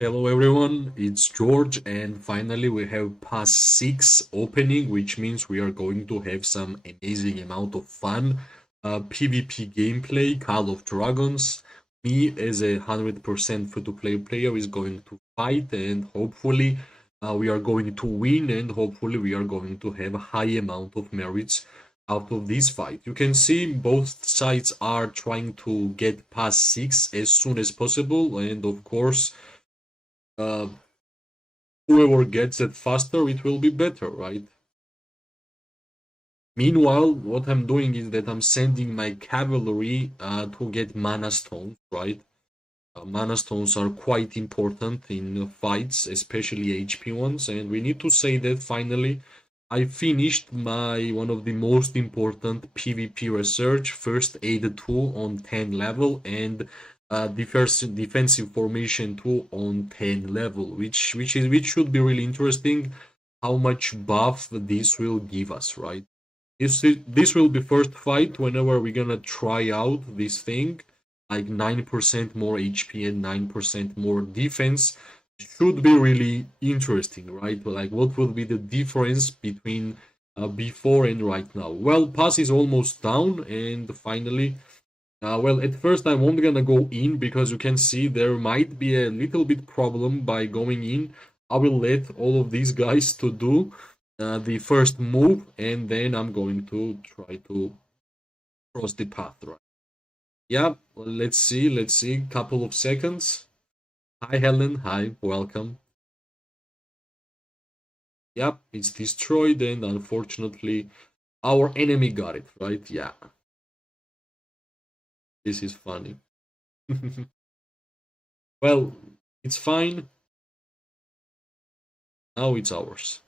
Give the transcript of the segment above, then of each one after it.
Hello everyone, it's George, and finally we have Pass 6 opening, which means we are going to have some amazing amount of fun. PvP gameplay, Call of Dragons. Me as a 100% free-to-play player is going to fight, and hopefully we are going to win, and hopefully we are going to have a high amount of merits out of this fight. You can see both sides are trying to get Pass 6 as soon as possible, and of course uh, whoever gets it faster, it will be better, right? Meanwhile, what I'm doing is that I'm sending my cavalry to get mana stones, right? Mana stones are quite important in fights, especially HP ones, and we need to say that finally I finished my one of the most important PvP research, first aid 2 on 10 level and defensive formation 2 on 10 level, which should be really interesting how much buff this will give us, right? This will be first fight whenever we're gonna try out this thing, like 9% more HP and 9% more defense. Should be really interesting, right? Like, what will be the difference between before and right now? Well, pass is almost down, and finally, well, at first I won't gonna go in because you can see there might be a little bit problem by going in. I will let all of these guys to do the first move, and then I'm going to try to cross the path, right? Yeah, well, let's see. Couple of seconds. Hi, Helen. Hi, welcome. Yep, it's destroyed, and unfortunately, our enemy got it, right? Yeah, this is funny. Well, it's fine. Now it's ours.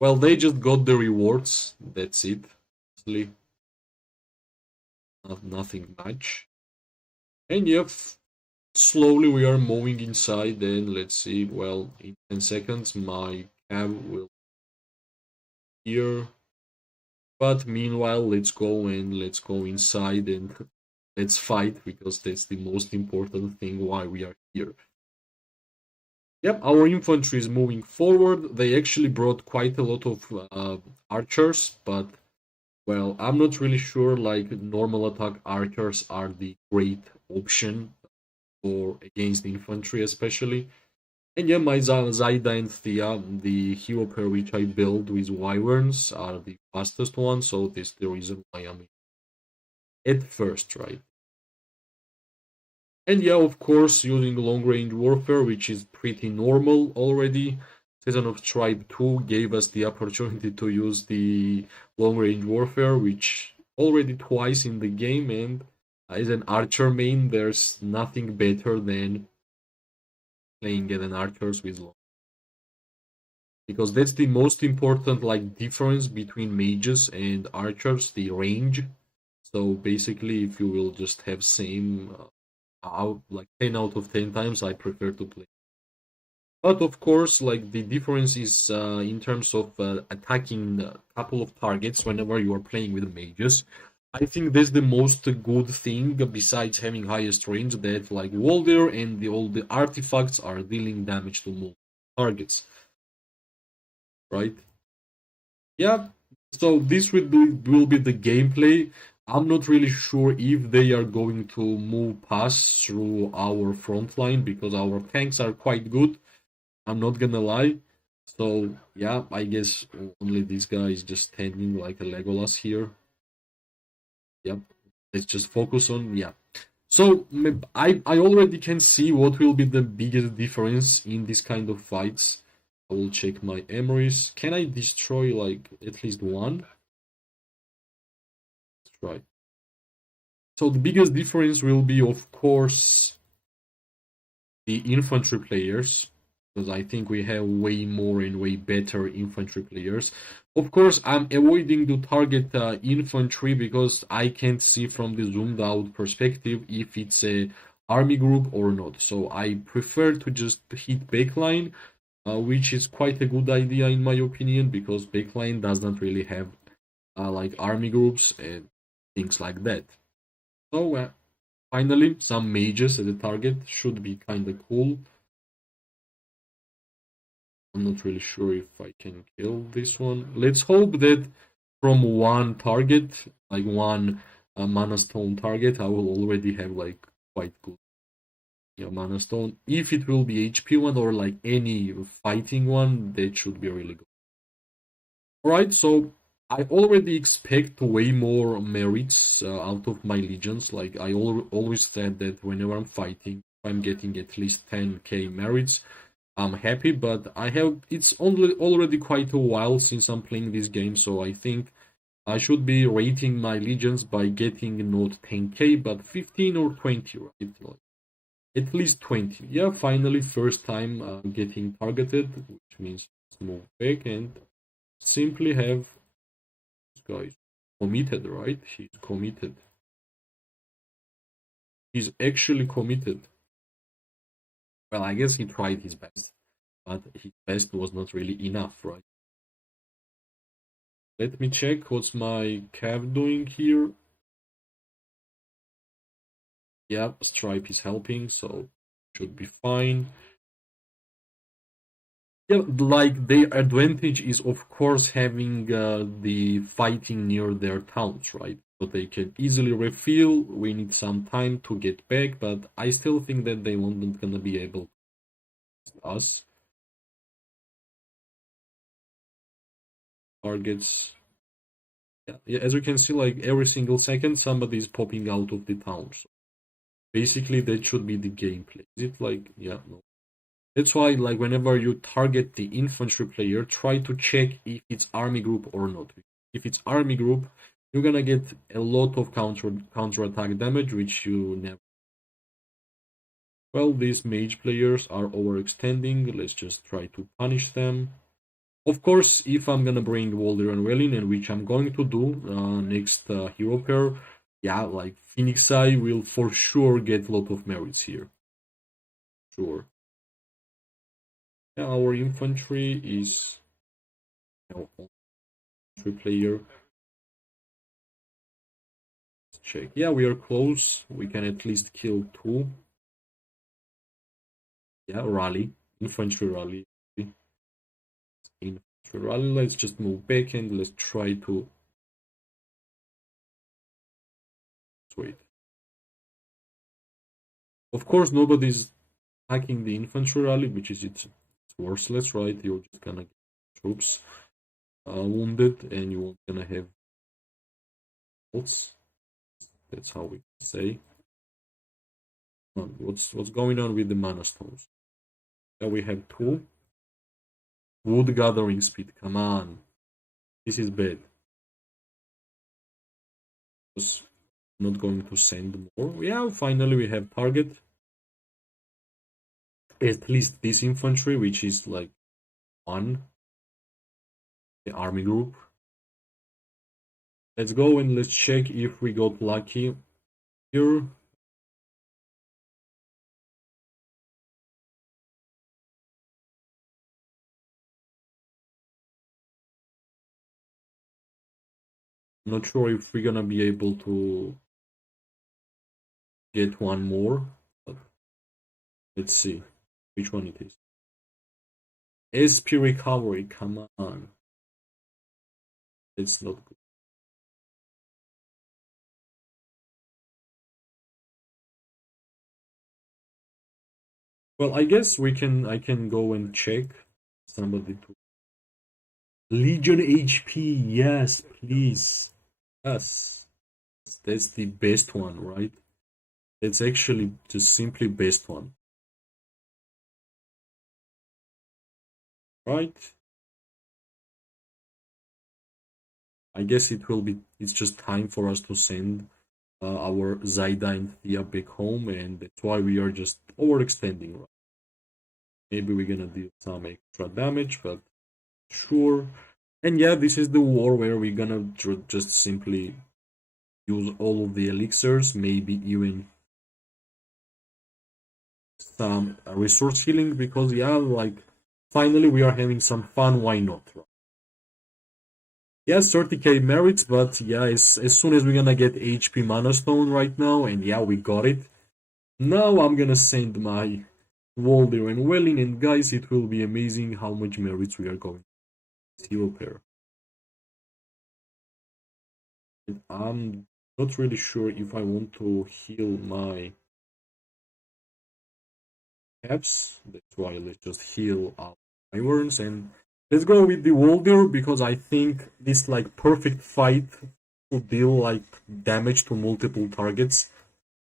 Well, they just got the rewards. That's it. Honestly, nothing much. And yep, slowly we are moving inside. Then let's see. Well, in 10 seconds, my cab will here. But meanwhile, let's go inside and let's fight because that's the most important thing why we are here. Yep, our infantry is moving forward. They actually brought quite a lot of archers, but well, I'm not really sure. Like normal attack archers are the great option for against infantry, especially. And yeah, my Zaida and Thea, the hero pair which I build with wyverns, are the fastest ones. So this is the reason why I'm at first, right? And yeah, of course, using long range warfare, which is pretty normal already. Season of Tribe 2 gave us the opportunity to use the long range warfare, which already twice in the game. And as an archer main, there's nothing better than playing at an archers with long. Because that's the most important like difference between mages and archers, the range. So basically, if you will just have same out like 10 out of 10 times I prefer to play. But of course, like the difference is in terms of attacking a couple of targets whenever you are playing with mages. I think that's the most good thing besides having highest range, that like Walder and all the artifacts are dealing damage to multiple targets, right? Yeah. So this will be the gameplay. I'm not really sure if they are going to move past through our front line because our tanks are quite good. I'm not gonna lie. So yeah, I guess only this guy is just standing like a Legolas here. Yep. Let's just focus on yeah. So I already can see what will be the biggest difference in this kind of fights. I will check my emeries. Can I destroy like at least one? Let's try. So the biggest difference will be, of course, the infantry players, because I think we have way more and way better infantry players. Of course, I'm avoiding to target infantry because I can't see from the zoomed out perspective if it's a army group or not. So I prefer to just hit backline, which is quite a good idea in my opinion because backline does not really have like army groups and things like that. So Finally, some mages at the target should be kinda cool. I'm not really sure if I can kill this one. Let's hope that from one target, like one mana stone target, I will already have like quite good, yeah, mana stone. If it will be HP one or like any fighting one, that should be really good. Alright, so I already expect way more merits out of my legions. Like I always said that whenever I'm fighting, I'm getting at least 10k merits. I'm happy, but I have it's only already quite a while since I'm playing this game, so I think I should be rating my legions by getting not 10k but 15 or 20, right? Like, at least 20. Yeah, finally, first time getting targeted, which means let's move back and simply have this guy committed, right? He's committed. He's actually committed. Well, I guess he tried his best, but his best was not really enough, right? Let me check what's my Cav doing here. Yep, Stripe is helping, so should be fine. Yeah, like their advantage is of course having the fighting near their towns, right? So they can easily refill. We need some time to get back, but I still think that they weren't gonna be able to us. Targets. Yeah, as you can see, like every single second somebody is popping out of the town. So basically that should be the gameplay. Is it like, yeah, no. That's why, like, whenever you target the infantry player, try to check if it's army group or not. If it's army group, you're gonna get a lot of counter attack damage, which you never. Well, these mage players are overextending. Let's just try to punish them. Of course, if I'm gonna bring Walder and Welin, and which I'm going to do next hero pair, yeah, like Phoenix Eye will for sure get a lot of merits here. Sure. Yeah, our infantry is, you know, infantry player. Let's check. Yeah, we are close. We can at least kill two. Yeah, rally. Infantry rally. Infantry rally. Let's just move back and let's try to wait. Of course, nobody's attacking the infantry rally, which is it's worthless, right? You're just gonna get troops wounded, and you're gonna have ults. That's how we say. What's going on with the mana stones? Yeah, we have two. Wood gathering speed. Come on, this is bad. Was not going to send more. Yeah, finally we have target. At least this infantry, which is like one, the army group. Let's go and let's check if we got lucky here. I'm not sure if we're gonna be able to get one more, but let's see which one it is. SP recovery, come on. It's not good. Well, I guess I can go and check somebody to Legion HP, yes, please. Yes. That's the best one, right? It's actually just simply best one. Right? I guess it's just time for us to send our Zaida and Thea back home, and that's why we are just overextending, right? Maybe we're gonna deal some extra damage, but sure. And yeah, this is the war where we're gonna just simply use all of the elixirs, maybe even some resource healing, because yeah, like finally we are having some fun, why not? Yes, 30k merits, but yeah, as soon as we're gonna get HP Mana Stone right now, and yeah, we got it. Now I'm gonna send my Walder and Welling, and guys, it will be amazing how much merits we are going. Zero pair. And I'm not really sure if I want to heal my caps. That's why let's just heal our Wyverns and let's go with the Walder because I think this like perfect fight will deal like damage to multiple targets.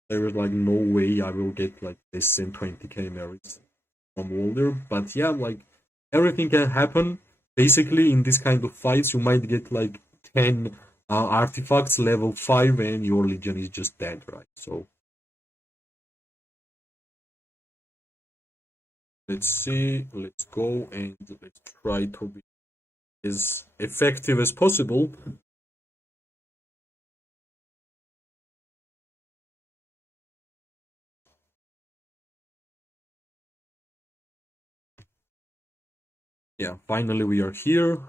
There is like no way I will get like less than 20k merits from Walder. But yeah, like everything can happen. Basically, in this kind of fights, you might get like 10 artifacts level 5 and your Legion is just dead, right? So let's see, let's go and let's try to be as effective as possible. Yeah, finally we are here.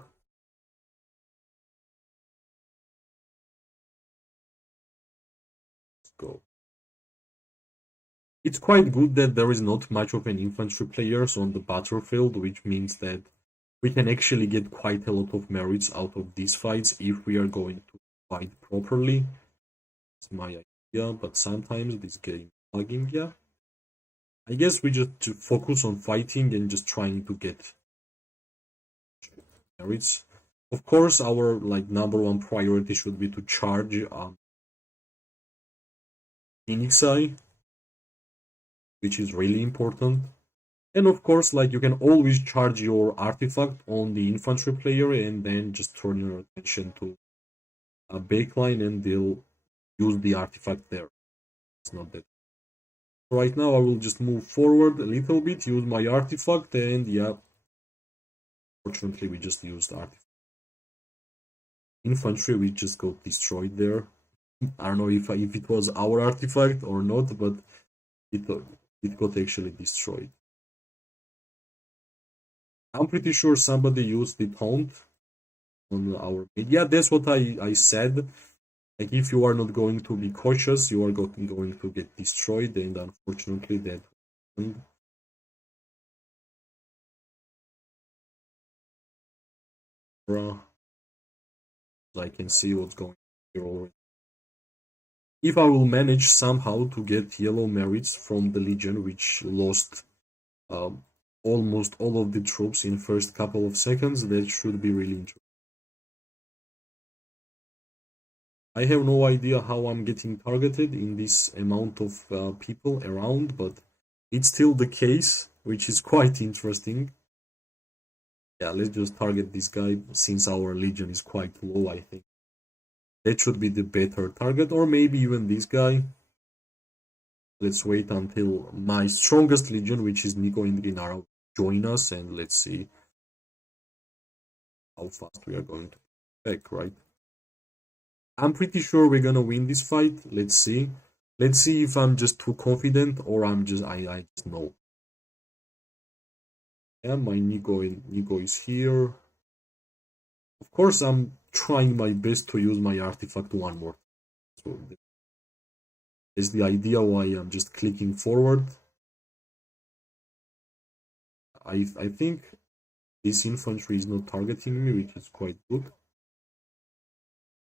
Let's go. It's quite good that there is not much of an infantry players on the battlefield, which means that we can actually get quite a lot of merits out of these fights if we are going to fight properly. It's my idea, but sometimes this game lagging, yeah. I guess we just focus on fighting and just trying to get merits. Of course, our like number one priority should be to charge Phoenix Eye, which is really important. And of course, like you can always charge your artifact on the infantry player and then just turn your attention to a backline and they'll use the artifact there. It's not that. Right now, I will just move forward a little bit, use my artifact, and yeah, fortunately, we just used artifact. Infantry, we just got destroyed there. I don't know if it was our artifact or not, but it got actually destroyed. I'm pretty sure somebody used the taunt on our mid. Yeah, that's what I said. Like if you are not going to be cautious, you are going to get destroyed, and unfortunately that happened. I can see what's going on here already. If I will manage somehow to get yellow merits from the Legion, which lost um, almost all of the troops in first couple of seconds, that should be really interesting. I have no idea how I'm getting targeted in this amount of people around, but it's still the case, which is quite interesting. Yeah, let's just target this guy since our Legion is quite low, I think. That should be the better target, or maybe even this guy. Let's wait until my strongest Legion, which is Nico and Grinara, join us, and let's see how fast we are going to back, right? I'm pretty sure we're gonna win this fight. Let's see. Let's see if I'm just too confident or I just know. Yeah, my Nico is here. Of course, I'm trying my best to use my artifact one more. So that's the idea why I'm just clicking forward. I think this infantry is not targeting me, which is quite good.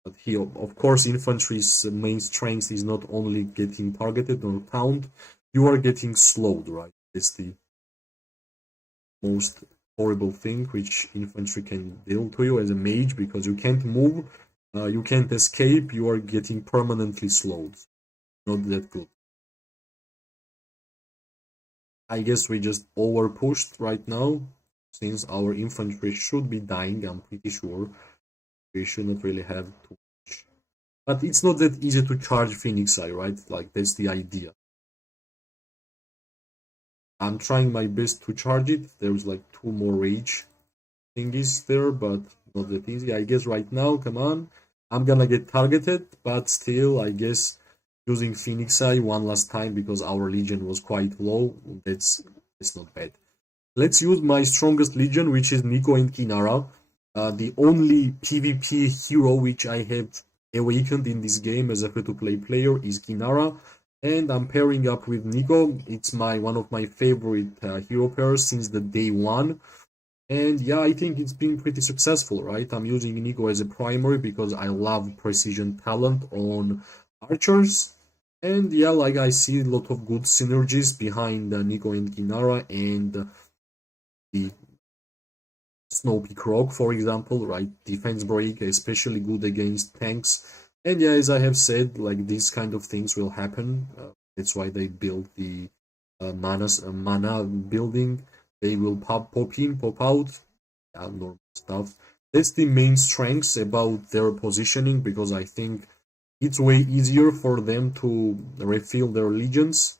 But here, of course, infantry's main strength is not only getting targeted or count, you are getting slowed, right? It's the most horrible thing which infantry can deal to you as a mage because you can't move, you can't escape, you are getting permanently slowed. Not that good. I guess we just over pushed right now since our infantry should be dying, I'm pretty sure. We should not really have too much. But it's not that easy to charge Phoenix Eye, right? Like, that's the idea. I'm trying my best to charge it. There's like 2 more rage thingies there, but not that easy. I guess right now, come on. I'm gonna get targeted, but still, I guess using Phoenix Eye one last time because our Legion was quite low. That's not bad. Let's use my strongest Legion, which is Nico and Kinara. the only PvP hero which I have awakened in this game as a free-to-play player is Ginara, and I'm pairing up with Nico. It's one of my favorite hero pairs since the day one. And yeah, I think it's been pretty successful, right? I'm using Nico as a primary because I love precision talent on archers. And yeah, like I see a lot of good synergies behind Nico and Ginara and the Snow Peak Rock, for example, right? Defense break, especially good against tanks. And yeah, as I have said, like these kind of things will happen. That's why they build the mana building. They will pop in, pop out, yeah, normal stuff. That's the main strengths about their positioning because I think it's way easier for them to refill their legions.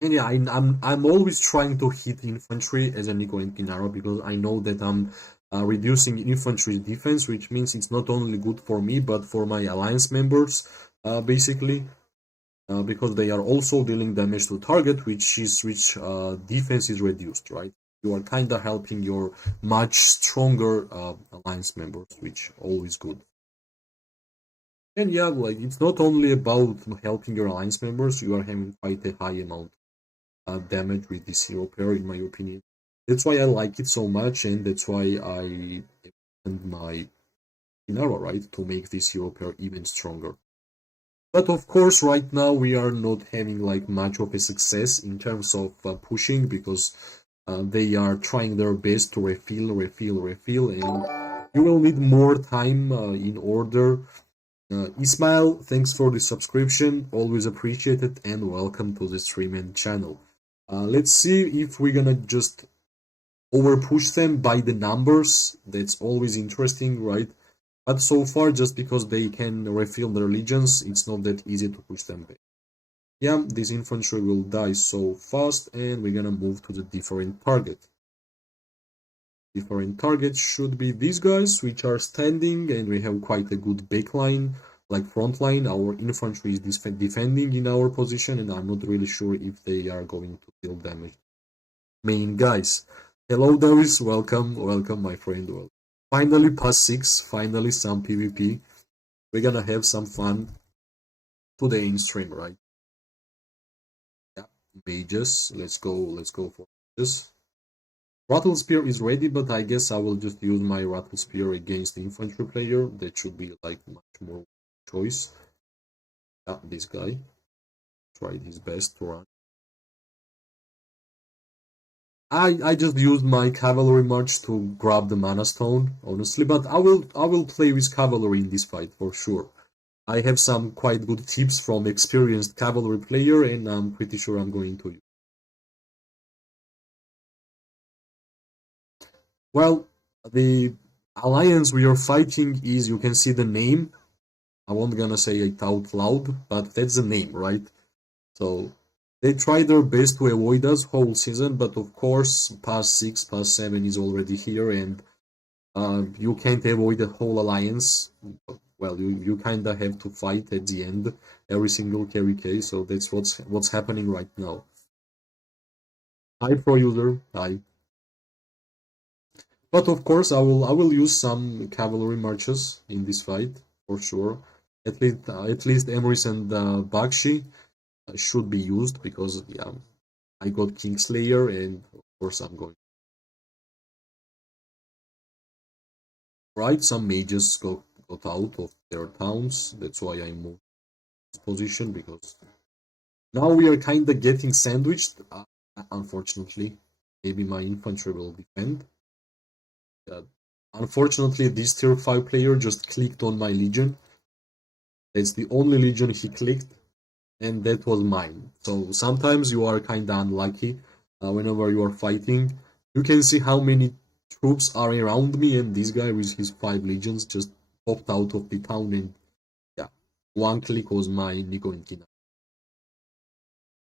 And yeah, I'm always trying to hit infantry as a Nico and Pinaro because I know that I'm reducing infantry defense, which means it's not only good for me but for my alliance members, basically, because they are also dealing damage to target, which defense is reduced, right? You are kind of helping your much stronger alliance members, which always good. And yeah, like it's not only about helping your alliance members, you are having quite a high amount damage with this hero pair, in my opinion. That's why I like it so much, and that's why I and my Inara, right, to make this hero pair even stronger. But of course, right now we are not having like much of a success in terms of pushing because they are trying their best to refill, and you will need more time in order. Ismail, thanks for the subscription, always appreciated, and welcome to the stream and channel. Let's see if we're gonna just overpush them by the numbers. That's always interesting, right? But so far, just because they can refill their legions, it's not that easy to push them back. Yeah, this infantry will die so fast, and we're gonna move to the different target. Different targets should be these guys, which are standing, and we have quite a good backline, like front line. Our infantry is defending in our position, and I'm not really sure if they are going to deal damage. Main guys. Hello, Darius. Welcome, my friend. Well, finally, past 6. Finally, some PvP. We're gonna have some fun today in stream, right? Yeah, mages. Let's go for this. Rattle Spear is ready, but I guess I will just use my Rattle Spear against the infantry player. That should be like much more choice. Yeah, this guy tried his best to run. I just used my cavalry march to grab the mana stone, honestly, but I will play with cavalry in this fight for sure. I have some quite good tips from experienced cavalry player, and I'm pretty sure I'm going to use. Well, the alliance we are fighting is, you can see the name. I won't gonna say it out loud, but that's the name, right? So they try their best to avoid us whole season, but of course, past 6, past 7 is already here, and you can't avoid the whole alliance. Well, you kind of have to fight at the end every single carry case, so that's what's happening right now. Hi, pro user. Hi. But of course, I will use some cavalry marches in this fight for sure. At least Emrys and Bakshi should be used because yeah, I got Kingslayer, and of course I'm going. Right, some mages got out of their towns. That's why I moved this position because now we are kind of getting sandwiched. Unfortunately, maybe my infantry will defend. Uh, Unfortunately, this tier 5 player just clicked on my legion. That's the only legion he clicked, and that was mine. So sometimes you are kind of unlucky whenever you are fighting. You can see how many troops are around me, and this guy with his 5 legions just popped out of the town, and yeah, one click was my Nico and Kina.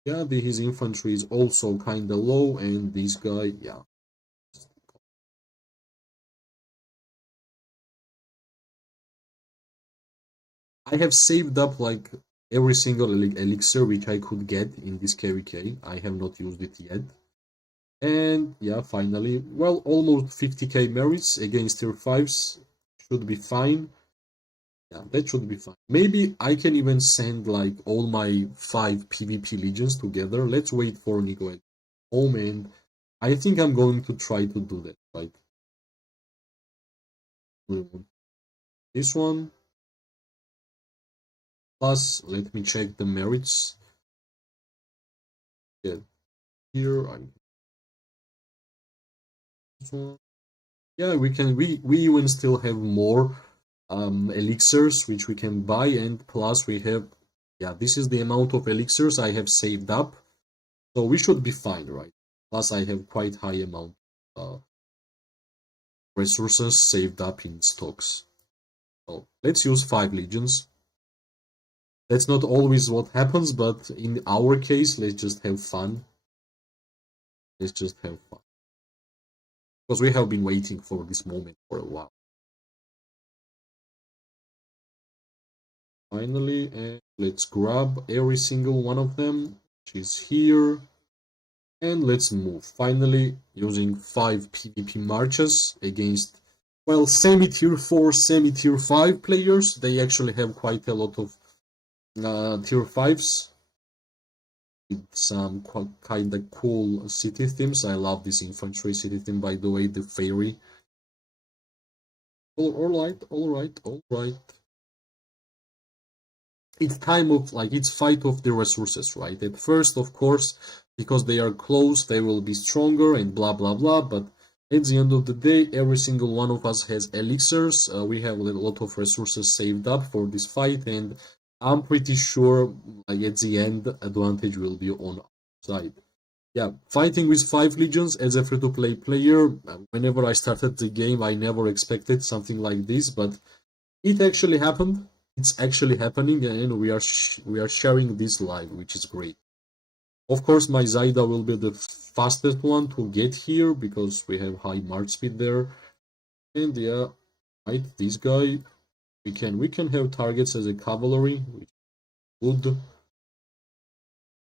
Yeah, his infantry is also kind of low, and this guy, yeah. I have saved up like every single elixir which I could get in this KVK. I have not used it yet. And yeah, finally, well, almost 50k merits against tier 5s should be fine. Yeah, that should be fine. Maybe I can even send like all my 5 PvP legions together. Let's wait for Nico at home, and I think I'm going to try to do that, right? This one. Plus, let me check the merits. Yeah, here I this one. Yeah, we even still have more elixirs which we can buy, and plus we have, yeah, this is the amount of elixirs I have saved up, so we should be fine, right? Plus I have quite high amount resources saved up in stocks. So let's use 5 legions. That's not always what happens, but in our case, let's just have fun. Let's just have fun. Because we have been waiting for this moment for a while. Finally, and let's grab every single one of them, which is here. And let's move. Finally, using 5 PvP marches against, well, semi-tier 4, semi-tier 5 players. They actually have quite a lot of tier 5s with some kind of cool city themes. I love this infantry city theme, by the way, the fairy. Alright. It's time of, like, it's fight of the resources, right? At first, of course, because they are close, they will be stronger and blah blah blah, but at the end of the day, every single one of us has elixirs. We have a lot of resources saved up for this fight, and I'm pretty sure, like, at the end, advantage will be on our side. Yeah, fighting with 5 legions as a free-to-play player, whenever I started the game, I never expected something like this, but it actually happened. It's actually happening, and we are sharing this live, which is great. Of course, my Zaida will be the fastest one to get here because we have high march speed there. And yeah, right, this guy, we can have targets as a cavalry, which is good.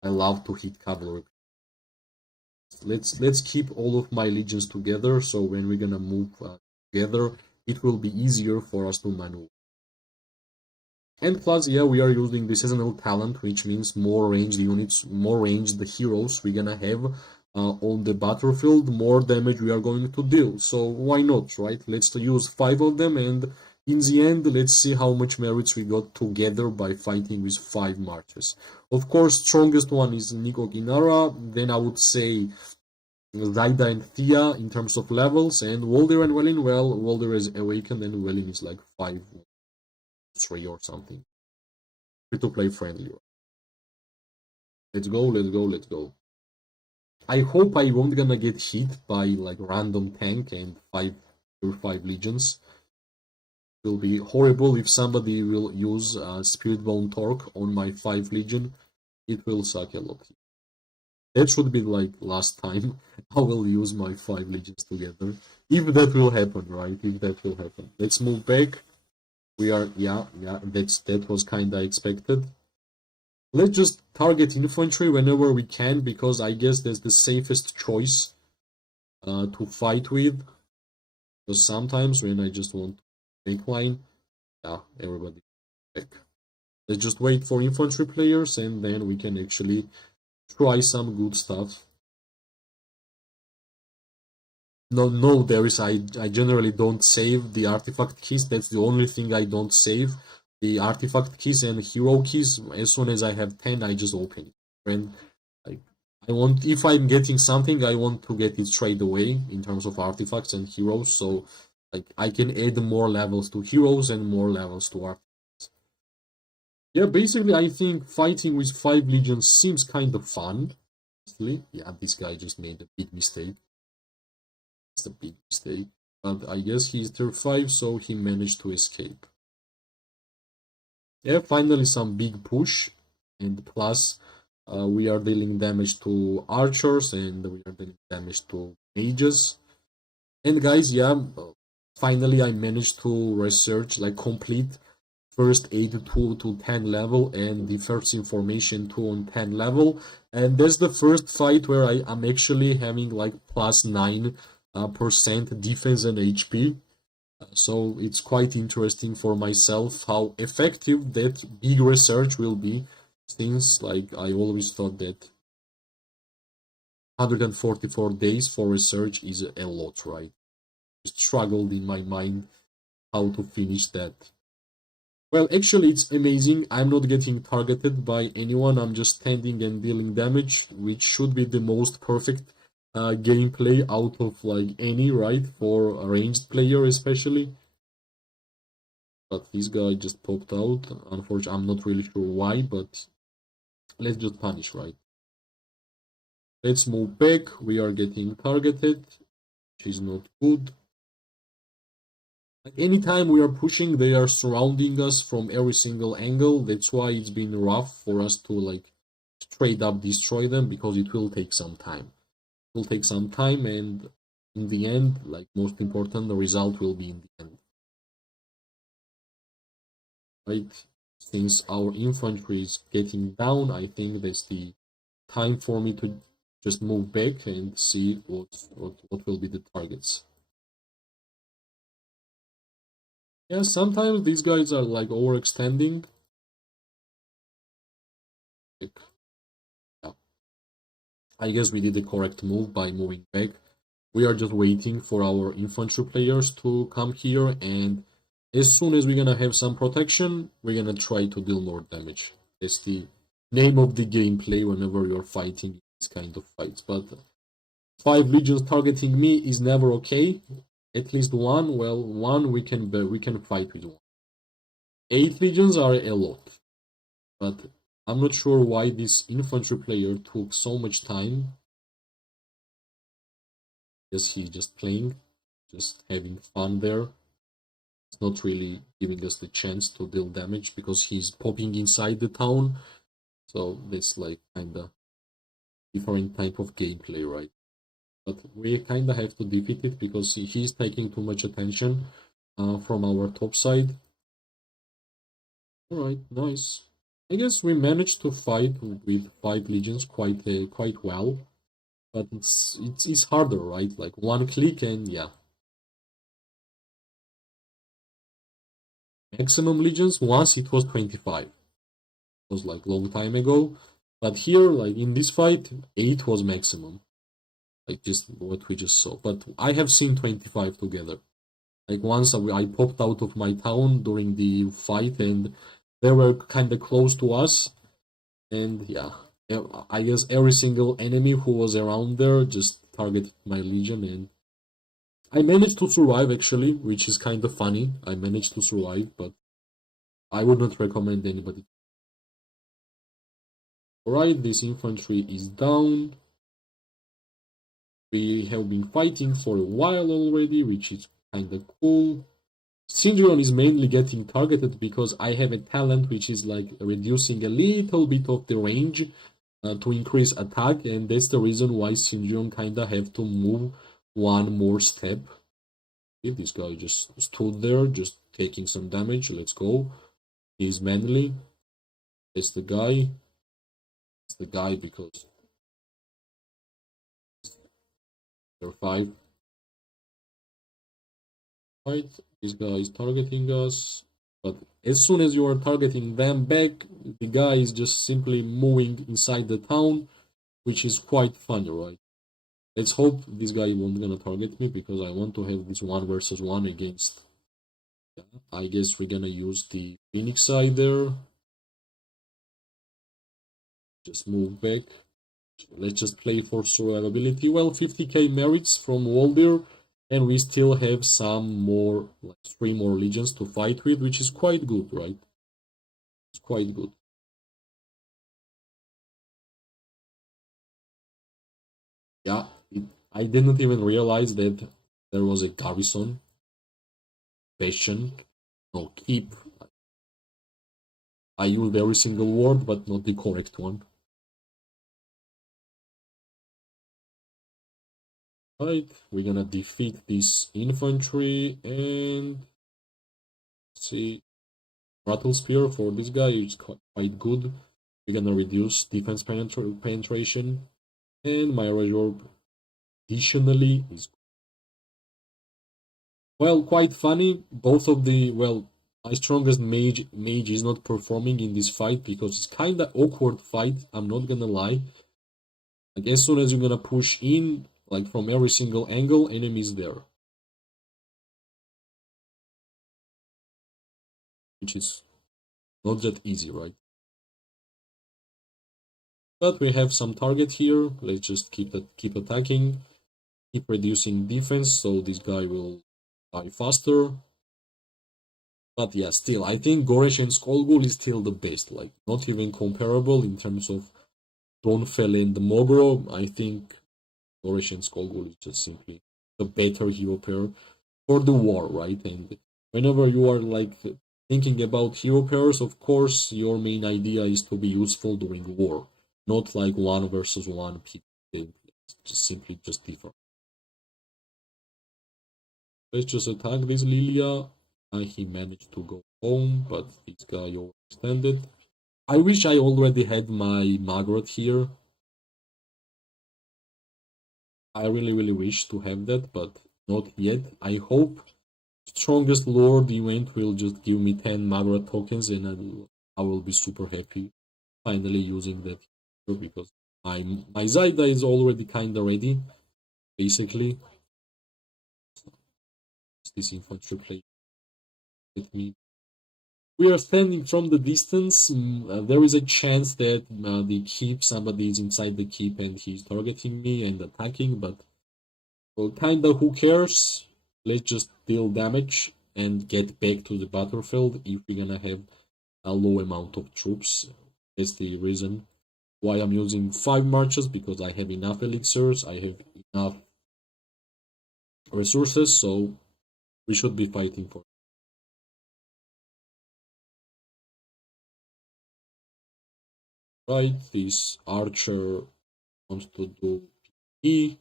I love to hit cavalry. Let's keep all of my legions together, so when we're gonna move together, it will be easier for us to maneuver. And plus, yeah, we are using the seasonal talent, which means more ranged units, more ranged heroes we're gonna have on the battlefield, more damage we are going to deal. So why not, right? Let's use 5 of them, and in the end, let's see how much merits we got together by fighting with 5 marches. Of course, strongest one is Nico Ginara, then I would say Zaida and Thea in terms of levels, and Walder and Welin, well, Walder is awakened and Welin is like 5-3 or something. Free to play friendly. Let's go. I hope I won't gonna get hit by like random tank and 5 legions. It will be horrible if somebody will use Spiritbone Torque on my 5 legion. It will suck a lot. That should be like last time I will use my 5 legions together. If that will happen, right? If that will happen. Let's move back. We are, yeah, that was kinda expected. Let's just target infantry whenever we can, because I guess that's the safest choice to fight with. Because sometimes when I just want to make line, yeah, everybody back. Let's just wait for infantry players, and then we can actually try some good stuff. No, there is. I generally don't save the artifact keys. That's the only thing I don't save. The artifact keys and hero keys. As soon as I have 10, I just open it. And like, I want, if I'm getting something, I want to get it straight away in terms of artifacts and heroes. So like I can add more levels to heroes and more levels to artifacts. Yeah, basically, I think fighting with 5 legions seems kind of fun. Yeah, this guy just made a big mistake. It's a big mistake. But I guess he's tier 5, so he managed to escape. Yeah, finally some big push. And plus, we are dealing damage to archers, and we are dealing damage to mages. And guys, yeah, finally I managed to research, like complete first aid 2 to 10 level and the first information 2 on 10 level. And that's the first fight where I'm actually having like plus 9% defense and HP. So it's quite interesting for myself how effective that big research will be, since like I always thought that 144 days for research is a lot, right? Struggled in my mind how to finish that. Well, actually, it's amazing. I'm not getting targeted by anyone. I'm just standing and dealing damage, which should be the most perfect gameplay out of like any, right? For a ranged player, especially. But this guy just popped out. Unfortunately, I'm not really sure why, but let's just punish, right? Let's move back. We are getting targeted, which is not good. Anytime we are pushing, they are surrounding us from every single angle. That's why it's been rough for us to like straight up destroy them, because it will take some time. It will take some time, and in the end, like most important, the result will be in the end. Right? Since our infantry is getting down, I think that's the time for me to just move back and see what will be the targets. Yeah, sometimes these guys are like overextending. Like, yeah. I guess we did the correct move by moving back. We are just waiting for our infantry players to come here, and as soon as we're gonna have some protection, we're gonna try to deal more damage. That's the name of the gameplay whenever you're fighting these kind of fights. But 5 legions targeting me is never okay. At least one, well, one we can fight with one. 8 legions are a lot, but I'm not sure why this infantry player took so much time. Yes, he's just playing, just having fun there. It's not really giving us the chance to deal damage because he's popping inside the town. So that's like kinda different type of gameplay, right? But we kinda have to defeat it because he's taking too much attention from our top side. Alright, nice. I guess we managed to fight with 5 legions quite well, but it's harder, right? Like one click and yeah. Maximum legions once it was 25. It was like long time ago, but here like in this fight 8 was maximum. Like just what we just saw. But I have seen 25 together. Like once I popped out of my town during the fight and they were kind of close to us. And yeah, I guess every single enemy who was around there just targeted my legion, and I managed to survive actually, which is kind of funny. I managed to survive, but I would not recommend anybody. Alright, this infantry is down. We have been fighting for a while already, which is kind of cool. Syndrome is mainly getting targeted because I have a talent which is like reducing a little bit of the range to increase attack, and that's the reason why Syndrome kinda have to move one more step. If this guy just stood there, just taking some damage, let's go. He's manly. It's the guy. It's the guy because they're 5. Right, this guy is targeting us, but as soon as you are targeting them back, the guy is just simply moving inside the town, which is quite funny, right? Let's hope this guy won't gonna target me because I want to have this 1 versus 1 against. Yeah, I guess we're gonna use the Phoenix side there. Just move back. Let's just play for survivability. Well, 50k merits from Waldir, and we still have some more, like 3 more legions to fight with, which is quite good, right? It's quite good. Yeah, I didn't even realize that there was a garrison. Question. No, keep. I used every single word, but not the correct one. Right, we're gonna defeat this infantry and see. Rattle Spear for this guy is quite good. We're gonna reduce defense penetration, and my Orb additionally is well quite funny. Both of the my strongest mage is not performing in this fight because it's kinda awkward fight. I'm not gonna lie. Like as soon as you're gonna push in, like from every single angle, enemies there, which is not that easy, right? But we have some target here. Let's just keep attacking, keep reducing defense, so this guy will die faster. But yeah, still, I think Goresh and Skullghoul is still the best. Like, not even comparable in terms of Donfell and the Mogro. I think Goresh and Skullghoul is just simply the better hero pair for the war, right? And whenever you are like thinking about hero pairs, of course, your main idea is to be useful during war, not like 1 versus 1 gameplay. It's just simply just different. Let's just attack this Lilia. He managed to go home, but this guy overextended. I wish I already had my Margaret here. I really wish to have that, but not yet. I hope Strongest Lord event will just give me 10 Margaret tokens and I will be super happy finally using that here because my Zyda is already kinda ready, basically. This infantry play with me. We are standing from the distance. There is a chance that the keep, somebody is inside the keep and he's targeting me and attacking, but well, kinda who cares? Let's just deal damage and get back to the battlefield if we're gonna have a low amount of troops. That's the reason why I'm using 5 marches, because I have enough elixirs, I have enough resources, so we should be fighting for it. Right, this archer wants to do PvP.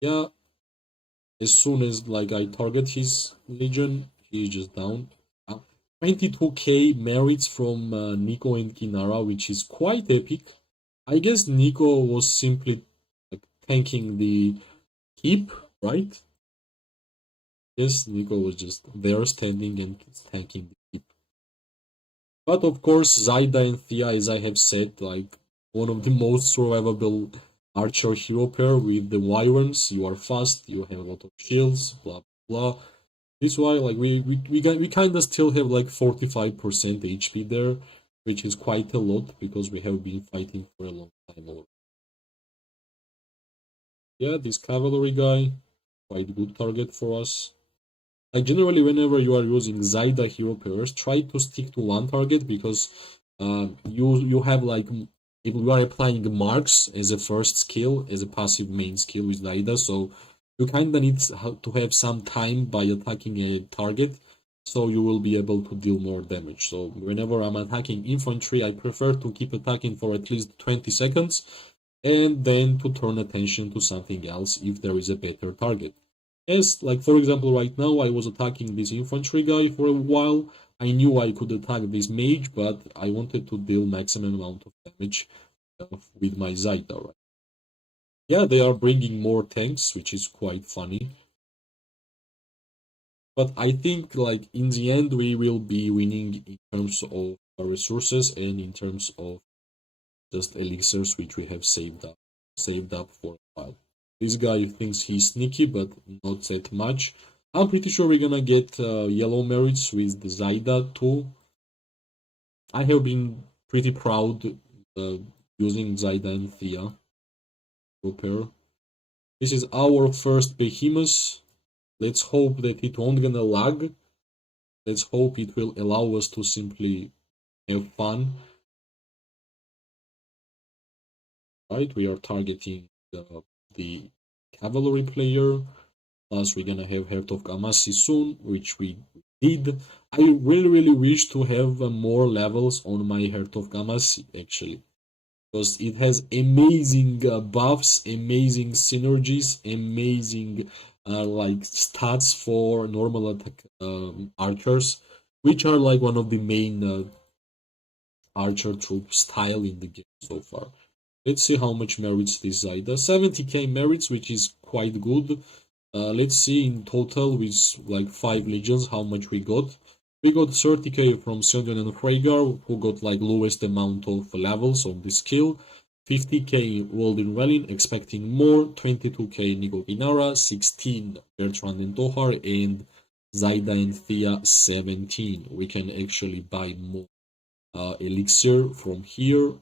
Yeah, as soon as like I target his legion, he's just down. 22k merits from Nico and Kinara, which is quite epic. I guess Nico was simply like tanking the keep, right? Yes, Nico was just there standing and tanking the keep. But of course, Zyda and Thea, as I have said, like one of the most survivable archer hero pair with the Wyverns. You are fast, you have a lot of shields, blah blah. This is why like we kind of still have like 45% HP there, which is quite a lot because we have been fighting for a long time already. Yeah, this cavalry guy, quite good target for us. Like generally, whenever you are using Zyda hero pairs, try to stick to one target because you have like if you are applying marks as a first skill, as a passive main skill with Zyda, so you kinda need to have some time by attacking a target, so you will be able to deal more damage. So whenever I'm attacking infantry, I prefer to keep attacking for at least 20 seconds, and then to turn attention to something else if there is a better target. As like for example right now I was attacking this infantry guy for a while. I knew I could attack this mage, but I wanted to deal maximum amount of damage with my Zyda, right? Yeah, they are bringing more tanks, which is quite funny. But I think like in the end we will be winning in terms of resources and in terms of just elixirs which we have saved up for a while. This guy thinks he's sneaky, but not that much. I'm pretty sure we're gonna get yellow merits with the Zyda too. I have been pretty proud using Zyda and Thea pair. This is our first behemoth. Let's hope that it won't gonna lag. Let's hope it will allow us to simply have fun. Right, we are targeting the cavalry player. Plus, we're gonna have Heart of Gamasi soon, which we did. I really wish to have more levels on my Heart of Gamasi, actually. Because it has amazing buffs, amazing synergies, amazing like stats for normal attack archers, which are like one of the main archer troop style in the game so far. Let's see how much merits this Zaida. 70k merits, which is quite good. Let's see in total with like 5 legions how much we got. We got 30k from Siondion and Freygar, who got like lowest amount of levels on this skill. 50k Waldin Relin, expecting more. 22k Nico Ginara, 16 Bertrand and Tohar, and Zaida and Thea 17. We can actually buy more elixir from here.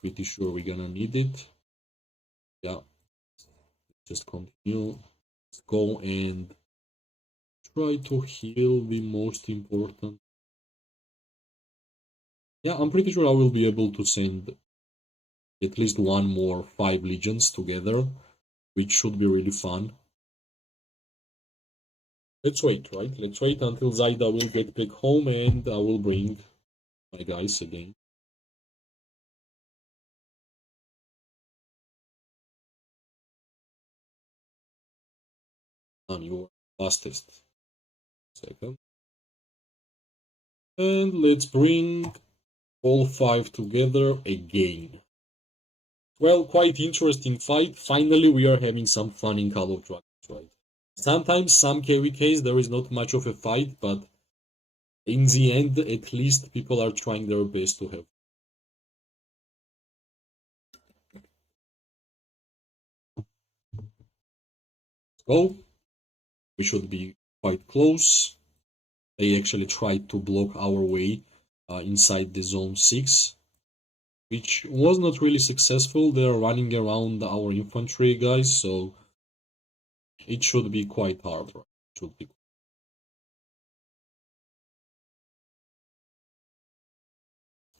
Pretty sure we're gonna need it. Yeah, just continue. Let's go and try to heal the most important. Yeah, I'm pretty sure I will be able to send at least one more 5 legions together, which should be really fun. Let's wait, right? Let's wait until Zaida will get back home and I will bring my guys again. On your fastest. Second. And let's bring all 5 together again. Well, quite interesting fight. Finally, we are having some fun in Call of Dragons, right? Sometimes, some KVKs, there is not much of a fight, but in the end, at least people are trying their best to have. Go. We should be quite close. They actually tried to block our way inside the zone 6, which was not really successful. They're running around our infantry guys, so it should be quite hard. Right? Should be.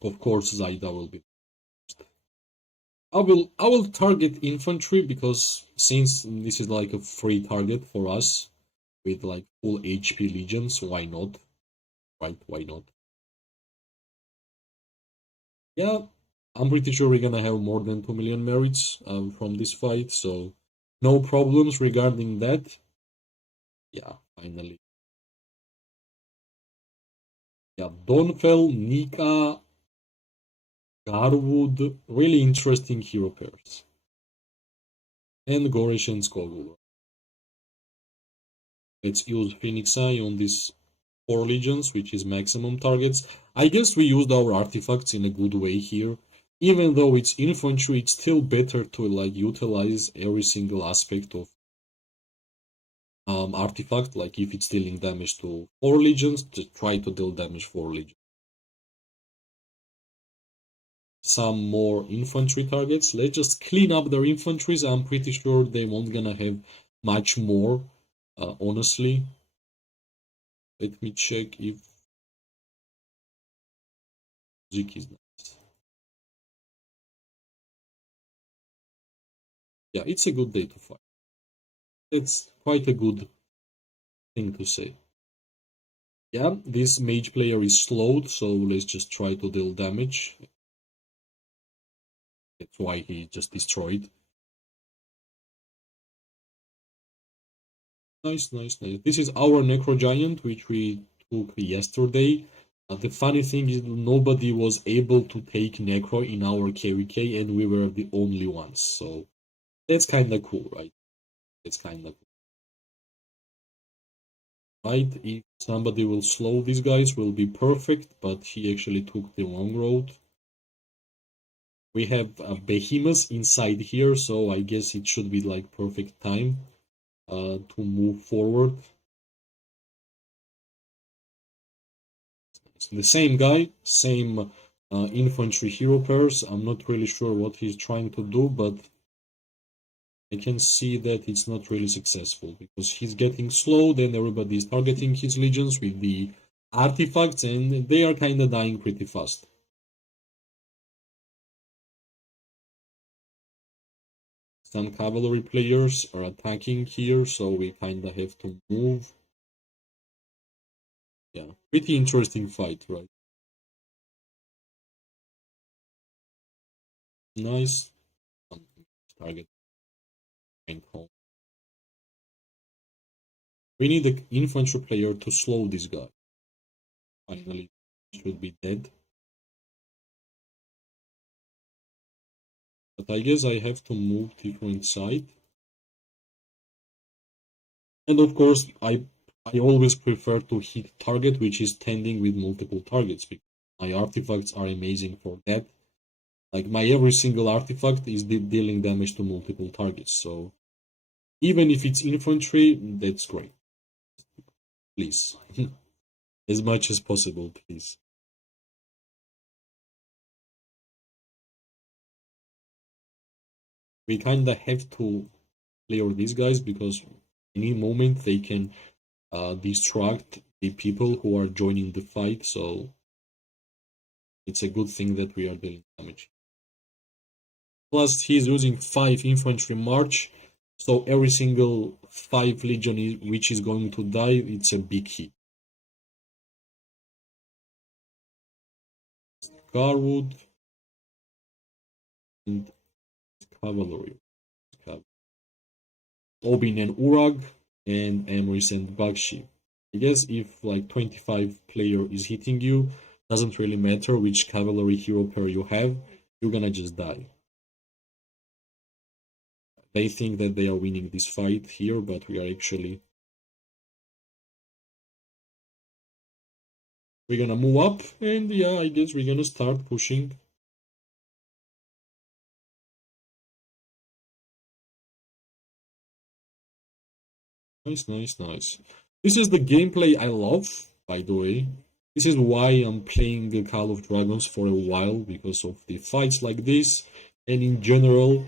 Of course, Zaida will be. I will target infantry because since this is like a free target for us with like full HP legions, why not? Right? Why not? Yeah, I'm pretty sure we're gonna have more than 2 million merits from this fight, so no problems regarding that. Yeah, finally. Yeah, Donfell, Nika, Garwood, really interesting hero pairs. And Gorish and Skogul. Let's use Phoenix Eye on these 4 legions, which is maximum targets. I guess we used our artifacts in a good way here. Even though it's infantry, it's still better to like utilize every single aspect of artifact. Like if it's dealing damage to 4 legions, just try to deal damage 4 legions. Some more infantry targets. Let's just clean up their infantries. I'm pretty sure they won't gonna have much more, honestly. Let me check if Zik is nice. Yeah, it's a good day to fight. That's quite a good thing to say. Yeah, this mage player is slowed, so let's just try to deal damage. That's why he just destroyed. Nice, nice, nice. This is our Necro Giant, which we took yesterday. The funny thing is nobody was able to take Necro in our KVK, and we were the only ones. So that's kind of cool, right? It's kind of cool. Right? If somebody will slow these guys, will be perfect, but he actually took the long road. We have a behemoth inside here, so I guess it should be like perfect time to move forward. The same guy, same infantry hero pairs. I'm not really sure what he's trying to do, but I can see that it's not really successful because he's getting slowed and everybody is targeting his legions with the artifacts and they are kind of dying pretty fast. Some cavalry players are attacking here, so we kind of have to move. Yeah, pretty interesting fight, right? Nice. Target home. We need the infantry player to slow this guy. Finally, he should be dead. But I guess I have to move different side. And of course, I always prefer to hit target which is standing with multiple targets because my artifacts are amazing for that. Like my every single artifact is dealing damage to multiple targets. So even if it's infantry, that's great. Please. As much as possible, please. We kinda have to clear these guys because any moment they can distract the people who are joining the fight, so it's a good thing that we are dealing damage. Plus, he's using 5 infantry march, so every single 5 legion which is going to die, it's a big hit. Garwood and cavalry. Obin and Urag and Emrys and Bakshi. I guess if like 25 player is hitting you, doesn't really matter which cavalry hero pair you have, you're gonna just die. They think that they are winning this fight here, but we are actually... We're gonna move up, and yeah, I guess we're gonna start pushing. Nice, nice, nice. This is the gameplay I love, by the way. This is why I'm playing Call of Dragons for a while, because of the fights like this, and in general,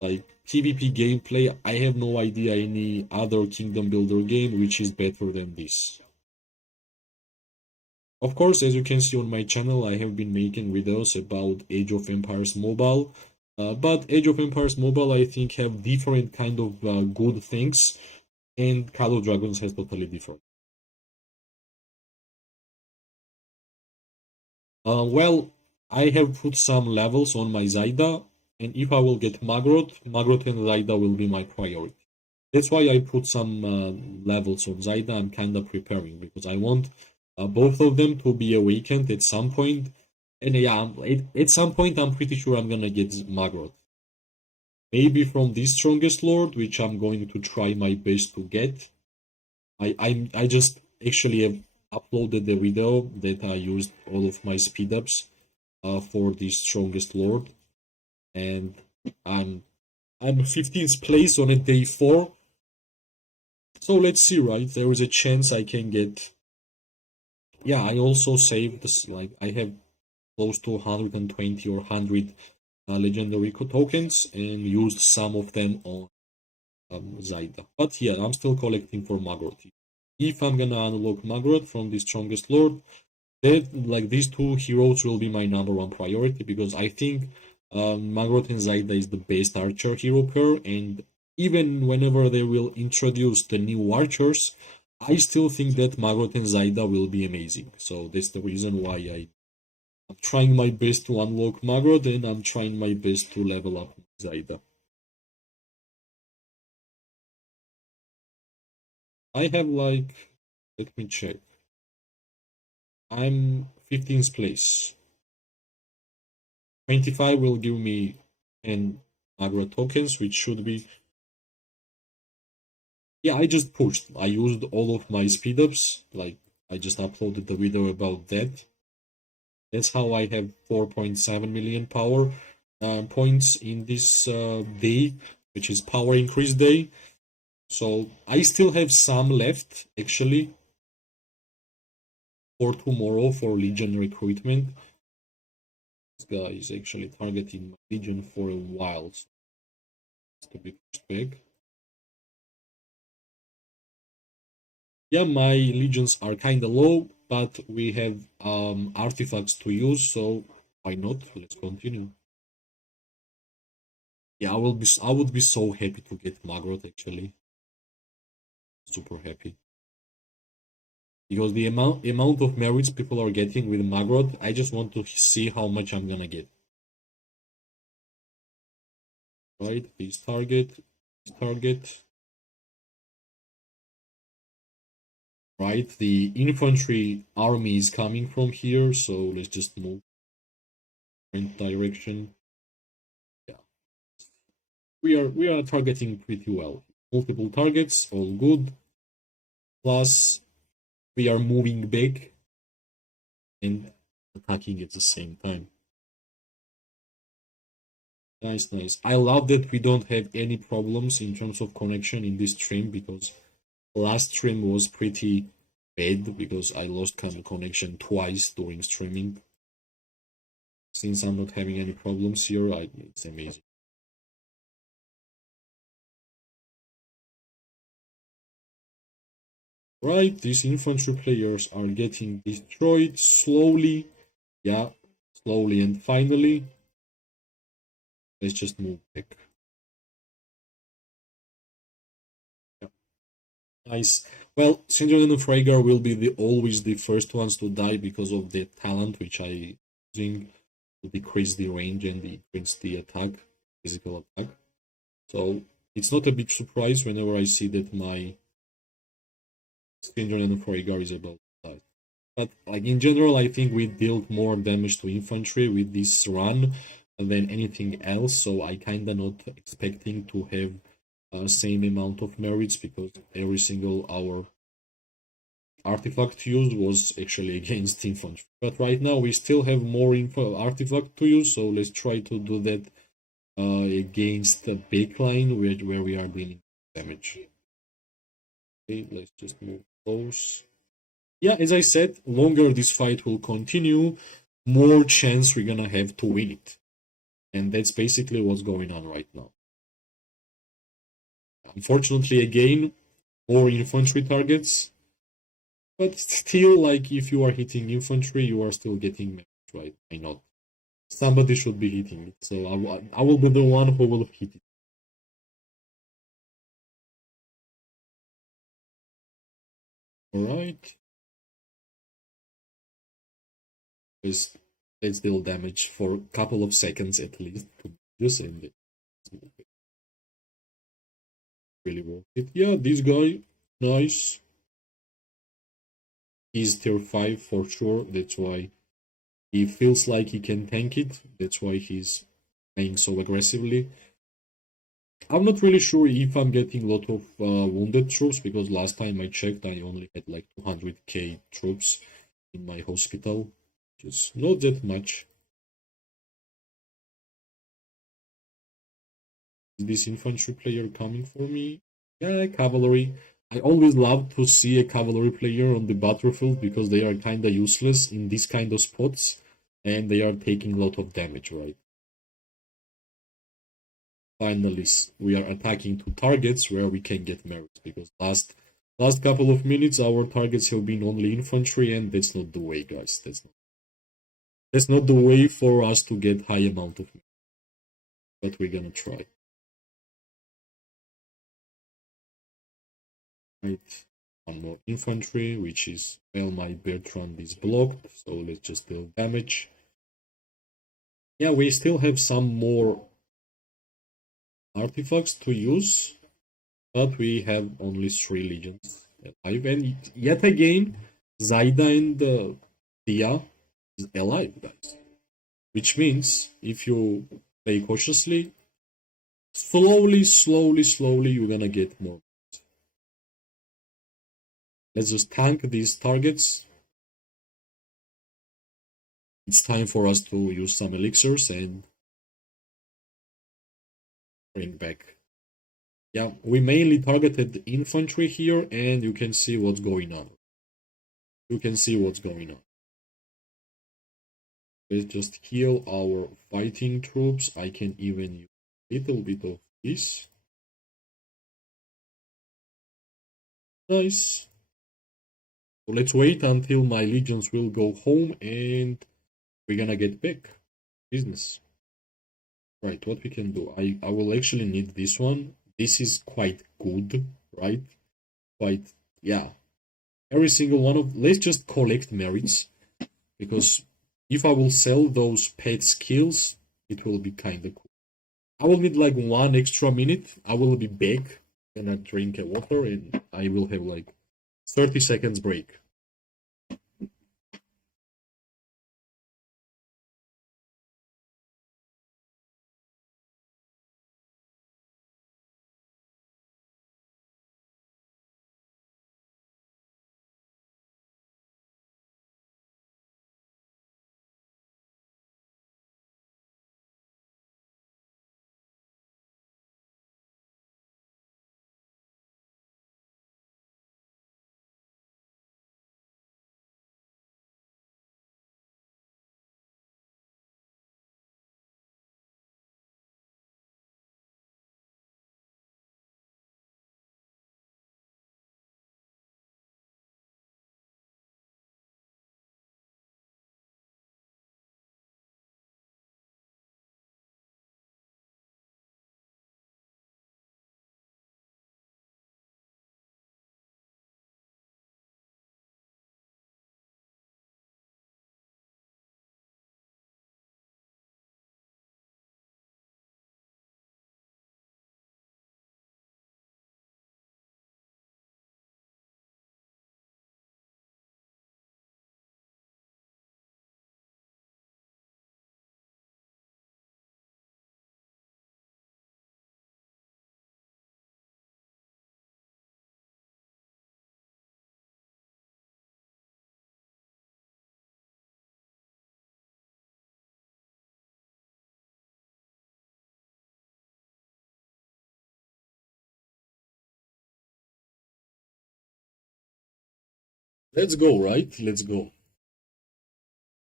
like PvP gameplay, I have no idea any other Kingdom Builder game which is better than this. Of course, as you can see on my channel, I have been making videos about Age of Empires Mobile, but Age of Empires Mobile I think have different kind of good things, and Call of Dragons has totally different. Well, I have put some levels on my Zaida, and if I will get Magrot, Magrot and Zaida will be my priority. That's why I put some levels on Zaida. I'm kind of preparing because I want both of them to be awakened at some point. And yeah, at some point, I'm pretty sure I'm gonna get Magrot. Maybe from this strongest lord, which I'm going to try my best to get. I just actually have uploaded the video that I used all of my speed ups for the strongest lord, and I'm 15th place on a day 4. So let's see, right? There is a chance I can get. Yeah, I also saved this. Like I have close to 120 or 100 legendary tokens and used some of them on Zaida. But yeah, I'm still collecting for Magrot. If I'm gonna unlock Magrot from the strongest lord, that like these two heroes will be my number 1 priority because I think Magrot and Zaida is the best archer hero pair, and even whenever they will introduce the new archers, I still think that Magrot and Zaida will be amazing. So that's the reason why I'm trying my best to unlock Magrot and I'm trying my best to level up Zaida. I have like, let me check. I'm 15th place. 25 will give me 10 Magrot tokens, which should be... Yeah, I just pushed. I used all of my speed ups. Like, I just uploaded the video about that. That's how I have 4.7 million power points in this day, which is power increase day. So I still have some left, actually, for tomorrow for Legion recruitment. This guy is actually targeting my Legion for a while. So it's to be pushed back. Yeah, my legions are kind of low, but we have artifacts to use, so why not? Let's continue. Yeah, I would be so happy to get Magrot actually. Super happy. Because the amount of merits people are getting with Magrot, I just want to see how much I'm gonna get. Right, this target, Right, the infantry army is coming from here, so let's just move in direction. Yeah, we are targeting pretty well. Multiple targets, all good. Plus, we are moving back and attacking at the same time. Nice, nice. I love that we don't have any problems in terms of connection in this stream because last stream was pretty bad because I lost connection twice during streaming. Since I'm not having any problems here, it's amazing. Right, these infantry players are getting destroyed slowly. Yeah, slowly and finally. Let's just move back. Yeah. Nice. Well, Syndrome and Freygar will be always the first ones to die because of the talent which I using to decrease the range and increase the attack, physical attack. So it's not a big surprise whenever I see that my Syndrome and Freygar is about to die. But like in general, I think we dealt more damage to infantry with this run than anything else. So I kinda not expecting to have same amount of merits because every single our artifact use was actually against infantry. But right now we still have more artifact to use, so let's try to do that against the backline where we are dealing damage. Okay, let's just move close. Yeah, as I said, longer this fight will continue, more chance we're gonna have to win it. And that's basically what's going on right now. Unfortunately, again, more infantry targets. But still, like, if you are hitting infantry, you are still getting damage, right? Why not? Somebody should be hitting it, so I will be the one who will hit it. Alright. Let's deal damage for a couple of seconds at least to just end it. Really worth it. Yeah, this guy, nice. He's tier 5 for sure, that's why he feels like he can tank it, that's why he's playing so aggressively. I'm not really sure if I'm getting a lot of wounded troops because last time I checked I only had like 200k troops in my hospital, which is not that much. Is this infantry player coming for me? Yeah, cavalry. I always love to see a cavalry player on the battlefield because they are kinda useless in these kind of spots and they are taking a lot of damage, right? Finally, we are attacking two targets where we can get merits because last couple of minutes our targets have been only infantry and that's not the way, guys. That's not the way for us to get high amount of merits. But we're gonna try. Right. One more infantry, which is, well, my Bertrand is blocked, so let's just deal damage. Yeah, we still have some more artifacts to use, but we have only 3 legions alive. And yet again, Zaida and Dia is alive, guys. Which means, if you play cautiously, slowly, you're gonna get more. Let's just tank these targets. It's time for us to use some elixirs and bring back. Yeah, we mainly targeted the infantry here, and you can see what's going on. Let's just heal our fighting troops. I can even use a little bit of this. Nice. So let's wait until my legions will go home and we're gonna get back. Business. Right, what we can do. I will actually need this one. This is quite good, right? Quite, yeah. Every single one of, let's just collect merits. Because if I will sell those pet skills, it will be kinda cool. I will need like 1 extra minute. I will be back. Gonna drink a water and I will have like 30 seconds break. Let's go, right? Let's go.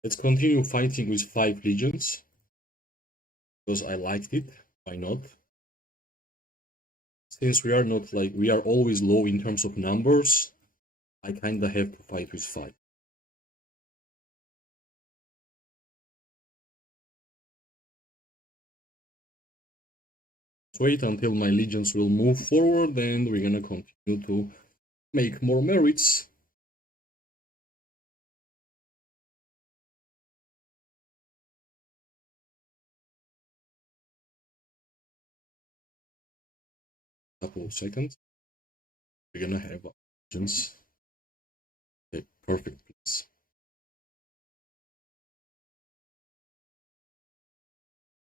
Let's continue fighting with 5 legions. Because I liked it. Why not? Since we are not like, we are always low in terms of numbers, I kinda have to fight with 5. Let's wait until my legions will move forward and we're gonna continue to make more merits. Couple of seconds. We're gonna have legions. Okay, perfect, please.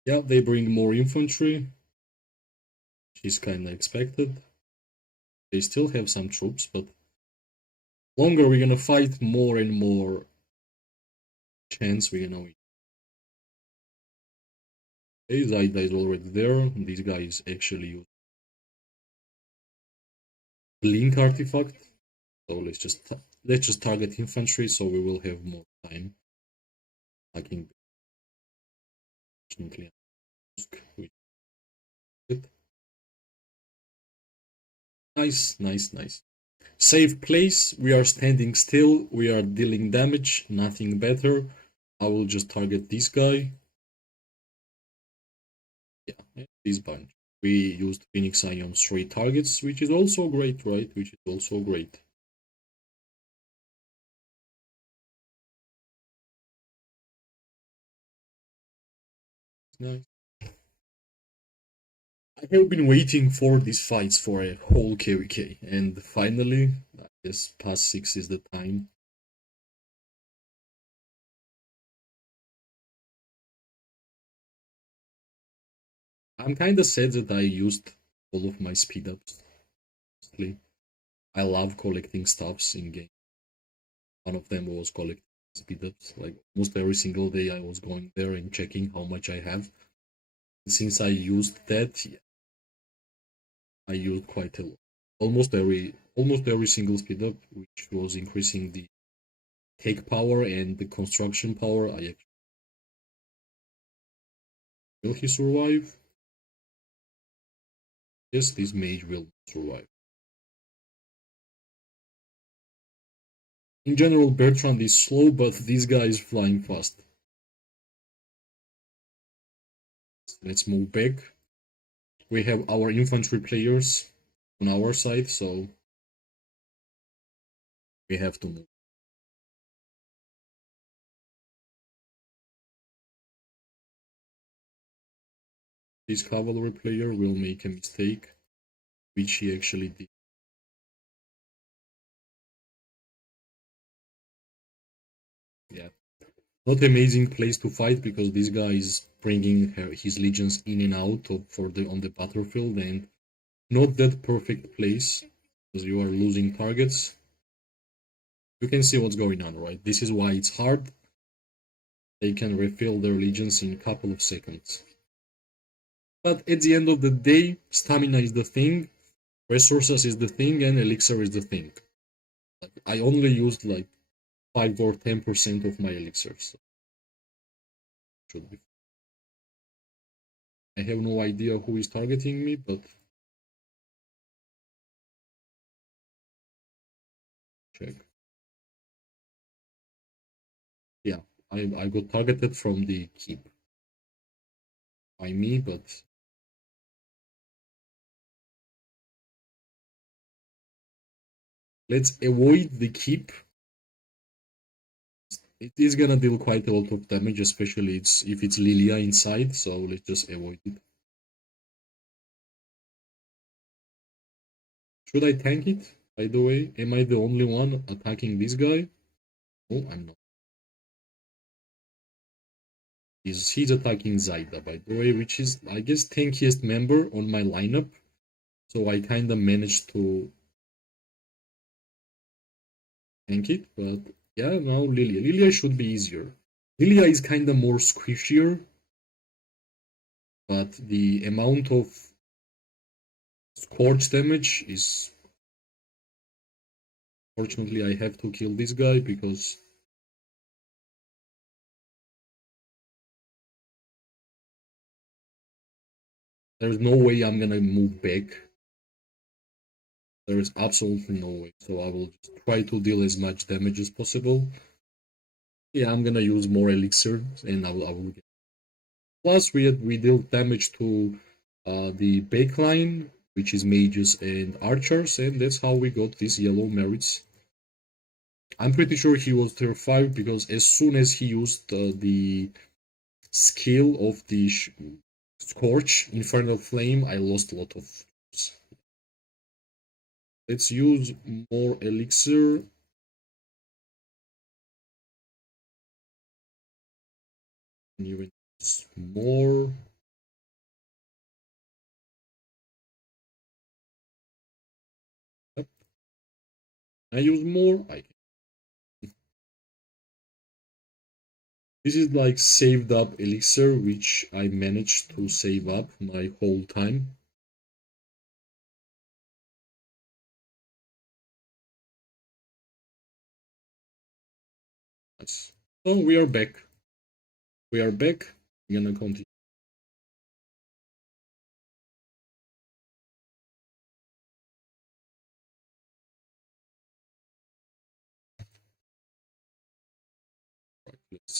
Yeah, they bring more infantry, which is kinda expected. They still have some troops, but longer we're gonna fight, more and more chance we're gonna win. Okay, Zaida is already there. These guys actually use Blink artifact. So let's just target infantry so we will have more time. Attacking nice, nice, nice. Save place. We are standing still. We are dealing damage. Nothing better. I will just target this guy. Yeah, this bunch. We used Phoenix Ion 3 targets, which is also great, right? Which is also great. Nice. I have been waiting for these fights for a whole KVK, and finally, I guess past 6 is the time. I'm kinda sad that I used all of my speed ups. Honestly. I love collecting stuffs in game. One of them was collecting speed ups. Like almost every single day I was going there and checking how much I have. And since I used that, yeah, I used quite a lot. Almost every single speed up, which was increasing the take power and the construction power. I actually will he survive? Yes, this mage will survive. In general, Bertrand is slow, but this guy is flying fast. Let's move back. We have our infantry players on our side, so we have to move. This cavalry player will make a mistake, which he actually did. Yeah, not amazing place to fight because this guy is bringing his legions in and out of, for the on the battlefield, and not that perfect place because you are losing targets. You can see what's going on, right? This is why it's hard. They can refill their legions in a couple of seconds. But at the end of the day, stamina is the thing, resources is the thing, and elixir is the thing. Like, I only used like 5 or 10% of my elixirs. So should be. I have no idea who is targeting me, but check. Yeah, I got targeted from the keep by me, but let's avoid the keep. It is gonna deal quite a lot of damage, especially if it's Lilia inside, so let's just avoid it. Should I tank it, by the way? Am I the only one attacking this guy? No, I'm not. He's attacking Zaida, by the way, which is, I guess, tankiest member on my lineup. So I kinda managed to tank it, but yeah, now Lilia. Lilia should be easier. Lilia is kinda more squishier, but the amount of scorch damage is... Fortunately, I have to kill this guy because there's no way I'm gonna move back. There is absolutely no way. So I will just try to deal as much damage as possible. Yeah, I'm gonna use more elixir and I will get. Plus, we deal damage to the backline, which is mages and archers, and that's how we got these yellow merits. I'm pretty sure he was tier 5 because as soon as he used the skill of the Scorch, Infernal Flame, I lost a lot of. Let's use more elixir. And even more. Yep. I use more. This is like saved up elixir, which I managed to save up my whole time. Nice. So we are back. We are back. We're gonna continue.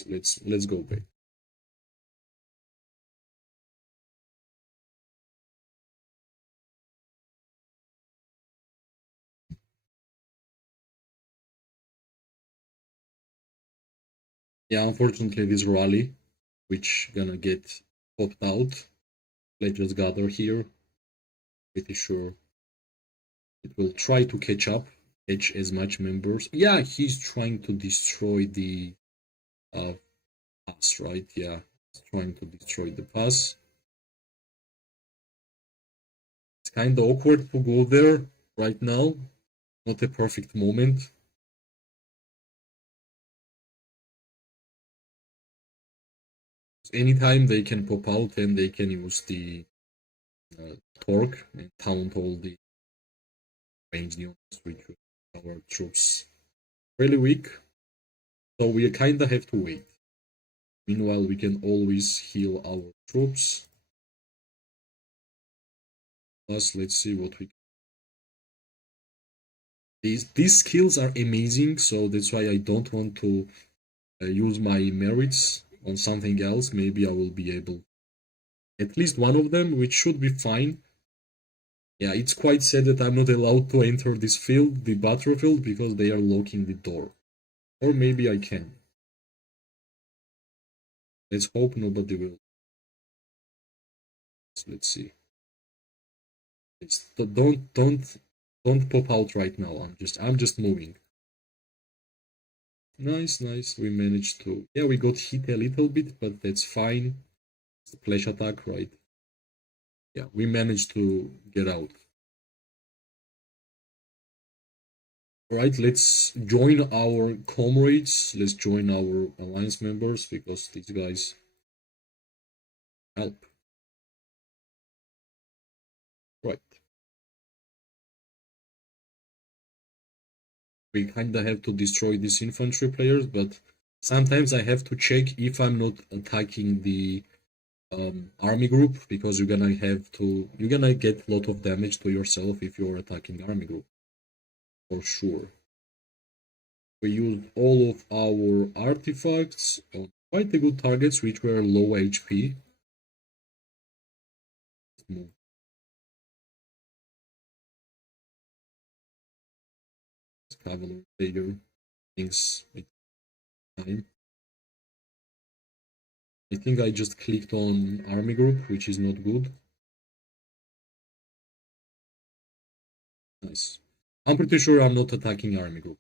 Let's go back. Yeah, unfortunately this rally, which gonna get popped out. Let's just gather here. Pretty sure it will try to catch up, catch as much members. Yeah, he's trying to destroy the uh, pass, right? Yeah, he's trying to destroy the pass. It's kind of awkward to go there right now. Not a perfect moment. Anytime they can pop out and they can use the torque and taunt all the ranged units, which our troops really weak. So we kinda have to wait. Meanwhile, we can always heal our troops. Plus, let's see what we can. These skills are amazing, so that's why I don't want to use my merits on something else. Maybe I will be able at least one of them, which should be fine. Yeah, it's quite sad that I'm not allowed to enter this field, the battlefield, because they are locking the door. Or maybe I can. Let's hope nobody will. So let's see. Don't pop out right now. I'm just moving. nice. We managed to. Yeah, we got hit a little bit, but that's fine. It's a flash attack, right? Yeah, we managed to get out. Alright, let's join our comrades. Let's join our alliance members because these guys help. Right. We kinda have to destroy these infantry players, but sometimes I have to check if I'm not attacking the army group because you're gonna get a lot of damage to yourself if you're attacking army group for sure. We used all of our artifacts on quite a good targets which were low HP. Let's move. Cavalry player things with time. I think I just clicked on army group, which is not good. Nice. I'm pretty sure I'm not attacking army group.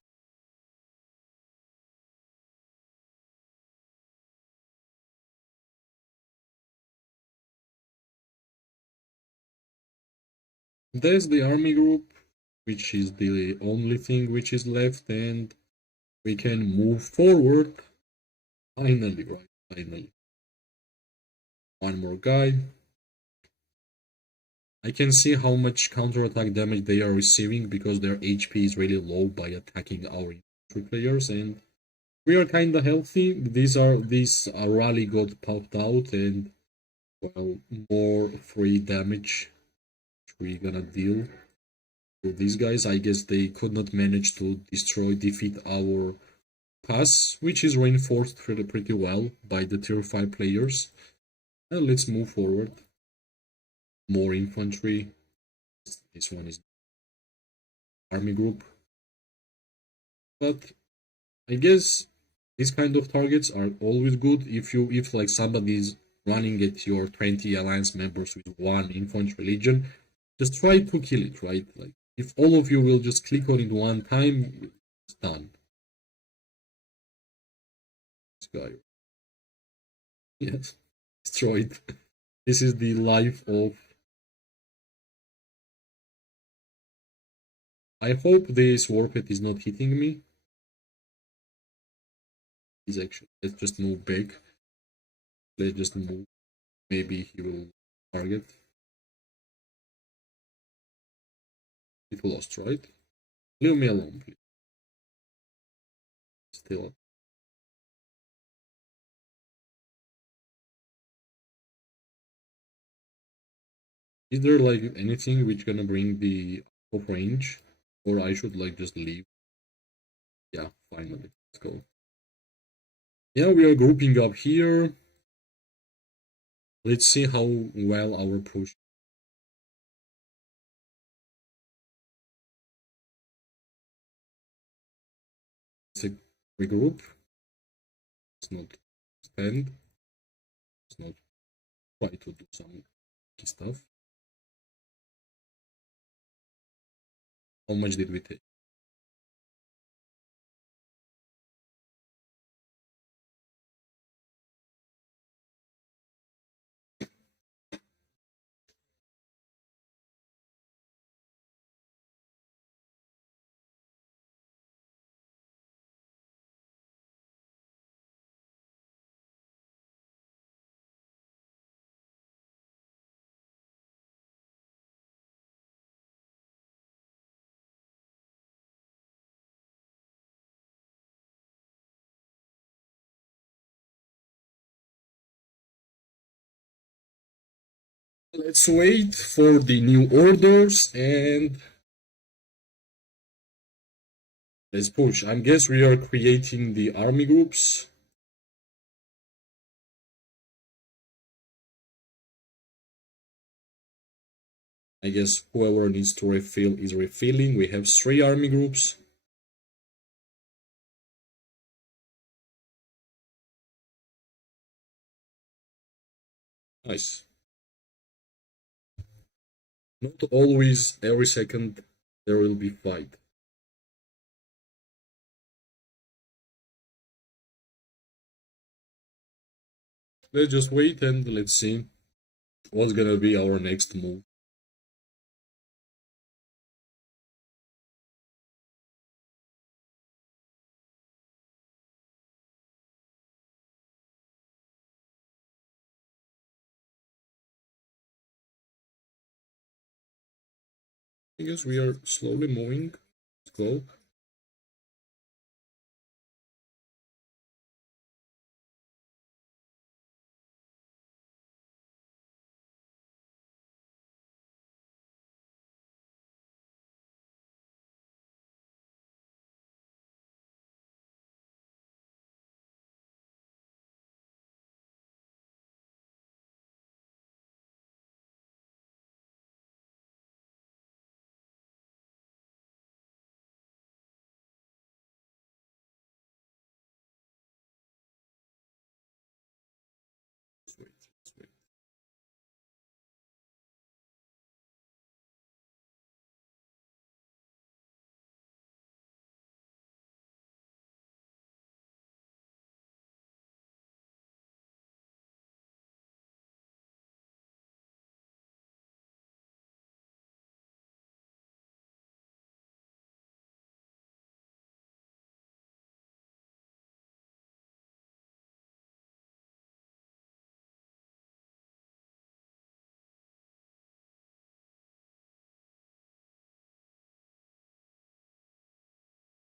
There's the army group, which is the only thing which is left, and we can move forward. Finally, right? Finally. One more guy. I can see how much counterattack damage they are receiving because their HP is really low by attacking our infantry players, and we are kinda healthy. These rally got popped out, and well, more free damage which we're gonna deal to these guys. I guess they could not manage to defeat our pass, which is reinforced pretty well by the tier 5 players. And let's move forward. More infantry. This one is army group. But I guess these kind of targets are always good if like somebody's running at your 20 alliance members with one infantry legion, just try to kill it, right? Like if all of you will just click on it one time, it's done. This guy. Yes. Destroyed. This is the life of. I hope this warped is not hitting me. He's actually. Let's just move back. Let's just move. Maybe he will target. It lost, right? Leave me alone, please. Still. Is there like anything which gonna bring the off range? Or I should like just leave? Yeah, finally. Let's go. Yeah, we are grouping up here. Let's see how well our push. Let's regroup. Let's not spend. Let's not try to do some key stuff. How much did we take? Let's wait for the new orders and let's push. I guess we are creating the army groups. I guess whoever needs to refill is refilling. We have 3 army groups. Nice. Not always every second there will be fight. let's just wait and let's see what's gonna be our next move. I guess we are slowly moving. Let's go. Let's wait. Let's wait.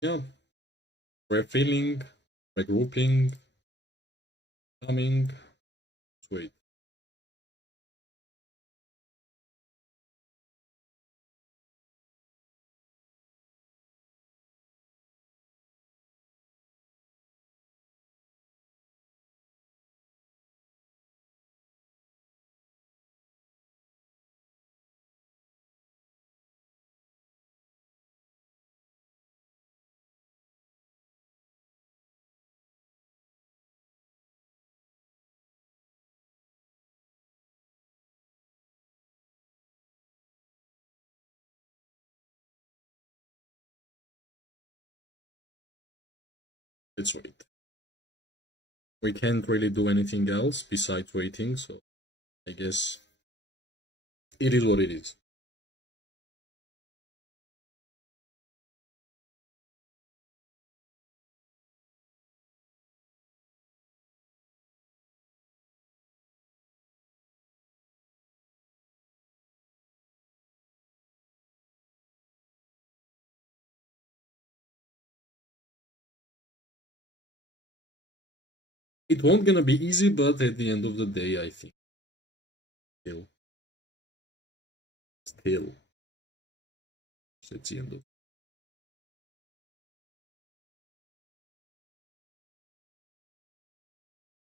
Yeah, refilling, regrouping, coming. Let's wait. Let's wait. We can't really do anything else besides waiting, so I guess it is what it is. It won't gonna be easy, but at the end of the day, I think still, still, it's the end of.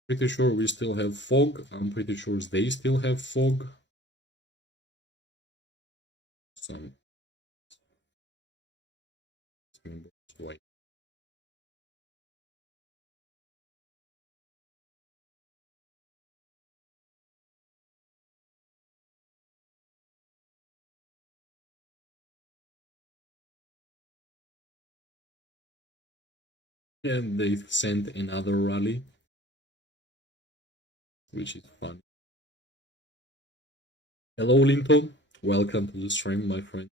Pretty sure we still have fog. I'm pretty sure they still have fog. Some white. And they sent another rally, which is fun. Hello, Linton. Welcome to the stream, my friend.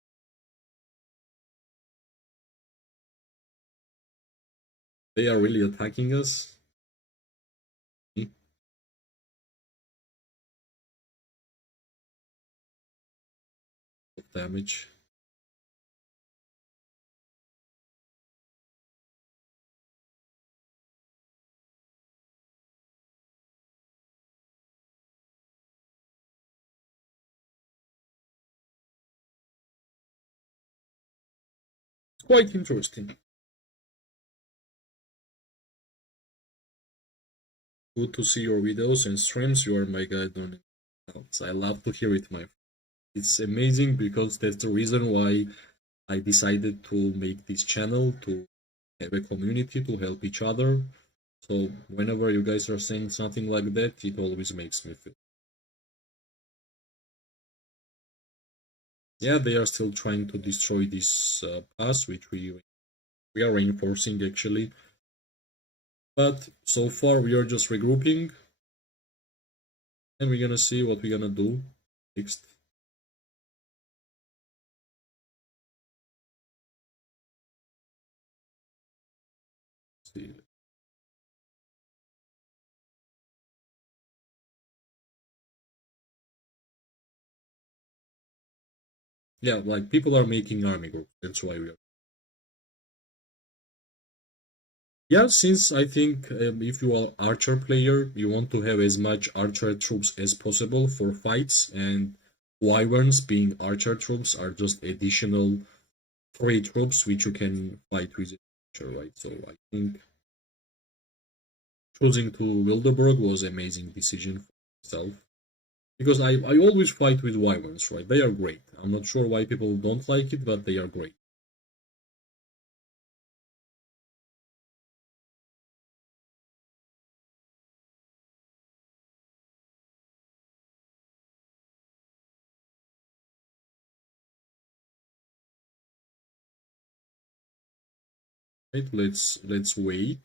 They are really attacking us. Of damage. It's quite interesting. Good to see your videos and streams. You are my guide on it. I love to hear it, my friend. It's amazing because that's the reason why I decided to make this channel, to have a community, to help each other. So whenever you guys are saying something like that, it always makes me feel. Yeah, they are still trying to destroy this pass, which we are reinforcing actually. But so far we are just regrouping. And we're gonna see what we're gonna do next. See. Yeah, like people are making army groups. That's why we are. Yeah, since I think if you are archer player, you want to have as much archer troops as possible for fights, and wyverns being archer troops are just additional three troops which you can fight with archer, right? So I think choosing to Wildeburg was an amazing decision for myself. Because I always fight with wyverns, right? They are great. I'm not sure why people don't like it, but they are great. Right? Let's wait.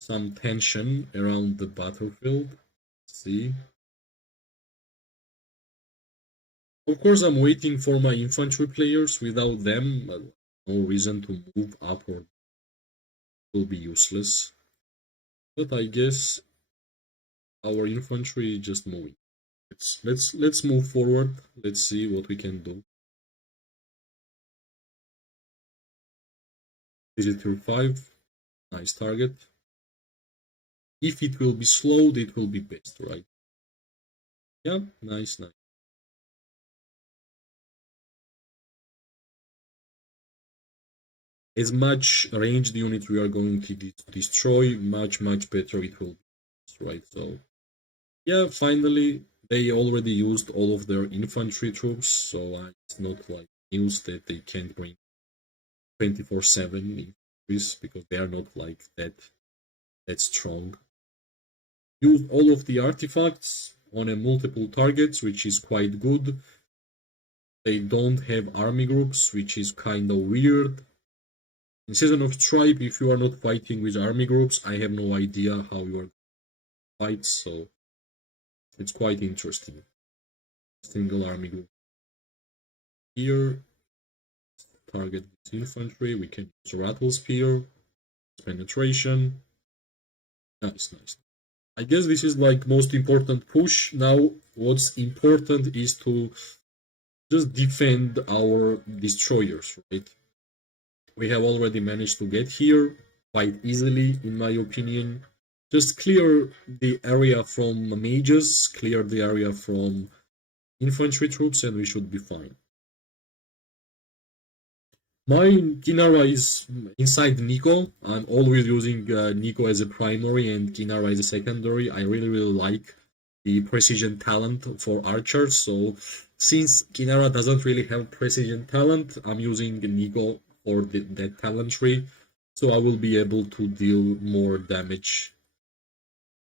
Some tension around the battlefield. See. Of course, I'm waiting for my infantry players. Without them, no reason to move up or will be useless. But I guess our infantry is just moving. Let's move forward. Let's see what we can do. Visitor 5, nice target. If it will be slowed, it will be best, right? Yeah, nice, nice. As much ranged unit we are going to destroy, much better it will be, right? So yeah, finally they already used all of their infantry troops, so it's not like news that they can't bring 24/7 infantries because they are not like that strong. Use all of the artifacts on a multiple targets, which is quite good. They don't have army groups, which is kind of weird. In Season of Stripe, if you are not fighting with army groups, I have no idea how you are fight, so it's quite interesting. Single army group. Here, target this infantry, we can use rattle spear, penetration. Nice, nice. I guess this is like most important push. Now, what's important is to just defend our destroyers, right? We have already managed to get here quite easily, in my opinion. Just clear the area from mages, clear the area from infantry troops, and we should be fine. My Kinara is inside Nico. I'm always using Nico as a primary and Kinara as a secondary. I really like the precision talent for archers. So since Kinara doesn't really have precision talent, I'm using Nico for that talent tree. So I will be able to deal more damage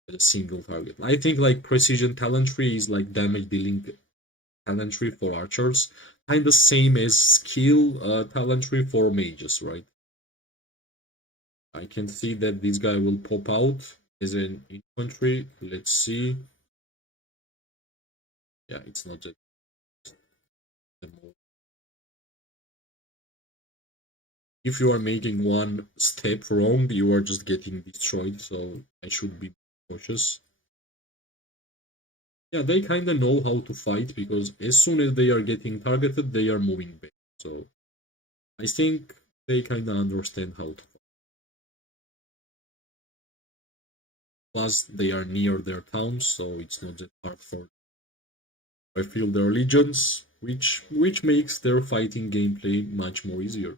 with a single target. I think like precision talent tree is like damage dealing talent tree for archers, kind of same as skill talent tree for mages, right? I can see that this guy will pop out as an infantry. Let's see. Yeah, it's not just the more. If you are making one step wrong, you are just getting destroyed. So I should be cautious. Yeah, they kind of know how to fight because as soon as they are getting targeted, they are moving back. So I think they kind of understand how to fight. Plus, they are near their towns, so it's not that hard for. I feel their legions, which makes their fighting gameplay much more easier.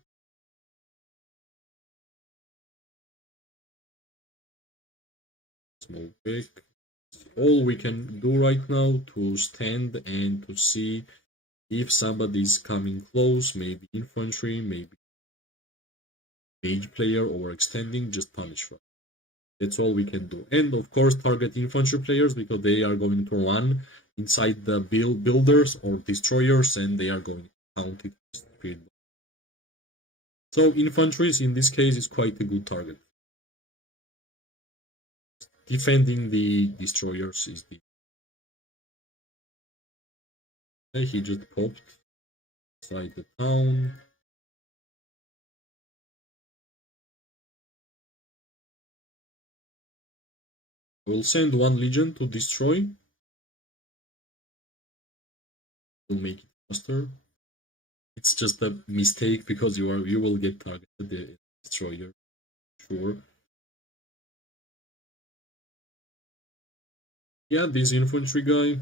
Small pick. All we can do right now to stand and to see if somebody is coming close, maybe infantry, maybe mage player overextending, just punish them. That's all we can do. And of course, target infantry players because they are going to run inside the builders or destroyers and they are going to count it. So infantry in this case is quite a good target. Defending the destroyers is the Okay, he just popped inside the town. We'll send one legion to destroy to make it faster. It's just a mistake because you will get targeted the destroyer, sure. Yeah, this infantry guy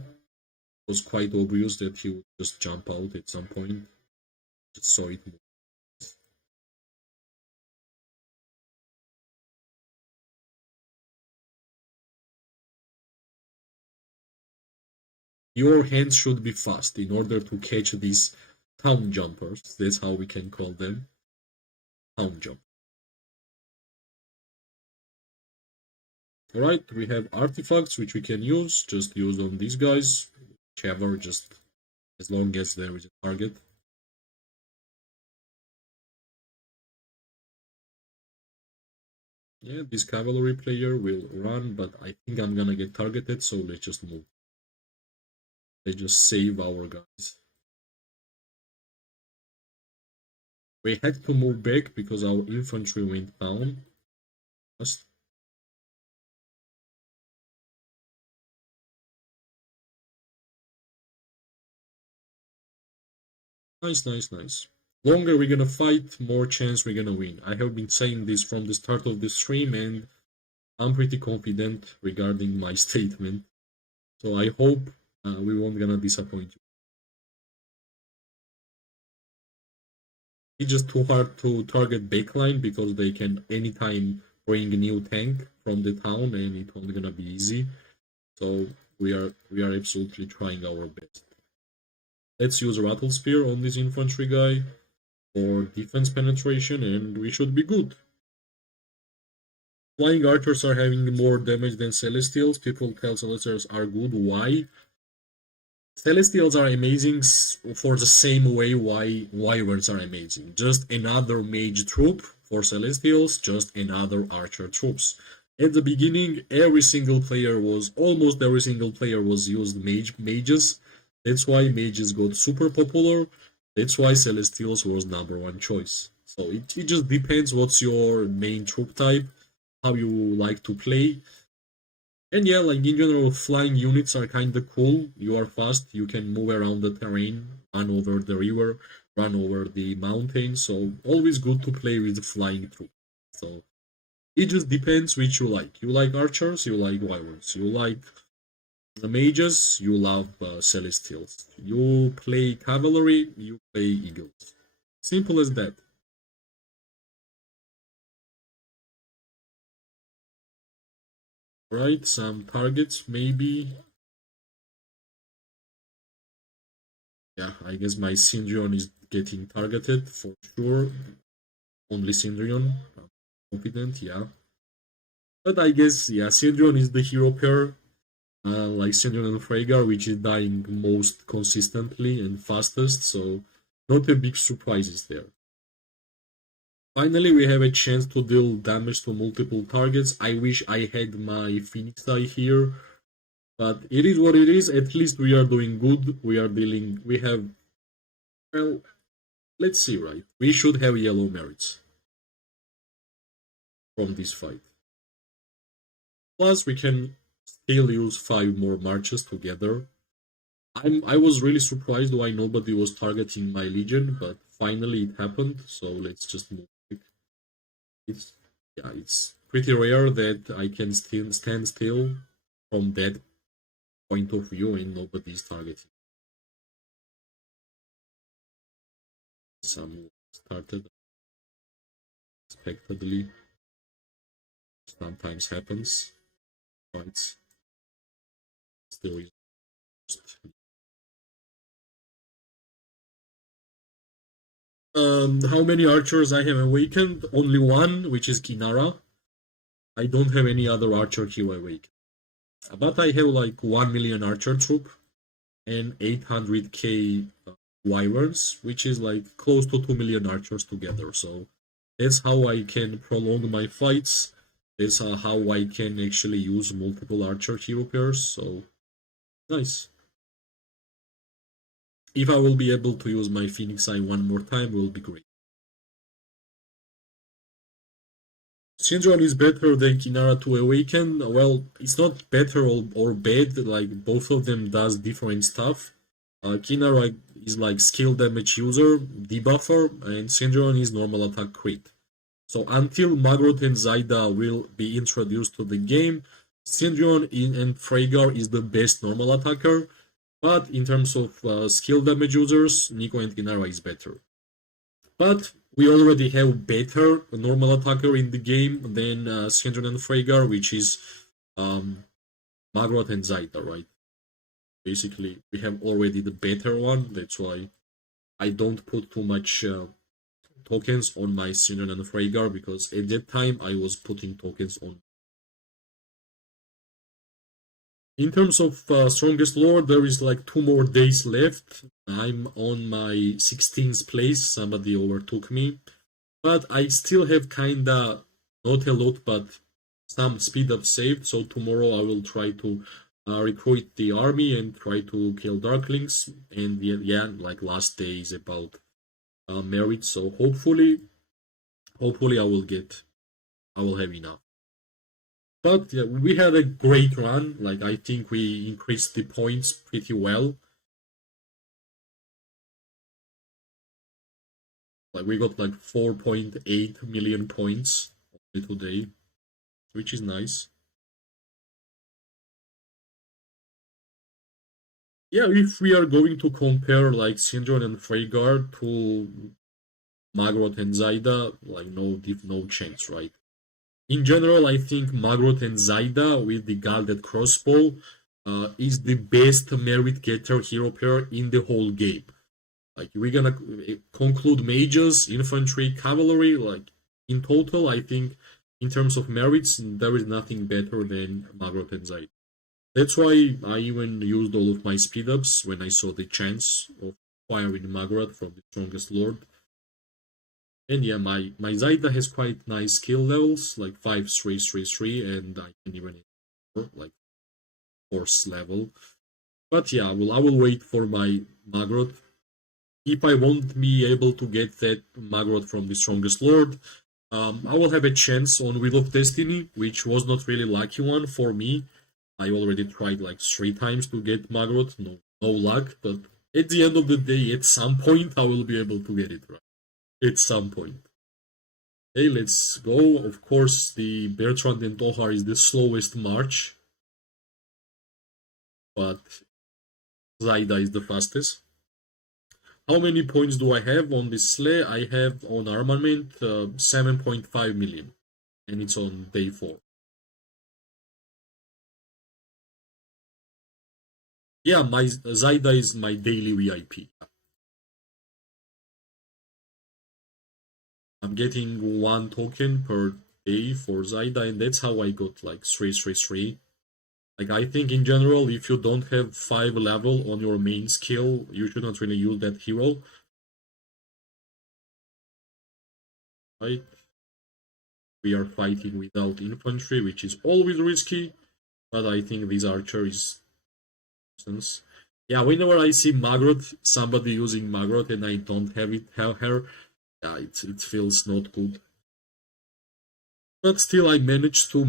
was quite obvious that he would just jump out at some point. Just saw it. Your hands should be fast in order to catch these town jumpers. That's how we can call them. Town jump. Alright, we have artifacts which we can use. Just use on these guys. Whichever, just as long as there is a target. Yeah, this cavalry player will run, but I think I'm gonna get targeted, so let's just move. Let's just save our guys. We had to move back because our infantry went down. Just nice, nice, nice. Longer we're gonna fight, more chance we're gonna win. I have been saying this from the start of the stream, and I'm pretty confident regarding my statement. So I hope we won't gonna disappoint you. It's just too hard to target backline because they can anytime bring a new tank from the town, and it won't gonna be easy. So we are absolutely trying our best. Let's use Rattle Spear on this infantry guy for defense penetration, and we should be good. Flying archers are having more damage than Celestials. People tell Celestials are good. Why? Celestials are amazing for the same way why Wyverns are amazing. Just another mage troop for Celestials, just another archer troops. At the beginning, almost every single player was used mages. That's why mages got super popular. That's why Celestials was number one choice. So it just depends what's your main troop type, how you like to play. And yeah, like in general, flying units are kind of cool. You are fast, you can move around the terrain, run over the river, run over the mountain. So always good to play with the flying troop. So it just depends which you like. You like archers, you like wyverns. You like mages, you love celestials. You play cavalry, you play eagles. Simple as that. Right, some targets maybe. Yeah, I guess my Syndrion is getting targeted for sure. Only Syndrion. I'm confident, yeah. But I guess, yeah, Syndrion is the hero pair. Like Syndrion and Freygar, which is dying most consistently and fastest, so not a big surprises there. Finally, we have a chance to deal damage to multiple targets. I wish I had my Phoenix Eye here, but it is what it is. At least we are doing good. We have, well, let's see, right? We should have yellow merits from this fight. Plus, we can still use 5 more marches together. I was really surprised why nobody was targeting my legion, but finally it happened. So let's just move. It's yeah, it's pretty rare that I can still stand still from that point of view and nobody's targeting. Some started unexpectedly. Sometimes happens. Fights still used. How many archers I have awakened? Only one, which is Kinara. I don't have any other archer here awakened. But I have like 1 million archer troop and 800k wyverns, which is like close to 2 million archers together. So that's how I can prolong my fights. That's how I can actually use multiple archer hero pairs. So nice. If I will be able to use my Phoenix Eye one more time, will be great. Syndrome is better than Kinara to Awaken. Well, it's not better or bad, like both of them does different stuff. Kinara is like skill damage user, debuffer, and Syndrome is normal attack crit. So until Magrot and Zaida will be introduced to the game, Syndrome and Freygar is the best normal attacker, but in terms of skill damage users, Nico and Kinara is better. But we already have better normal attacker in the game than Syndrome and Freygar, which is Magrot and Zaida, right? Basically, we have already the better one, that's why I don't put too much tokens on my Syndrome and Freygar, because at that time I was putting tokens on. In terms of Strongest Lord, there is like 2 more days left. I'm on my 16th place, somebody overtook me. But I still have kinda, not a lot, but some speed up saved, so tomorrow I will try to recruit the army and try to kill Darklings. And yeah, like last day is about merit, so hopefully I will have enough. But yeah, we had a great run. Like I think we increased the points pretty well. Like we got like 4.8 million points today, which is nice. Yeah, if we are going to compare like Syndrome and Freygar to Magrot and Zaida, like no chance, right? In general, I think Magrot and Zaida with the Galded Crossbow is the best merit getter hero pair in the whole game. Like we're gonna conclude mages, infantry, cavalry. Like in total, I think in terms of merits, there is nothing better than Magrot and Zaida. That's why I even used all of my speed ups when I saw the chance of acquiring Magrot from the Strongest Lord. And yeah, my Zaida has quite nice skill levels, like 5, 3, 3, 3, and I can even like force level. But yeah, I will wait for my Magrot. If I won't be able to get that Magrot from the Strongest Lord, I will have a chance on Wheel of Destiny, which was not really lucky one for me. I already tried like 3 times to get Magrot, no luck, but at the end of the day, at some point, I will be able to get it right. At some point. Okay, let's go. Of course, the Bertrand and Tohar is the slowest march, but Zaida is the fastest. How many points do I have on this sleigh? I have on armament 7.5 million, and it's on day 4. Yeah, my Zaida is my daily VIP. I'm getting 1 token per day for Zaida, and that's how I got like 333. Like I think in general, if you don't have 5 level on your main skill, you should not really use that hero. Right? We are fighting without infantry, which is always risky, but I think this archer is. Yeah, whenever I see Magrot, somebody using Magrot, and I don't have her, yeah, it feels not good. But still, I managed to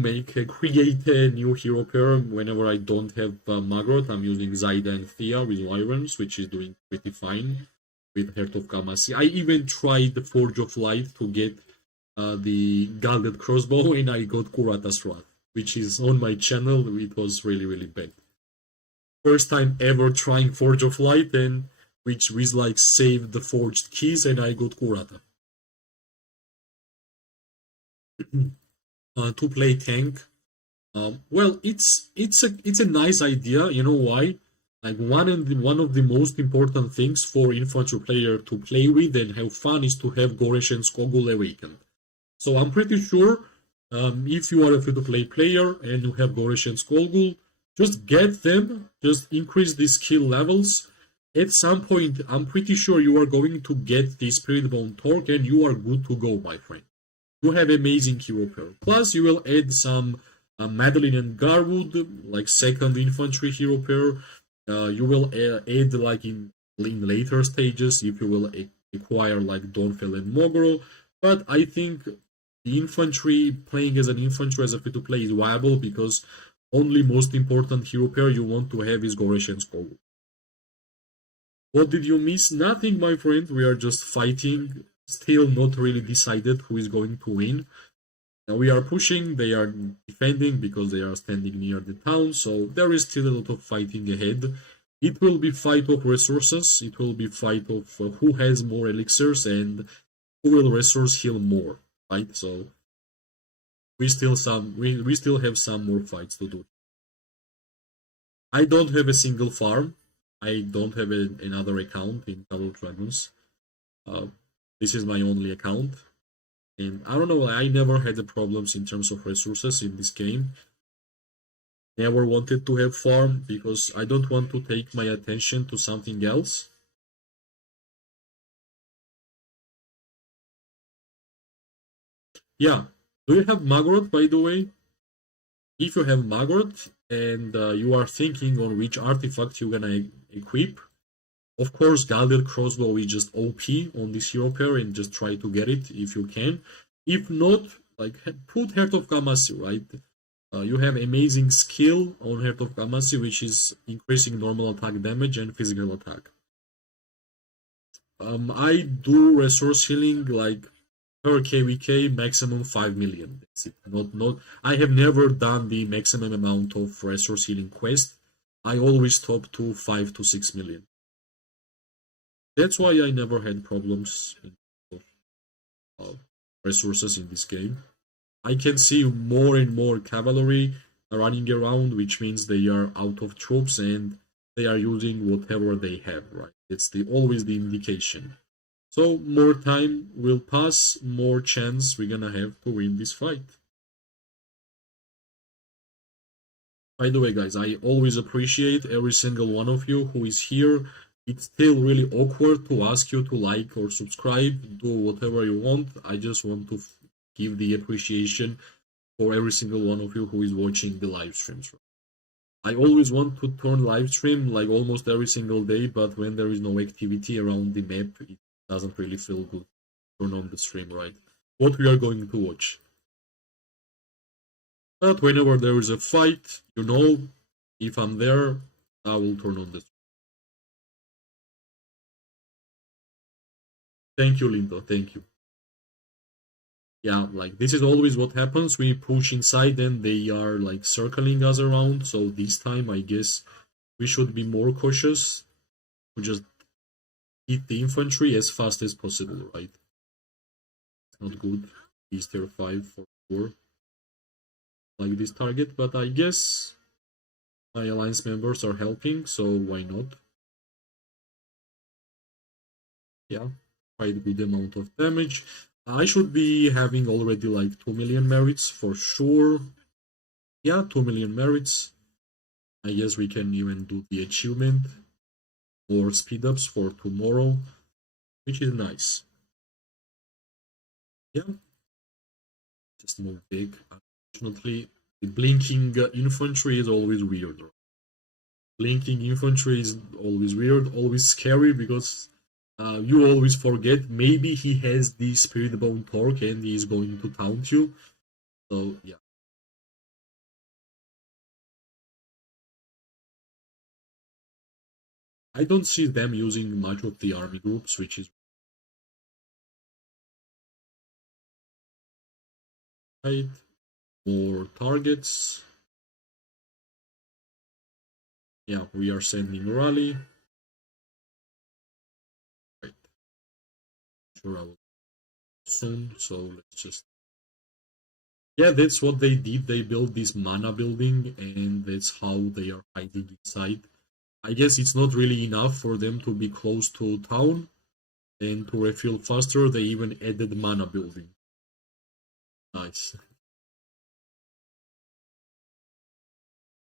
create a new hero pair. Whenever I don't have Magrot, I'm using Zaida and Thea with Lyrens, which is doing pretty fine with Heart of Kamasi. I even tried the Forge of Light to get the Gilded Crossbow, and I got Kurata's Wrath, which is on my channel. It was really, really bad. First time ever trying Forge of Light, and which was like saved the forged keys, and I got Kurata. To play tank. Well, it's a nice idea. You know why? Like one of the most important things for infantry player to play with and have fun is to have Goresh and Skogul awakened. So I'm pretty sure if you are a free-to-play player and you have Goresh and Skogul, just get them, just increase the skill levels. At some point, I'm pretty sure you are going to get the Spirit Bone Torque and you are good to go, my friend. You have amazing hero pair. Plus, you will add some Madeline and Garwood, like second infantry hero pair. You will add like in in later stages if you will acquire like Donfel and Mogoro. But I think the infantry, playing as an infantry as a free to play is viable because only most important hero pair you want to have is Goresh and Skogul. What did you miss? Nothing, my friend. We are just fighting. Still not really decided who is going to win. Now we are pushing, they are defending because they are standing near the town, so there is still a lot of fighting ahead. It will be fight of resources, it will be fight of who has more elixirs and who will resource heal more, right? So we still have some more fights to do. I don't have a single farm. I don't have another account in Call of Dragons. Uh, this is my only account. And I don't know, I never had the problems in terms of resources in this game. Never wanted to have farm because I don't want to take my attention to something else. Yeah. Do you have Magorot, by the way? If you have Magorot and you are thinking on which artifact you're gonna equip, of course, Galdir Crossbow is just OP on this hero pair and just try to get it if you can. If not, like put Heart of Gamasi, right? You have amazing skill on Heart of Gamasi, which is increasing normal attack damage and physical attack. I do resource healing like per KVK maximum 5 million. That's it. Not. I have never done the maximum amount of resource healing quest. I always stop to 5 to 6 million. That's why I never had problems in resources in this game. I can see more and more cavalry running around, which means they are out of troops and they are using whatever they have, right? It's always the indication. So more time will pass, more chance we're gonna have to win this fight. By the way, guys, I always appreciate every single one of you who is here. It's still really awkward to ask you to like or subscribe, do whatever you want. I just want to give the appreciation for every single one of you who is watching the live streams. I always want to turn live stream like almost every single day, but when there is no activity around the map, it doesn't really feel good. Turn on the stream, right? What we are going to watch. But whenever there is a fight, you know, if I'm there, I will turn on the stream. Thank you, Lindo. Thank you. Yeah, like this is always what happens. We push inside and they are like circling us around. So this time, I guess we should be more cautious. We just hit the infantry as fast as possible, right? It's not good. He's tier 5 for sure. Like this target, but I guess my alliance members are helping, so why not? Yeah, quite good amount of damage. I should be having already like 2 million merits for sure. Yeah, 2 million merits. I guess we can even do the achievement or speed ups for tomorrow, which is nice. Yeah, just move big. Unfortunately, the blinking infantry is always weird. Blinking infantry is always weird, always scary because you always forget maybe he has the spirit bone torque and he is going to taunt you. So yeah. I don't see them using much of the army groups, which is right. More targets. Yeah, we are sending rally. Right. Sure, I will soon. So let's just. Yeah, that's what they did. They built this mana building, and that's how they are hiding inside. I guess it's not really enough for them to be close to town, and to refill faster, they even added mana building. Nice.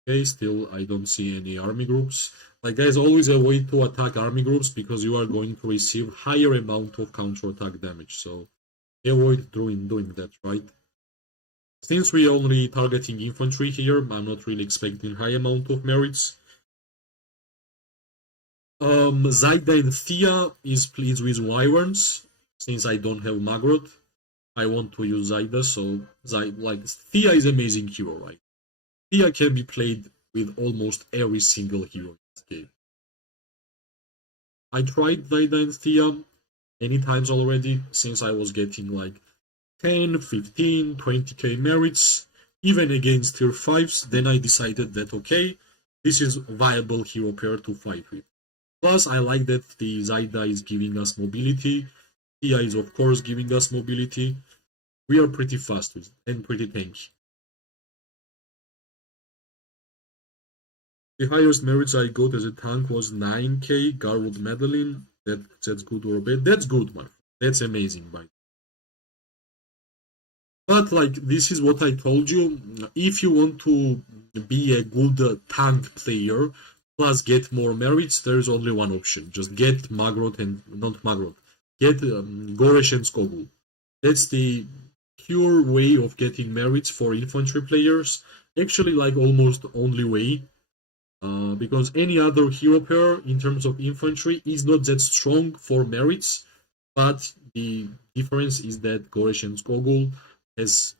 Okay, still I don't see any army groups. Like there's always a way to attack army groups because you are going to receive higher amount of counter attack damage. So avoid doing that, right? Since we are only targeting infantry here, I'm not really expecting high amount of merits. Zaida and Thea is pleased with Wyverns. Since I don't have Magrot, I want to use Zaida, so like Thea is amazing hero, right? Thea can be played with almost every single hero in this game. I tried Zaida and Thea many times already since I was getting like 10, 15, 20k merits, even against tier 5s. Then I decided that okay, this is a viable hero pair to fight with. Plus, I like that the Zaida is giving us mobility. Tia is, of course, giving us mobility. We are pretty fast with it and pretty tanky. The highest merits I got as a tank was 9k Garwood Madeline. That's good or bad? That's good, man. That's amazing, by. But like this is what I told you. If you want to be a good tank player plus get more merits, there is only one option. Just get Magrot and not Magrot. Get Goresh and Skogul. That's the pure way of getting merits for infantry players. Actually, like almost only way. Because any other hero pair in terms of infantry is not that strong for merits, but the difference is that Goresh and Skogul has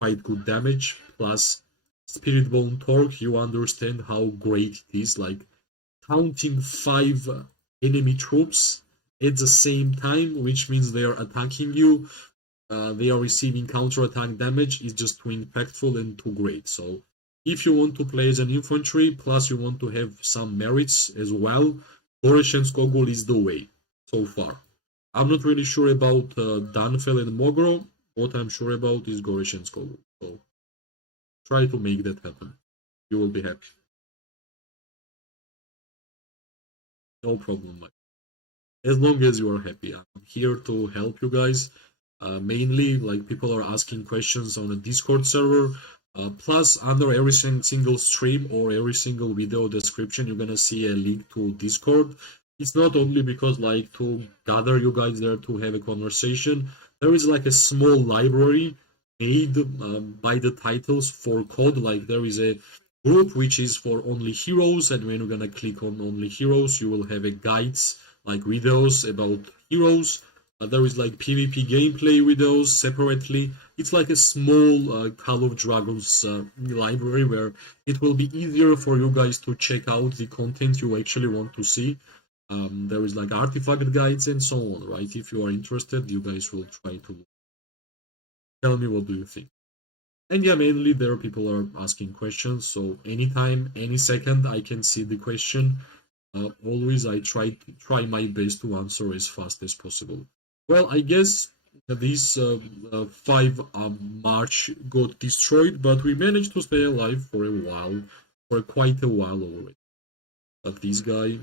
quite good damage plus Spirit Bone Torque. You understand how great it is, like counting 5 enemy troops at the same time, which means they are attacking you. They are receiving counter attack damage is just too impactful and too great. So if you want to play as an infantry, plus you want to have some merits as well, Goresh and Skogul is the way so far. I'm not really sure about Danfel and Mogro. What I'm sure about is Goresh and Skogul. So try to make that happen. You will be happy. No problem, Mike. As long as you are happy, I'm here to help you guys. Mainly, like people are asking questions on a Discord server. Plus, under every single stream or every single video description, you're gonna see a link to Discord. It's not only because like to gather you guys there to have a conversation. There is like a small library made by the titles for code. Like there is a group which is for only heroes, and when you're gonna click on only heroes, you will have a guides like videos about heroes. There is like PvP gameplay videos separately. It's like a small Call of Dragons library where it will be easier for you guys to check out the content you actually want to see. There is like artifact guides and so on, right? If you are interested, you guys will try to tell me what do you think. And yeah, mainly there people are asking questions, so anytime, any second, I can see the question. Always I try my best to answer as fast as possible. Well, I guess this 5 March got destroyed, but we managed to stay alive for a while, for quite a while already. But this guy,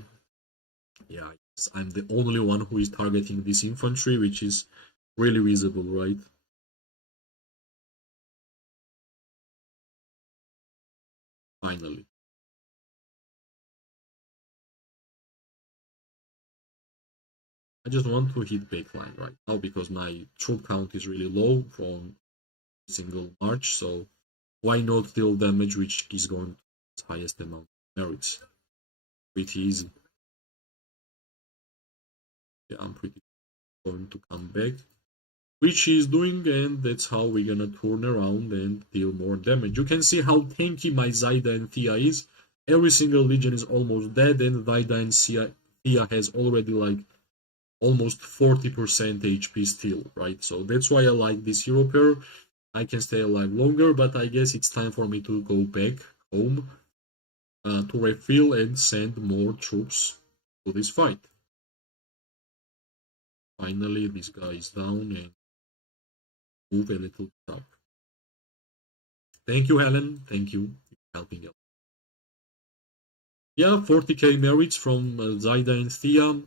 yeah, I'm the only one who is targeting this infantry, which is really visible, right? Finally. I just want to hit backline right now because my troop count is really low from single march, so why not deal damage which is going to its highest amount of merits? Pretty easy. Yeah, I'm pretty going to come back. Which he's doing, and that's how we're gonna turn around and deal more damage. You can see how tanky my Zaida and Thea is. Every single legion is almost dead, and Zaida and Thea has already like almost 40% HP still, right? So that's why I like this hero pair. I can stay alive longer, but I guess it's time for me to go back home to refill and send more troops to this fight. Finally, this guy is down and move a little bit up. Thank you, Helen. Thank you for helping out. Yeah, 40k merits from Zaida and Thea.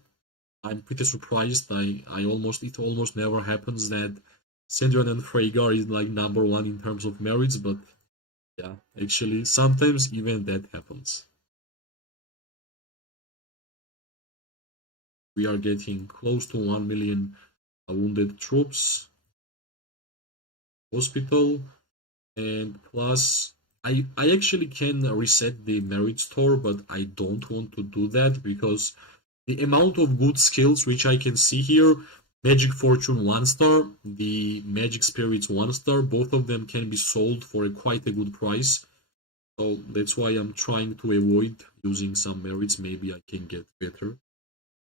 I'm pretty surprised. It almost never happens that Syndron and Freygar is like number one in terms of merits, but yeah, actually, sometimes even that happens. We are getting close to 1 million wounded troops, hospital, and plus, I actually can reset the merit store, but I don't want to do that because the amount of good skills which I can see here, Magic Fortune 1 star, the Magic Spirits 1 star, both of them can be sold for quite a good price. So that's why I'm trying to avoid using some merits. Maybe I can get better.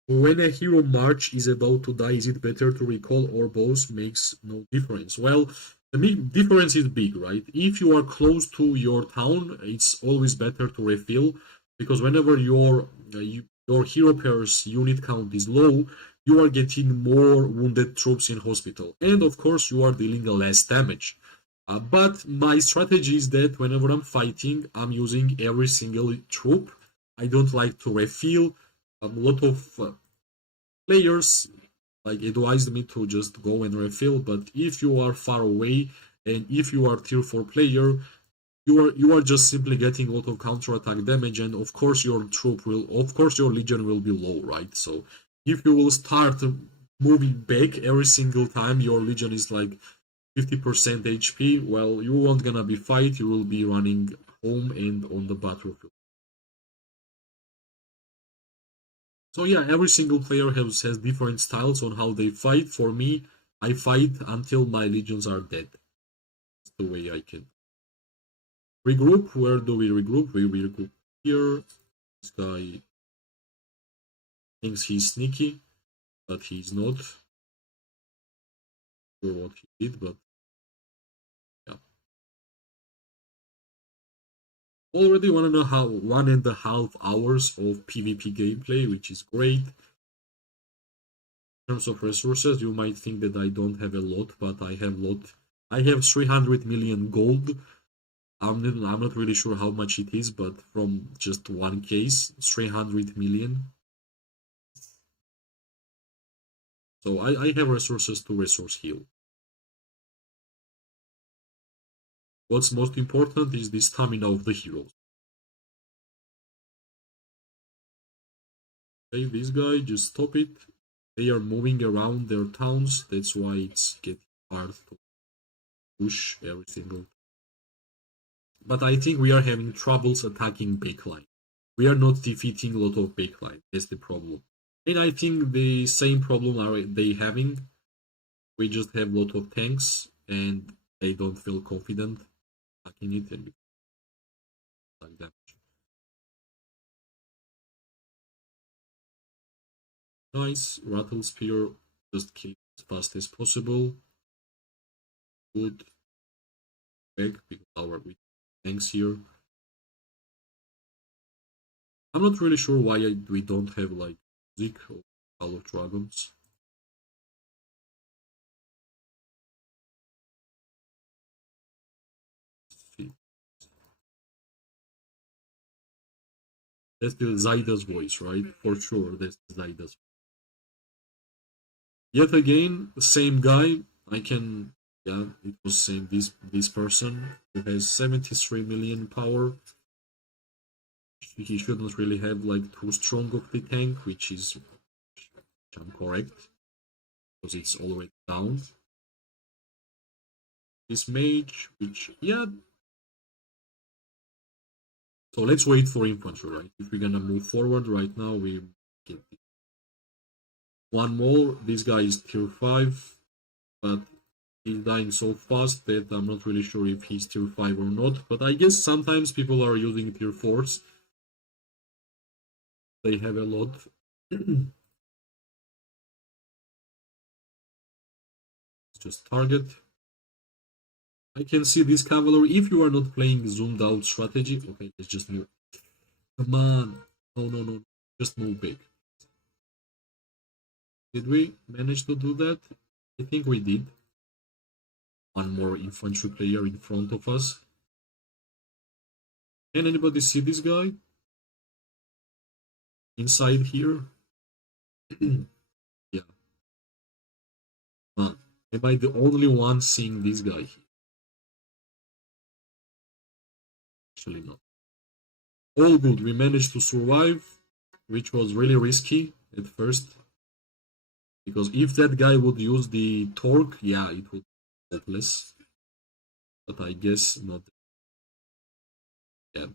When a hero march is about to die, is it better to recall or both? Makes no difference. Well, the difference is big, right? If you are close to your town, it's always better to refill because whenever your hero pair's unit count is low, you are getting more wounded troops in hospital, and of course you are dealing less damage. But my strategy is that whenever I'm fighting, I'm using every single troop. I don't like to refill. A lot of players like advised me to just go and refill, but if you are far away and if you are tier 4 player, you are just simply getting a lot of counter attack damage, and of course your legion will be low, right? So if you will start moving back every single time your legion is like 50% HP, well, you won't gonna be fight, you will be running home and on the battlefield. So yeah, every single player has different styles on how they fight. For me, I fight until my legions are dead. That's the way I can. Regroup, where do we regroup? We regroup here. This guy thinks he's sneaky, but he's not. Sure what he did, but yeah. Already 1.5 hours of PvP gameplay, which is great. In terms of resources, you might think that I don't have a lot, but I have a lot. I have 300 million gold. I'm not really sure how much it is, but from just one case, 300 million. So I have resources to resource heal. What's most important is the stamina of the heroes. Okay, this guy, just stop it. They are moving around their towns, that's why it's getting hard to push every single. But I think we are having troubles attacking backline. We are not defeating a lot of backline, that's the problem. And I think the same problem are they having. We just have a lot of tanks and they don't feel confident attacking it and like that. Nice, Rattle Spear, just kill as fast as possible. Good. Back because our tanks here. I'm not really sure why we don't have like music or Call of Dragons. That's the Zaida's voice, right? For sure, that's Zaida's. Yet again, the same guy. I can, yeah, it was same. This person who has 73 million power. He shouldn't really have like too strong of the tank, which I'm correct because it's already down. This mage, which yeah. So let's wait for infantry, right? If we're gonna move forward right now, we get one more. This guy is tier 5, but he's dying so fast that I'm not really sure if he's tier 5 or not. But I guess sometimes people are using tier 4s. They have a lot. Just target. I can see this cavalry. If you are not playing zoomed out strategy, okay, let's just move. Come on. No. Just move big. Did we manage to do that? I think we did. One more infantry player in front of us. Can anybody see this guy? Inside here? Yeah. Am I the only one seeing this guy here? Actually not. All good, we managed to survive, which was really risky at first. Because if that guy would use the torque, yeah, it would be hopeless. But I guess not. Yeah,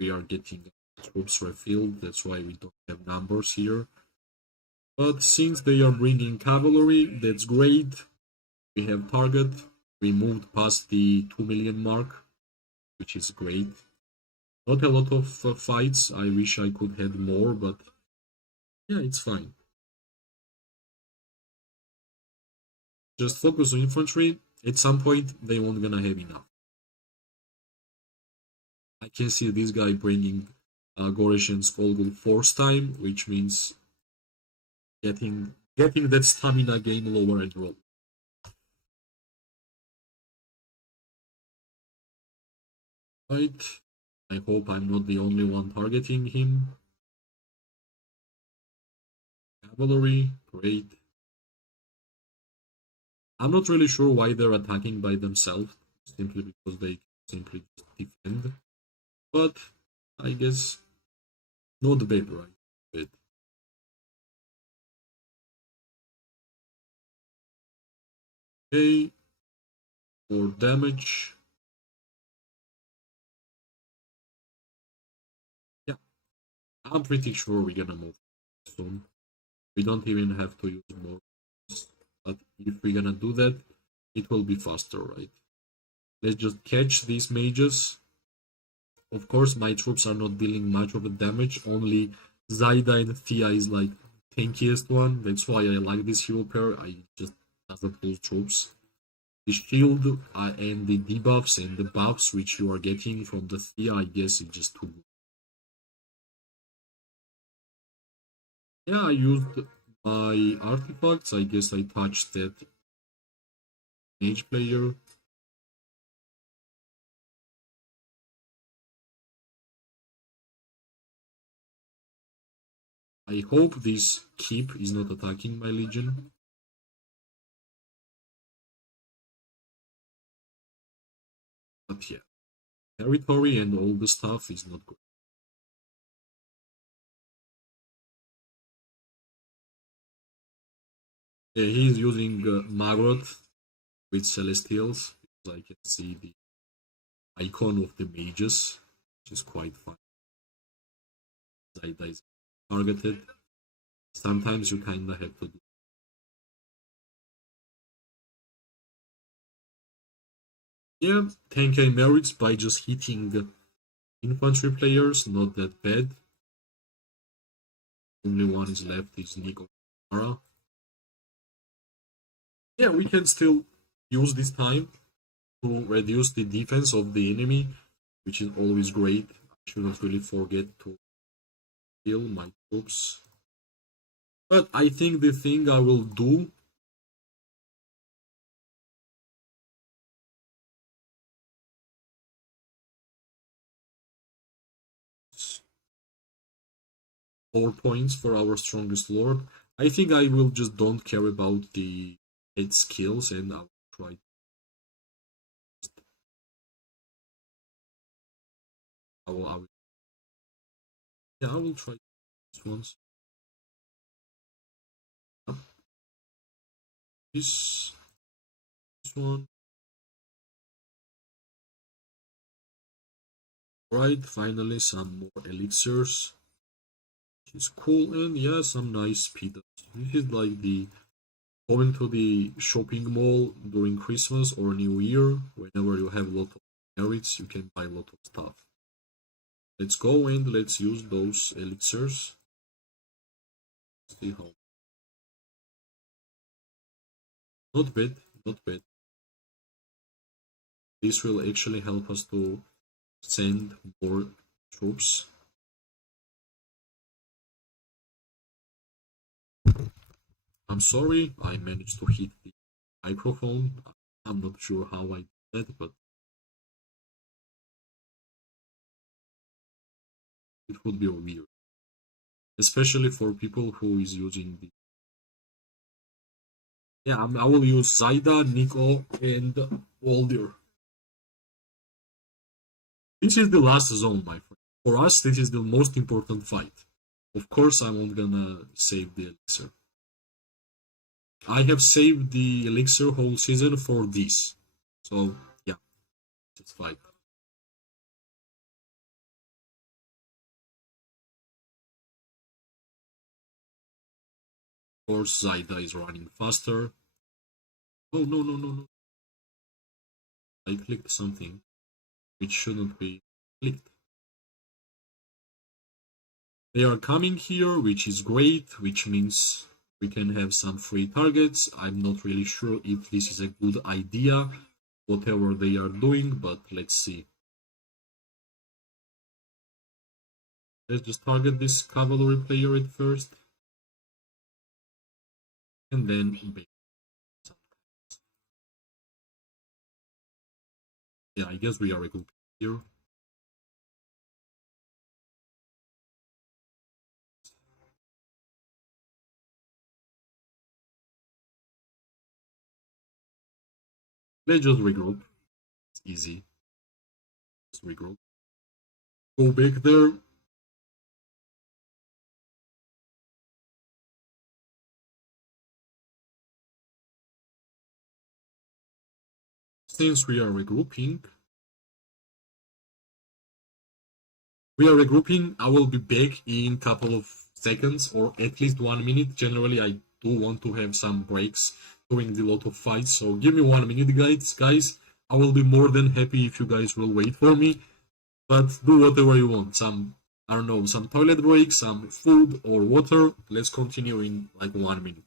we are getting troops refilled. That's why we don't have numbers here. But since they are bringing cavalry, that's great. We have target. We moved past the 2 million mark, which is great. Not a lot of fights. I wish I could have more, but yeah, it's fine. Just focus on infantry. At some point, they won't gonna have enough. I can see this guy bringing Goreshen's Volgul fourth time, which means getting that stamina gain lower and roll. Right. I hope I'm not the only one targeting him. Cavalry, great. I'm not really sure why they're attacking by themselves, simply because they simply just defend. But I guess not bad, right? Bad. Okay, for damage. Yeah, I'm pretty sure we're gonna move soon. We don't even have to use more. But if we're gonna do that, it will be faster, right? Let's just catch these mages. Of course, my troops are not dealing much of the damage. Only Zaida and Thea is like tankiest one. That's why I like this hero pair. I just doesn't lose troops. The shield and the debuffs and the buffs which you are getting from the Thea, I guess, is just too good. Yeah, I used my artifacts. I guess I touched that mage player. I hope this keep is not attacking my legion. But yeah, territory and all the stuff is not good. Yeah, he's using Magroth with Celestials, because I can see the icon of the mages, which is quite fun. Zaida is targeted. Sometimes you kinda have to do. Yeah, 10k merits by just hitting infantry players, not that bad. Only one is left is Nico Mara. Yeah, we can still use this time to reduce the defense of the enemy, which is always great. I shouldn't really forget to heal my troops. But I think the thing I will do is 4 points for our strongest lord. I think I will just don't care about the head skills and I'll try. I will yeah, I will try this once. This this one. Right, finally some more elixirs. Which is cool and yeah, some nice speed ups. This is like the going to the shopping mall during Christmas or New Year, whenever you have a lot of merits, you can buy a lot of stuff. Let's go and let's use those elixirs. See how. Not bad, not bad. This will actually help us to send more troops. I'm sorry, I managed to hit the microphone. I'm not sure how I did that, but it would be weird. Especially for people who is using the yeah, I will use Zaida, Nico, and Waldir. This is the last zone, my friend. For us, this is the most important fight. Of course, I'm not gonna save the elixir. I have saved the elixir whole season for this. So, yeah, let's fight. course, Zaida is running faster. Oh, no, no, no, no. I clicked something which shouldn't be clicked. They are coming here, which is great, which means we can have some free targets. I'm not really sure if this is a good idea, whatever they are doing, but let's see. Let's just target this cavalry player at first, and then yeah, I guess we are a good here. Let's just regroup. It's easy. Just regroup. Go back there. Since we are regrouping. I will be back in a couple of seconds or at least 1 minute. Generally, I do want to have some breaks during the lot of fights. So give me 1 minute, guys. Guys, I will be more than happy if you guys will wait for me. But do whatever you want. Some, I don't know, some toilet break, some food or water. Let's continue in like 1 minute.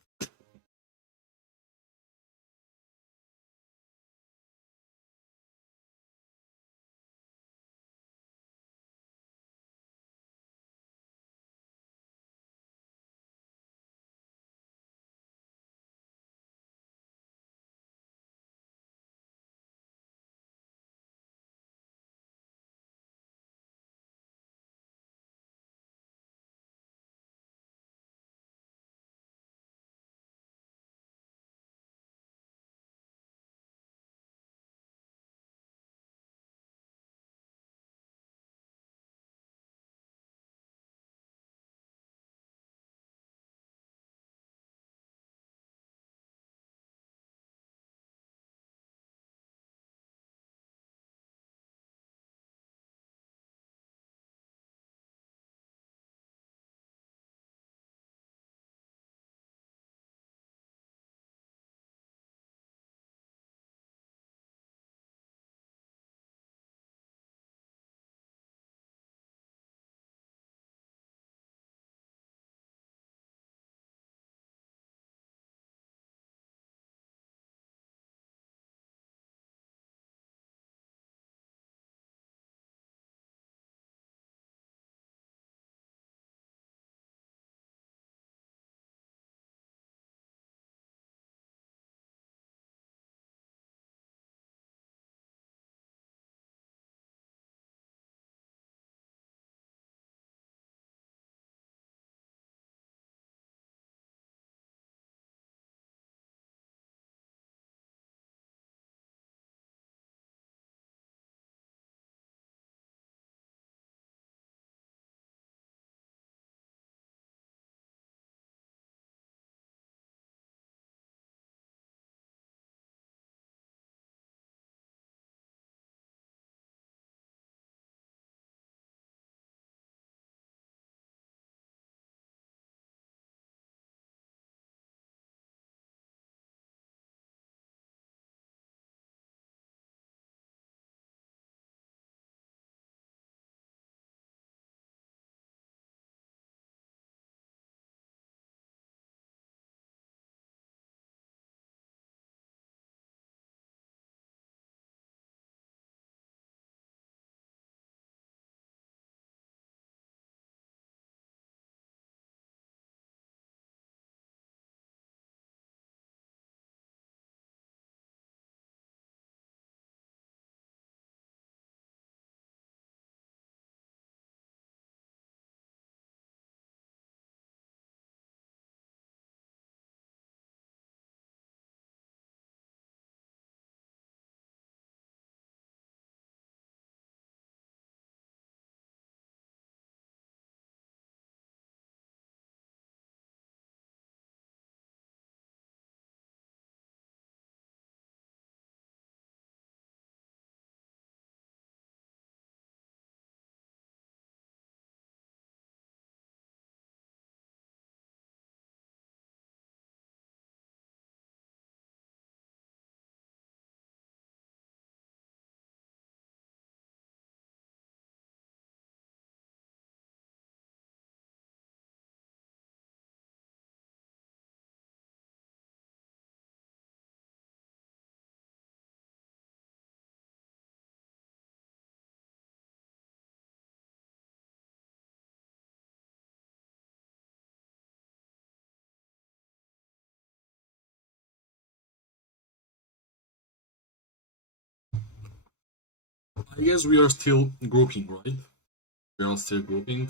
I guess we are still grouping, right? We are still grouping.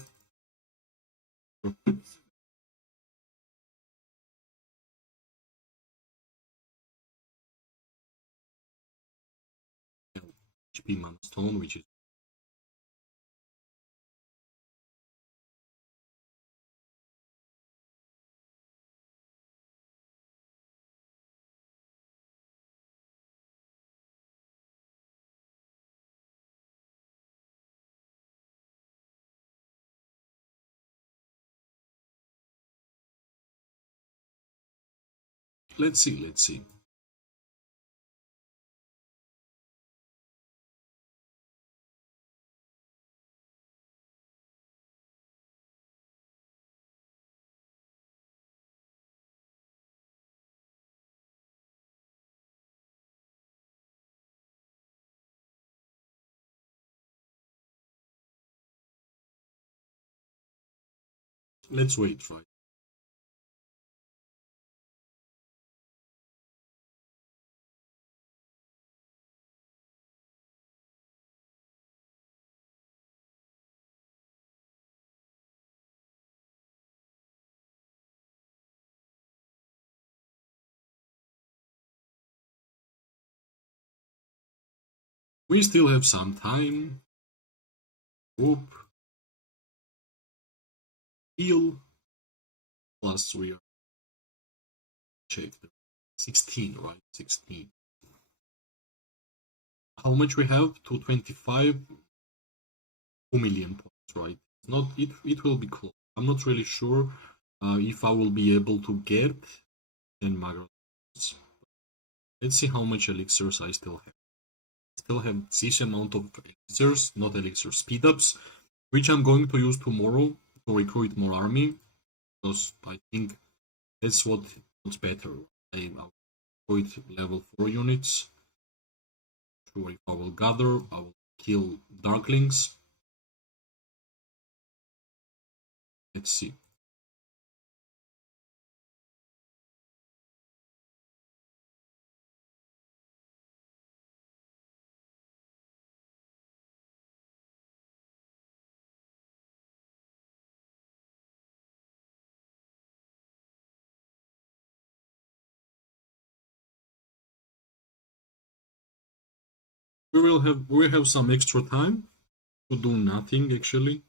HP Mana Stone, which is let's see. Let's wait, right? We still have some time. Group, heal, plus we are check 16, right? 16. How much we have? 225, 2 million points, right? Not it will be close. I'm not really sure if I will be able to get 10 magazines. Let's see how much elixirs I still have. Still have this amount of elixirs, not elixir speed ups, which I'm going to use tomorrow to recruit more army, because I think that's what's better. I'll recruit level 4 units. Sure, if I will gather, I will kill darklings. Let's see. We have some extra time to do nothing actually.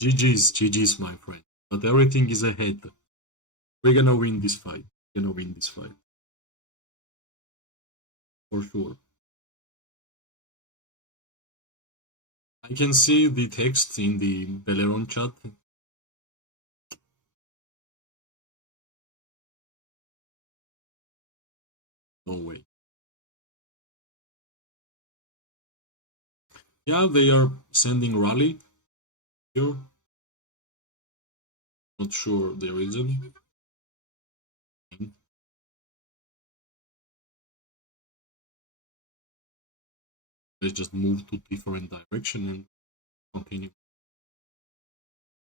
GG's, my friend. But everything is ahead. We're gonna win this fight. We're gonna win this fight. For sure. I can see the text in the Beleron chat. No way. Yeah, they are sending rally here. Not sure the reason. Let's just move to different direction and continue.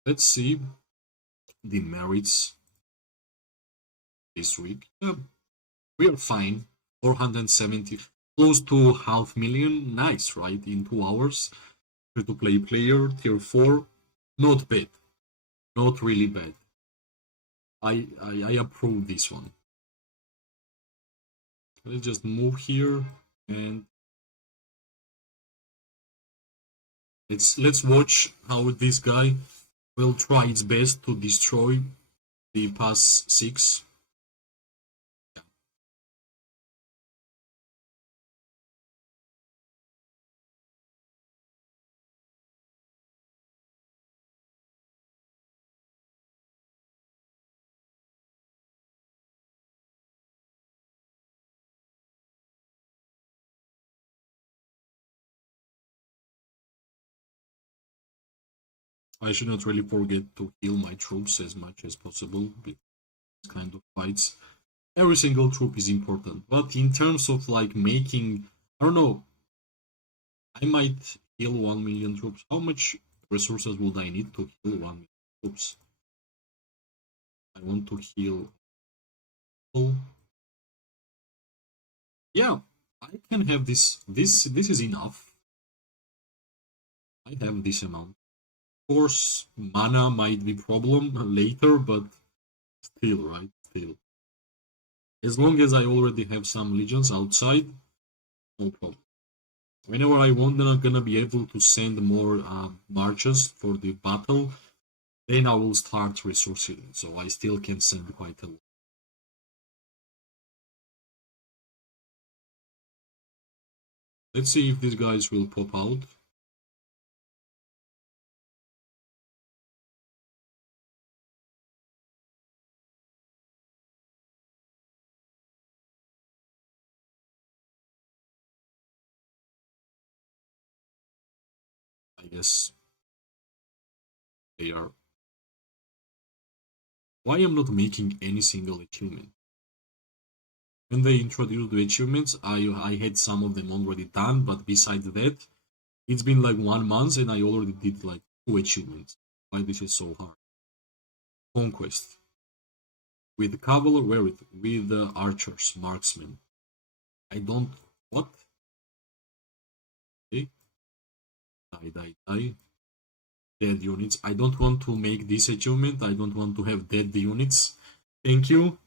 Let's see the merits this week. Yeah, we are fine. 470, close to 500,000. Nice, right? In 2 hours. Free to play player, tier 4. Not bad. Not really bad. I approve this one. Let's just move here and let's watch how this guy will try its best to destroy the pass 6. I should not really forget to heal my troops as much as possible with this kind of fights. Every single troop is important, but in terms of like making, I don't know, I might heal 1 million troops. How much resources would I need to heal 1 million troops? I want to heal. Oh, yeah, I can have this. This is enough. I have this amount. Of course, mana might be problem later, but still, right? Still. As long as I already have some legions outside, no problem. Whenever I want, I'm gonna be able to send more marches for the battle. Then I will start resourcing, so I still can send quite a lot. Let's see if these guys will pop out. I guess they are. Why I'm not making any single achievement? When they introduced the achievements, I had some of them already done, but besides that, it's been like 1 month and I already did like 2 achievements. Why this is so hard? Conquest. With cavalry, where it? With archers, marksmen. I don't. What? Okay. Die. Dead units. I don't want to make this achievement. I don't want to have dead units. Thank you.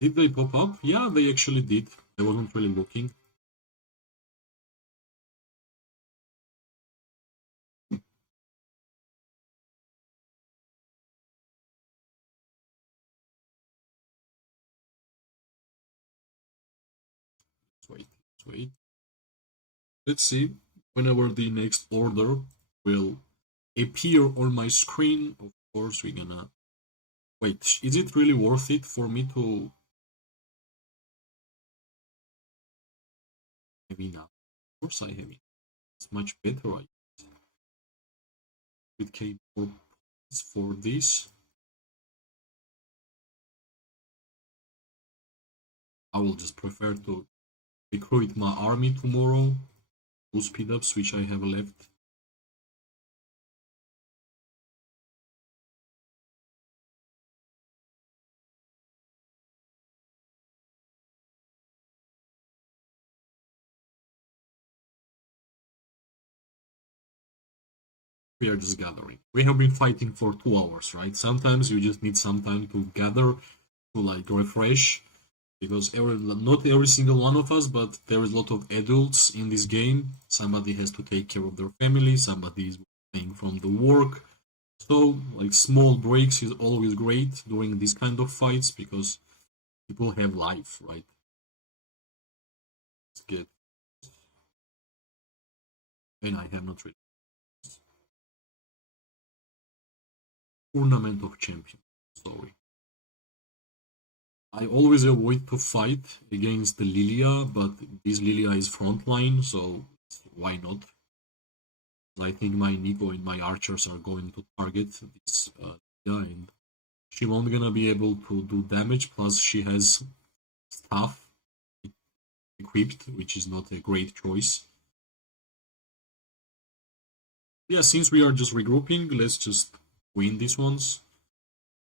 Did they pop up? Yeah, they actually did. I wasn't really looking. Let's wait. Let's see. Whenever the next order will appear on my screen, of course we're gonna wait. Is it really worth it for me to have enough? Of course I have enough. It's much better. I with K for this. I will just prefer to recruit my army tomorrow. Two speed ups which I have left. We are just gathering. We have been fighting for 2 hours, right? Sometimes you just need some time to gather, to like refresh, because not every single one of us, but there is a lot of adults in this game. Somebody has to take care of their family, somebody is paying from the work. So, like small breaks is always great during these kind of fights because people have life, right? Let's get, and I have not read Tournament of Champions. Sorry. I always avoid to fight against the Lilia, but this Lilia is frontline, so why not? I think my Nico and my archers are going to target this Lilia, and she won't gonna be able to do damage. Plus, she has staff equipped, which is not a great choice. Yeah, since we are just regrouping, let's just win these ones.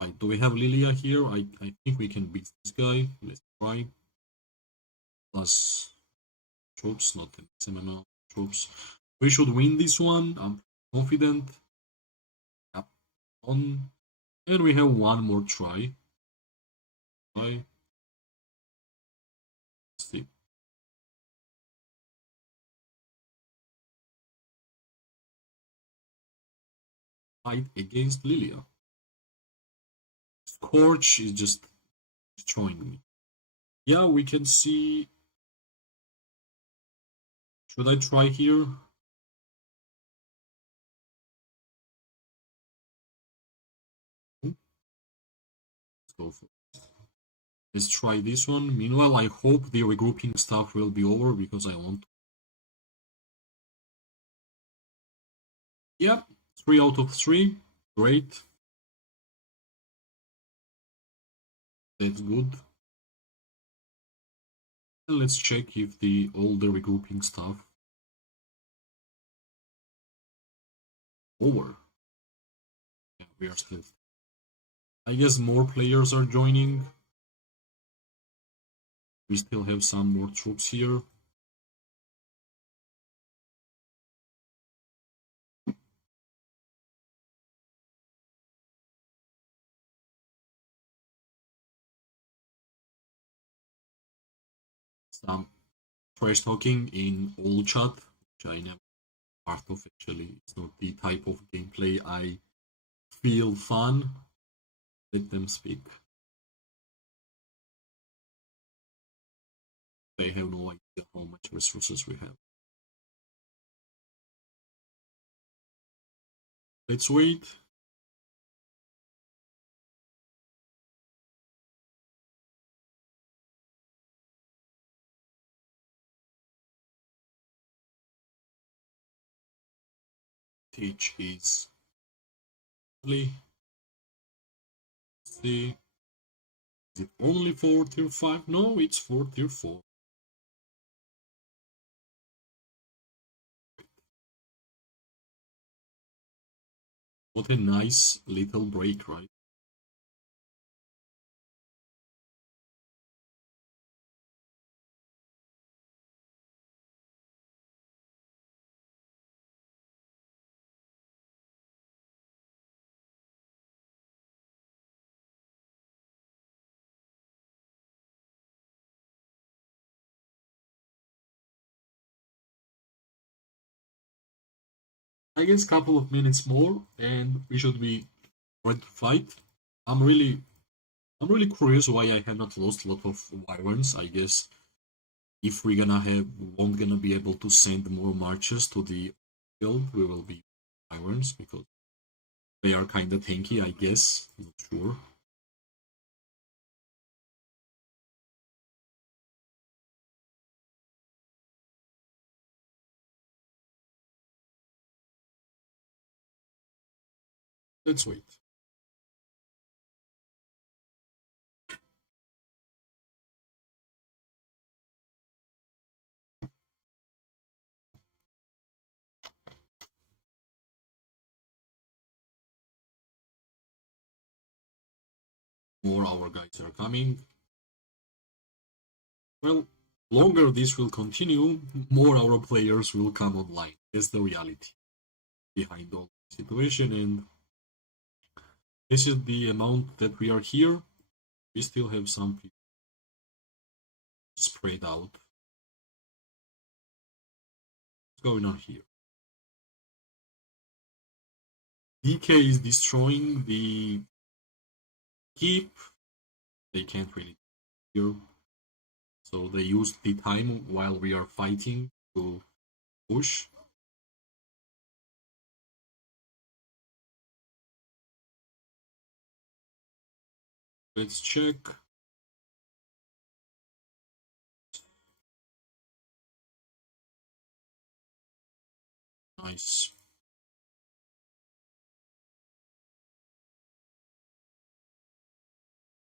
Right, do we have Lilia here? I think we can beat this guy. Let's try. Plus troops, not the same amount of troops. We should win this one. I'm confident. Yep. On. And we have one more try. Let's see. Fight against Lilia. Scorch is just destroying me. Yeah, we can see. Should I try here? Let's go for it. Let's try this one. Meanwhile, I hope the regrouping stuff will be over because I want. Yep, 3 out of 3. Great. That's good. And let's check if all the regrouping stuff over. Yeah, we are still. I guess more players are joining. We still have some more troops here. Some trash talking in all chat, which I never part of actually. It's not the type of gameplay I feel fun. Let them speak. They have no idea how much resources we have. Let's wait. Teach is see. Is it only for tier 5? No, it's for tier 4. What a nice little break, right? I guess a couple of minutes more and we should be ready to fight. I'm really curious why I have not lost a lot of wyverns. I guess if we're won't gonna be able to send more marches to the field, we will be wyverns because they are kinda tanky, I guess. Not sure. Let's wait. More our guys are coming. Well, longer this will continue, more our players will come online. That's the reality behind all the situation, and this is the amount that we are here. We still have some people spread out. What's going on here? DK is destroying the keep. They can't really hear. So they use the time while we are fighting to push. Let's check. Nice.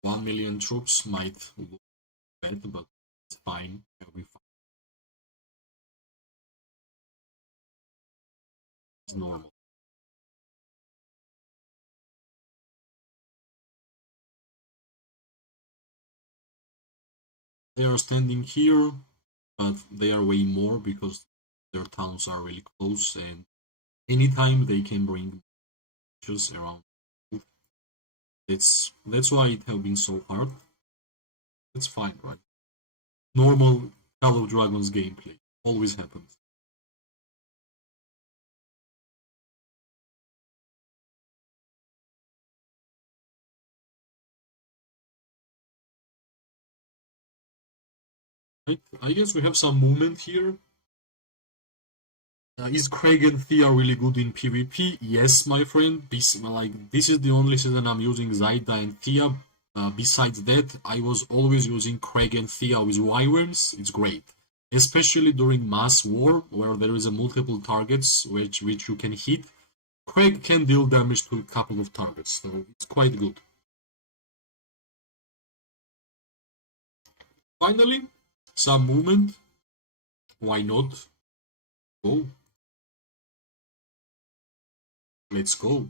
One million troops might look bad, but it's fine. It'll be fine. It's normal. They are standing here, but they are way more because their towns are really close, and anytime they can bring just around. That's why it has been so hard. It's fine, right? Normal Call of Dragons gameplay always happens. Right? I guess we have some movement here. Is Craig and Thea really good in PvP? Yes, my friend. This is the only season I'm using Zaida and Thea. Besides that, I was always using Craig and Thea with Wyverns. It's great, especially during mass war where there is a multiple targets which you can hit. Craig can deal damage to a couple of targets, so it's quite good. Finally, some movement. Why not? Go. Let's go.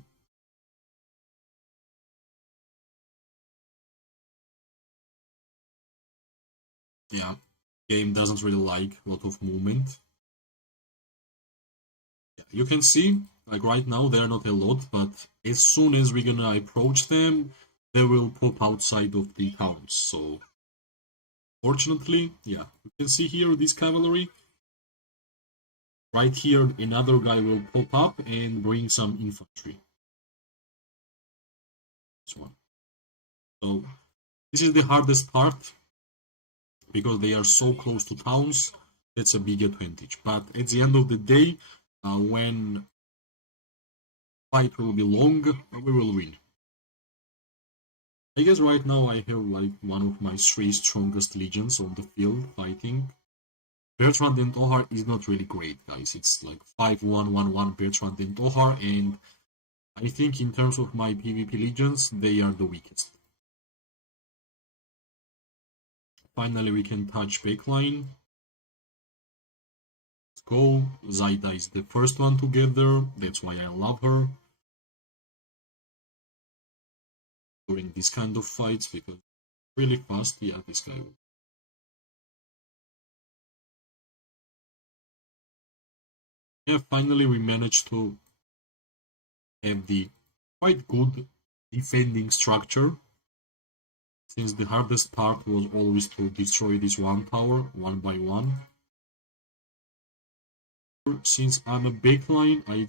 Yeah, game doesn't really like a lot of movement. Yeah, you can see, like right now, they're not a lot, but as soon as we're gonna approach them, they will pop outside of the towns. So, fortunately, yeah, you can see here this cavalry. Right here, another guy will pop up and bring some infantry. This one. So, this is the hardest part because they are so close to towns. That's a big advantage. But at the end of the day, when fight will be long, we will win. I guess right now I have like one of my three strongest legions on the field fighting. Bertrand and Ohar is not really great, guys. It's like 5-1-1-1 Bertrand and Ohar, and I think in terms of my PvP legions, they are the weakest. Finally, we can touch backline. Let's go. Zaida is the first one together. That's why I love her during these kind of fights because really fast. Yeah, this guy. Yeah, finally we managed to have the quite good defending structure. Since the hardest part was always to destroy this one tower one by one. Since I'm a backline, I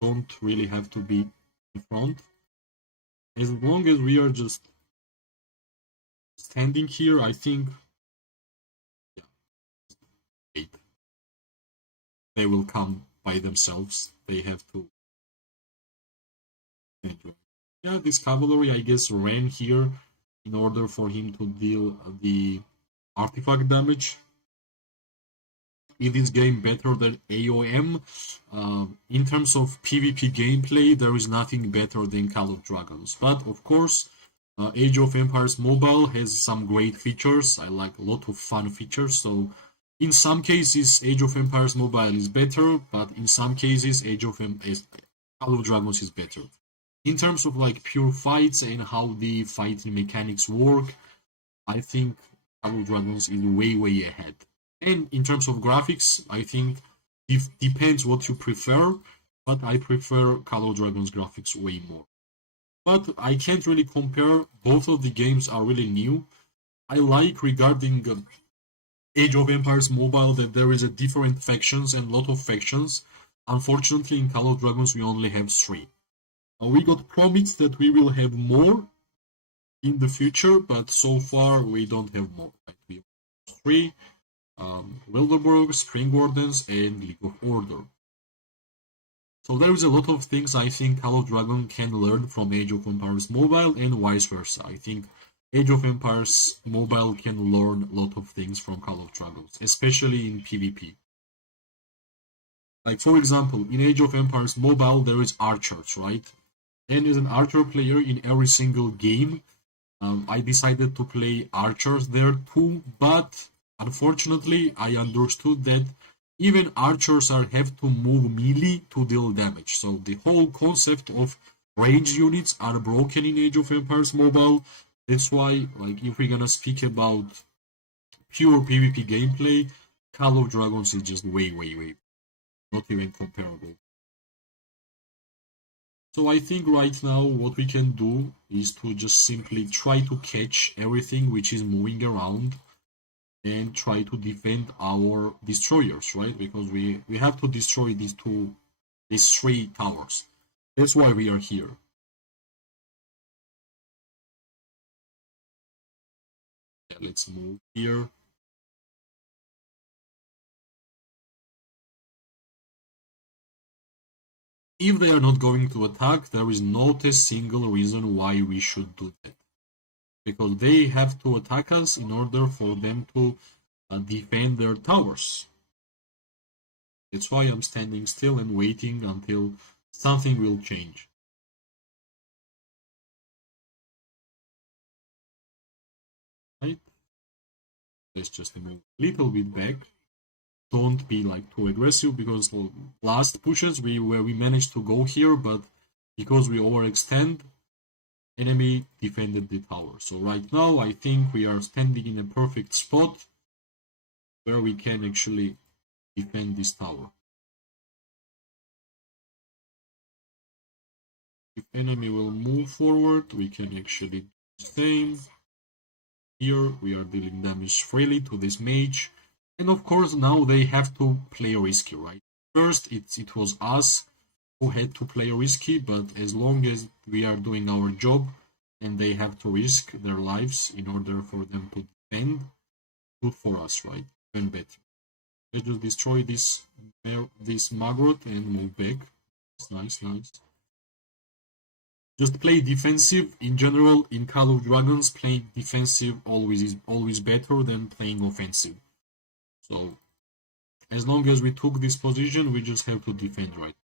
don't really have to be in front. As long as we are just standing here, I think yeah, they will come by themselves. They have to. Yeah, this cavalry, I guess, ran here in order for him to deal the artifact damage. It is game better than AOM. In terms of PvP gameplay, there is nothing better than Call of Dragons. But of course, Age of Empires Mobile has some great features. I like a lot of fun features. So in some cases, Age of Empires Mobile is better, but in some cases, Call of Dragons is better. In terms of like pure fights and how the fighting mechanics work, I think Call of Dragons is way ahead. And in terms of graphics, I think it depends what you prefer, but I prefer Call of Dragons graphics way more. But I can't really compare. Both of the games are really new. I like regarding Age of Empires Mobile that there is a different factions and lot of factions. Unfortunately, in Call of Dragons we only have three. We got promised that we will have more in the future, but so far we don't have more. Right? We have three: Wilderburg, Spring Wardens, and League of Order. So there is a lot of things I think Call of Dragon can learn from Age of Empires Mobile and vice versa. I think Age of Empires Mobile can learn a lot of things from Call of Dragons, especially in PvP. Like for example, in Age of Empires Mobile there is archers, right? And as an archer player in every single game, I decided to play archers there too, but unfortunately, I understood that even archers have to move melee to deal damage. So the whole concept of range units are broken in Age of Empires Mobile. That's why, like, if we're gonna speak about pure PvP gameplay, Call of Dragons is just way not even comparable. So I think right now what we can do is to just simply try to catch everything which is moving around and try to defend our destroyers, right? Because we have to destroy these three towers. That's why we are here. Yeah, let's move here. If they are not going to attack, there is not a single reason why we should do that. Because they have to attack us in order for them to defend their towers. That's why I'm standing still and waiting until something will change. Right? Let's just move a little bit back. Don't be like too aggressive, because last pushes we managed to go here, but because we overextend, enemy defended the tower. So right now I think we are standing in a perfect spot where we can actually defend this tower. If enemy will move forward, we can actually do the same. Here we are dealing damage freely to this mage. And of course now they have to play risky, right? First it was us who had to play risky, but as long as we are doing our job and they have to risk their lives in order for them to defend, good for us, right? Even better. Let's just destroy this Magrot and move back. It's nice. Just play defensive. In general, in Call of Dragons, playing defensive is always better than playing offensive. So, as long as we took this position, we just have to defend, right?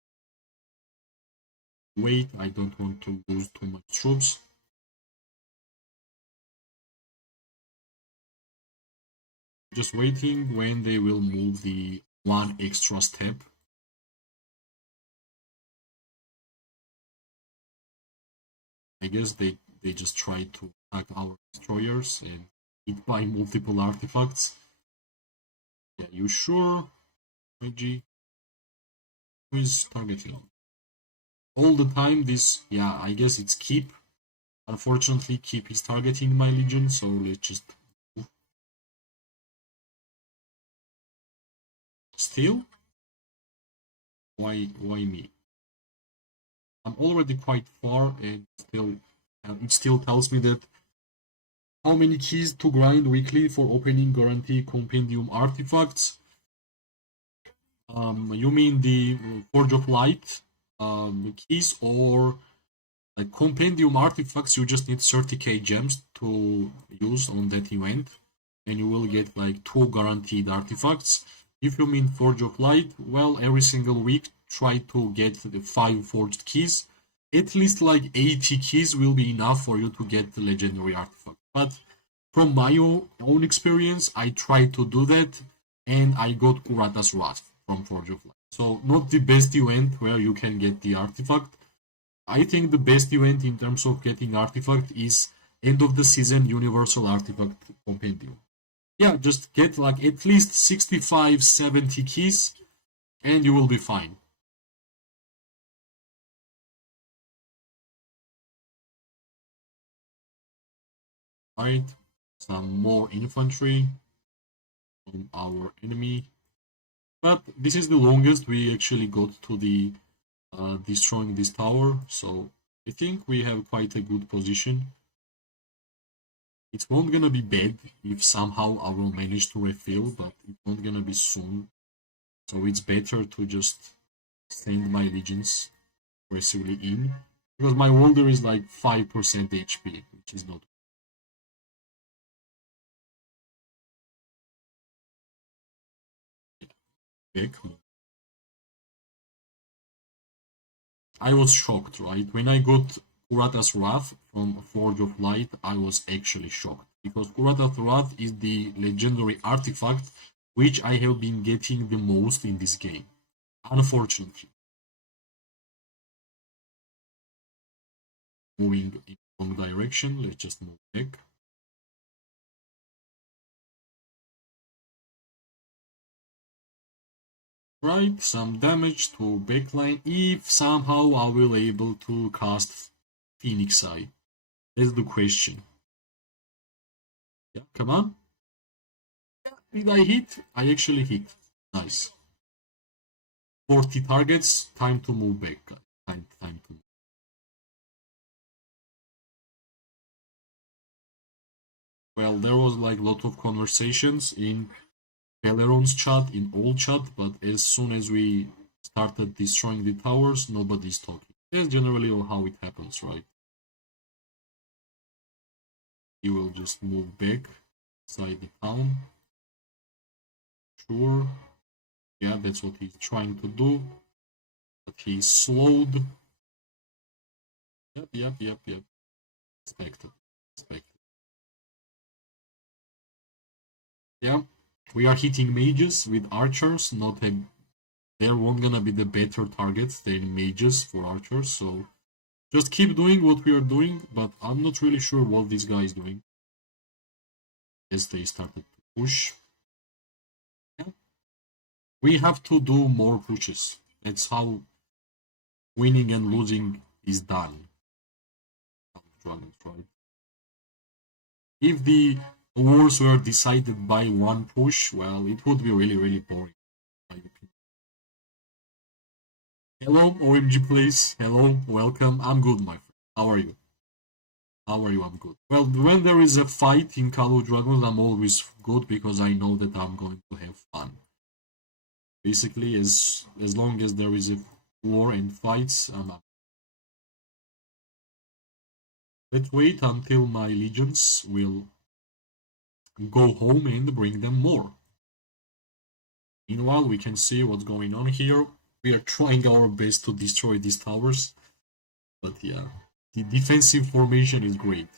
Wait, I don't want to lose too much troops. Just waiting when they will move the one extra step. I guess they just try to attack our destroyers and hit by multiple artifacts. Yeah, you sure? IG? Who is targeting? All the time this, yeah, I guess it's Keep. Unfortunately, Keep is targeting my Legion, so let's just move. Still? Why me? I'm already quite far, and it still tells me that how many keys to grind weekly for opening guarantee compendium artifacts. You mean the Forge of Light keys, or like compendium artifacts? You just need 30k gems to use on that event, and you will get like 2 guaranteed artifacts. If you mean Forge of Light, well, every single week try to get the 5 forged keys. At least like 80 keys will be enough for you to get the legendary artifact. But from my own experience, I tried to do that, and I got Kurata's Wrath from Forge of Light. So not the best event where you can get the artifact. I think the best event in terms of getting artifact is end of the season Universal Artifact Compendium. Yeah, just get like at least 65, 70 keys and you will be fine. Right, some more infantry from our enemy. But this is the longest we actually got to the destroying this tower, so I think we have quite a good position. It's not gonna be bad if somehow I will manage to refill, but it's not gonna be soon. So it's better to just send my legions aggressively in, because my Walder is like 5% HP, which is not. Big. I was shocked, right? When I got Kurata's Wrath from Forge of Light, I was actually shocked. Because Kurata's Wrath is the legendary artifact which I have been getting the most in this game. Unfortunately. Moving in the wrong direction, let's just move back. Right, some damage to backline if somehow I will able to cast Phoenix Eye. That's the question. Yeah, come on. Did I hit? I actually hit. Nice. 40 targets, time to move back. Time to move. Well, there was like a lot of conversations in Peleron's chat, in all chat, but as soon as we started destroying the towers, nobody's talking. That's generally how it happens, right? He will just move back inside the town. Sure. Yeah, that's what he's trying to do. But he's slowed. Yep. Expected. Yeah, we are hitting mages with archers, not a there won't gonna be the better targets than mages for archers, so just keep doing what we are doing, but I'm not really sure what this guy is doing. Yes, they started to push. Yeah. We have to do more pushes. That's how winning and losing is done. Dragons, right? If the wars were decided by one push, well, it would be really, really boring. Hello, OMG Place. Hello, welcome. I'm good, my friend. How are you? How are you? I'm good. Well, when there is a fight in Call of Dragons, I'm always good because I know that I'm going to have fun. Basically, as long as there is a war and fights, I'm up. Let's wait until my legions will go home and bring them more. Meanwhile, we can see what's going on here. We are trying our best to destroy these towers, but yeah, the defensive formation is great.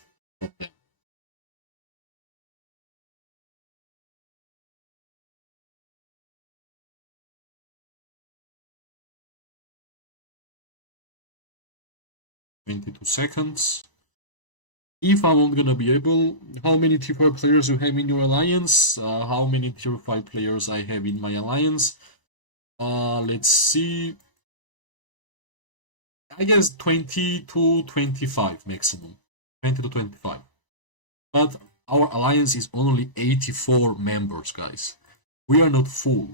22 seconds. If I'm not gonna be able, how many tier 5 players you have in your alliance? How many tier 5 players I have in my alliance? Let's see. I guess 20 to 25 maximum. 20 to 25. But our alliance is only 84 members, guys. We are not full.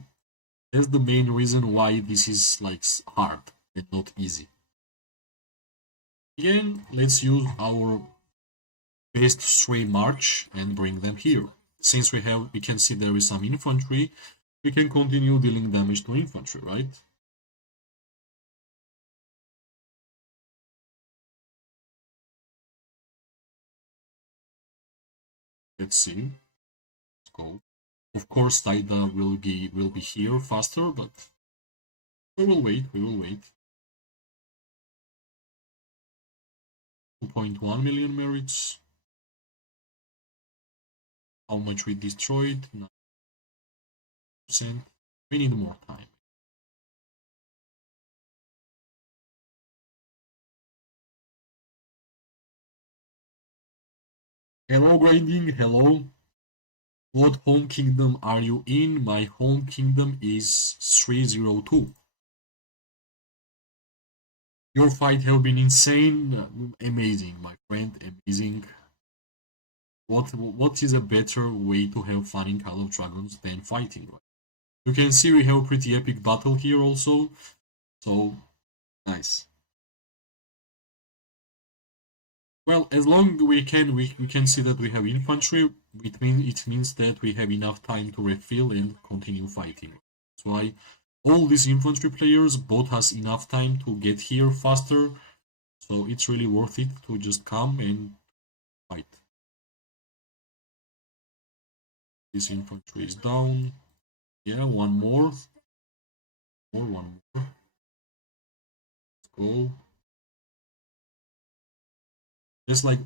That's the main reason why this is like hard and not easy. Again, let's use our best stray march and bring them here. Since we can see there is some infantry, we can continue dealing damage to infantry, right? Let's see. Let's go. Of course, Taida will be here faster, but we will wait. We will wait. 2.1 million merits. How much we destroyed? 9%. We need more time. Hello, grinding. Hello. What home kingdom are you in? My home kingdom is 302. Your fight have been insane. Amazing, my friend. Amazing. What is a better way to have fun in Call of Dragons than fighting, right? You can see we have a pretty epic battle here also. So nice. Well, as long we can see that we have infantry, it means that we have enough time to refill and continue fighting. That's why all these infantry players bought us enough time to get here faster, so it's really worth it to just come and fight. This infantry is down. Yeah, one more. One more. Let's go. Just like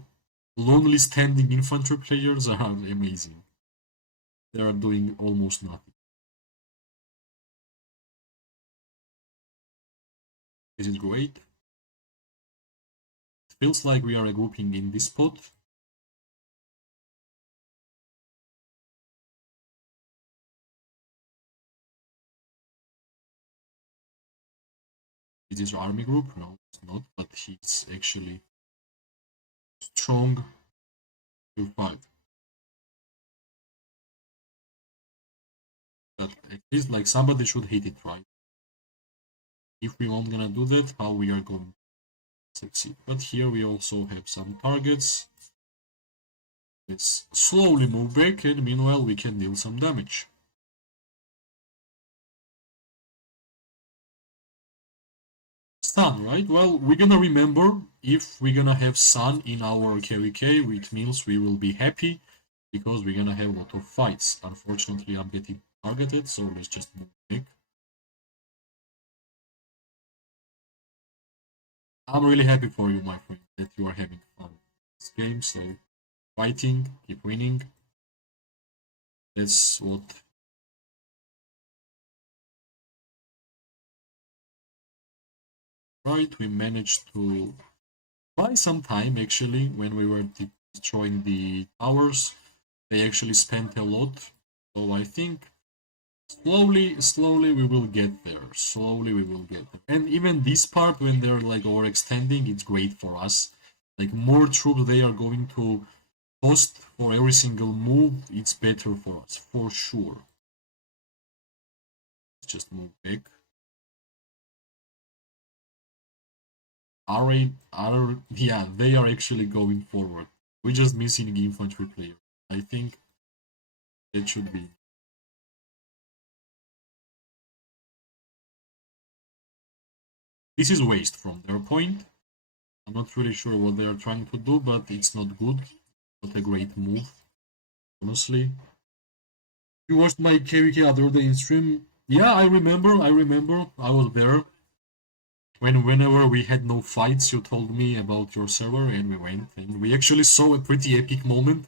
lonely standing infantry players are amazing. They are doing almost nothing. This is great. It feels like we are regrouping in this spot. Is this army group? No, it's not, but he's actually strong to fight. But at least like somebody should hit it, right? If we aren't gonna do that, how we are going to succeed? But here we also have some targets. Let's slowly move back, and meanwhile we can deal some damage. Sun, right? Well, we're gonna remember if we're gonna have sun in our KVK, which means we will be happy because we're gonna have a lot of fights. Unfortunately, I'm getting targeted, so let's just move back. I'm really happy for you, my friend, that you are having fun in this game. So, fighting, keep winning. That's what. Right, we managed to buy some time actually when we were destroying the towers. They actually spent a lot. So I think slowly we will get there. Slowly we will get there. And even this part when they're like overextending, it's great for us. Like more troops they are going to cost for every single move, it's better for us, for sure. Let's just move back. Yeah, they are actually going forward. We're just missing infantry player. I think that should be. This is waste from their point. I'm not really sure what they are trying to do, but it's not good. Not a great move, honestly. You watched my KVK other day in stream? Yeah, I remember. I was there. Whenever we had no fights, you told me about your server, and we went, and we actually saw a pretty epic moment.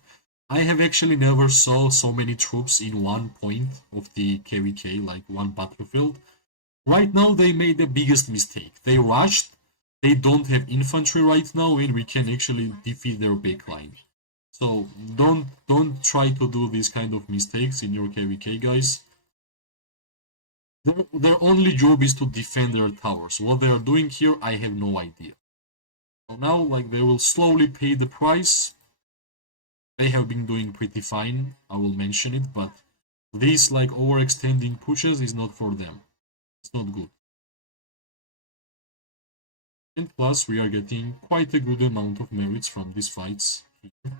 I have actually never saw so many troops in one point of the KVK, like one battlefield. Right now, they made the biggest mistake. They rushed. They don't have infantry right now, and we can actually defeat their backline. So don't try to do these kind of mistakes in your KVK, guys. Their only job is to defend their towers. What they are doing here, I have no idea. So now, like, they will slowly pay the price. They have been doing pretty fine, I will mention it, but this, like, overextending pushes is not for them. It's not good. And plus, we are getting quite a good amount of merits from these fights here.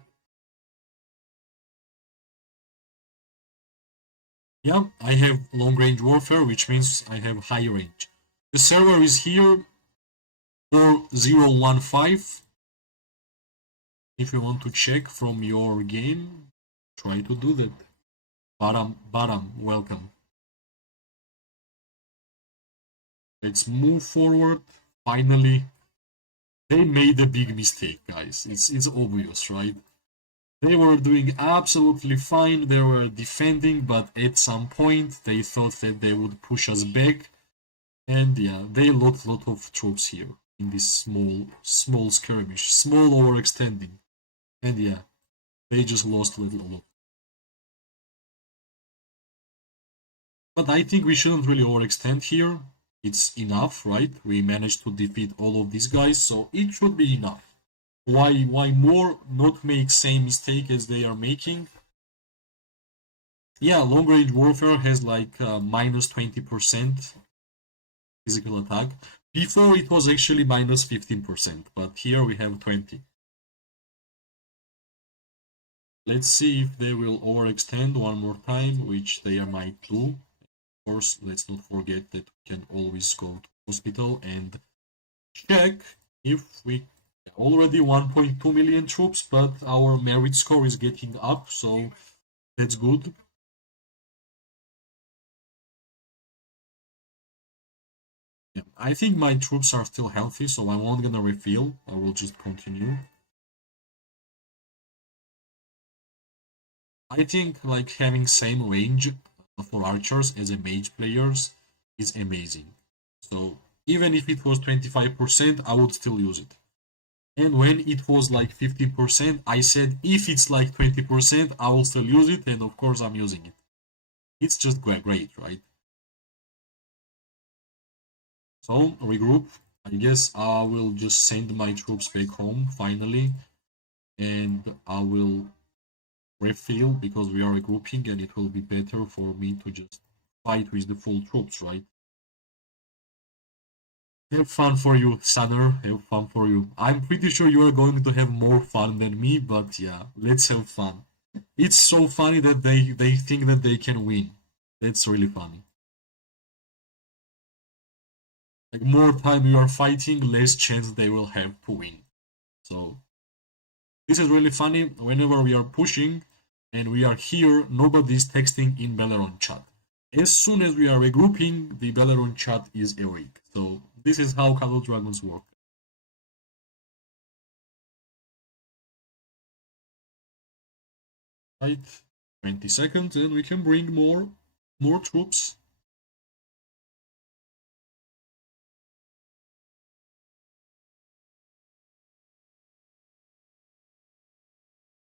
Yeah, I have long range warfare, which means I have high range. The server is here 4015. If you want to check from your game, try to do that. Baram, welcome. Let's move forward. Finally, they made a big mistake, guys. It's obvious, right? They were doing absolutely fine. They were defending, but at some point they thought that they would push us back, and yeah, they lost a lot of troops here in this small skirmish, small overextending, and yeah, they just lost a lot. But I think we shouldn't really overextend here. It's enough, right? We managed to defeat all of these guys, so it should be enough. Why more not make same mistake as they are making? Yeah, long range warfare has like minus 20% physical attack. Before it was actually minus 15%, but here we have 20. Let's see if they will overextend one more time, which they might do. Of course, let's not forget that we can always go to hospital and check if we already 1.2 million troops, but our merit score is getting up, so that's good. Yeah, I think my troops are still healthy, so I won't gonna refill. I will just continue. I think like having same range for archers as a mage players is amazing. So even if it was 25%, I would still use it. And when it was like 50%, I said if it's like 20%, I will still use it, and of course I'm using it. It's just great, right? So regroup. I guess I will just send my troops back home finally, and I will refill because we are regrouping, and it will be better for me to just fight with the full troops, right? Have fun for you, Sanner. Have fun for you. I'm pretty sure you are going to have more fun than me, but yeah, let's have fun. It's so funny that they think that they can win. That's really funny. Like more time you are fighting, less chance they will have to win. So this is really funny. Whenever we are pushing and we are here, nobody's texting in Belleron chat. As soon as we are regrouping, the Belleron chat is awake. So this is how Cattle Dragons work. Right? 20 seconds and we can bring more troops.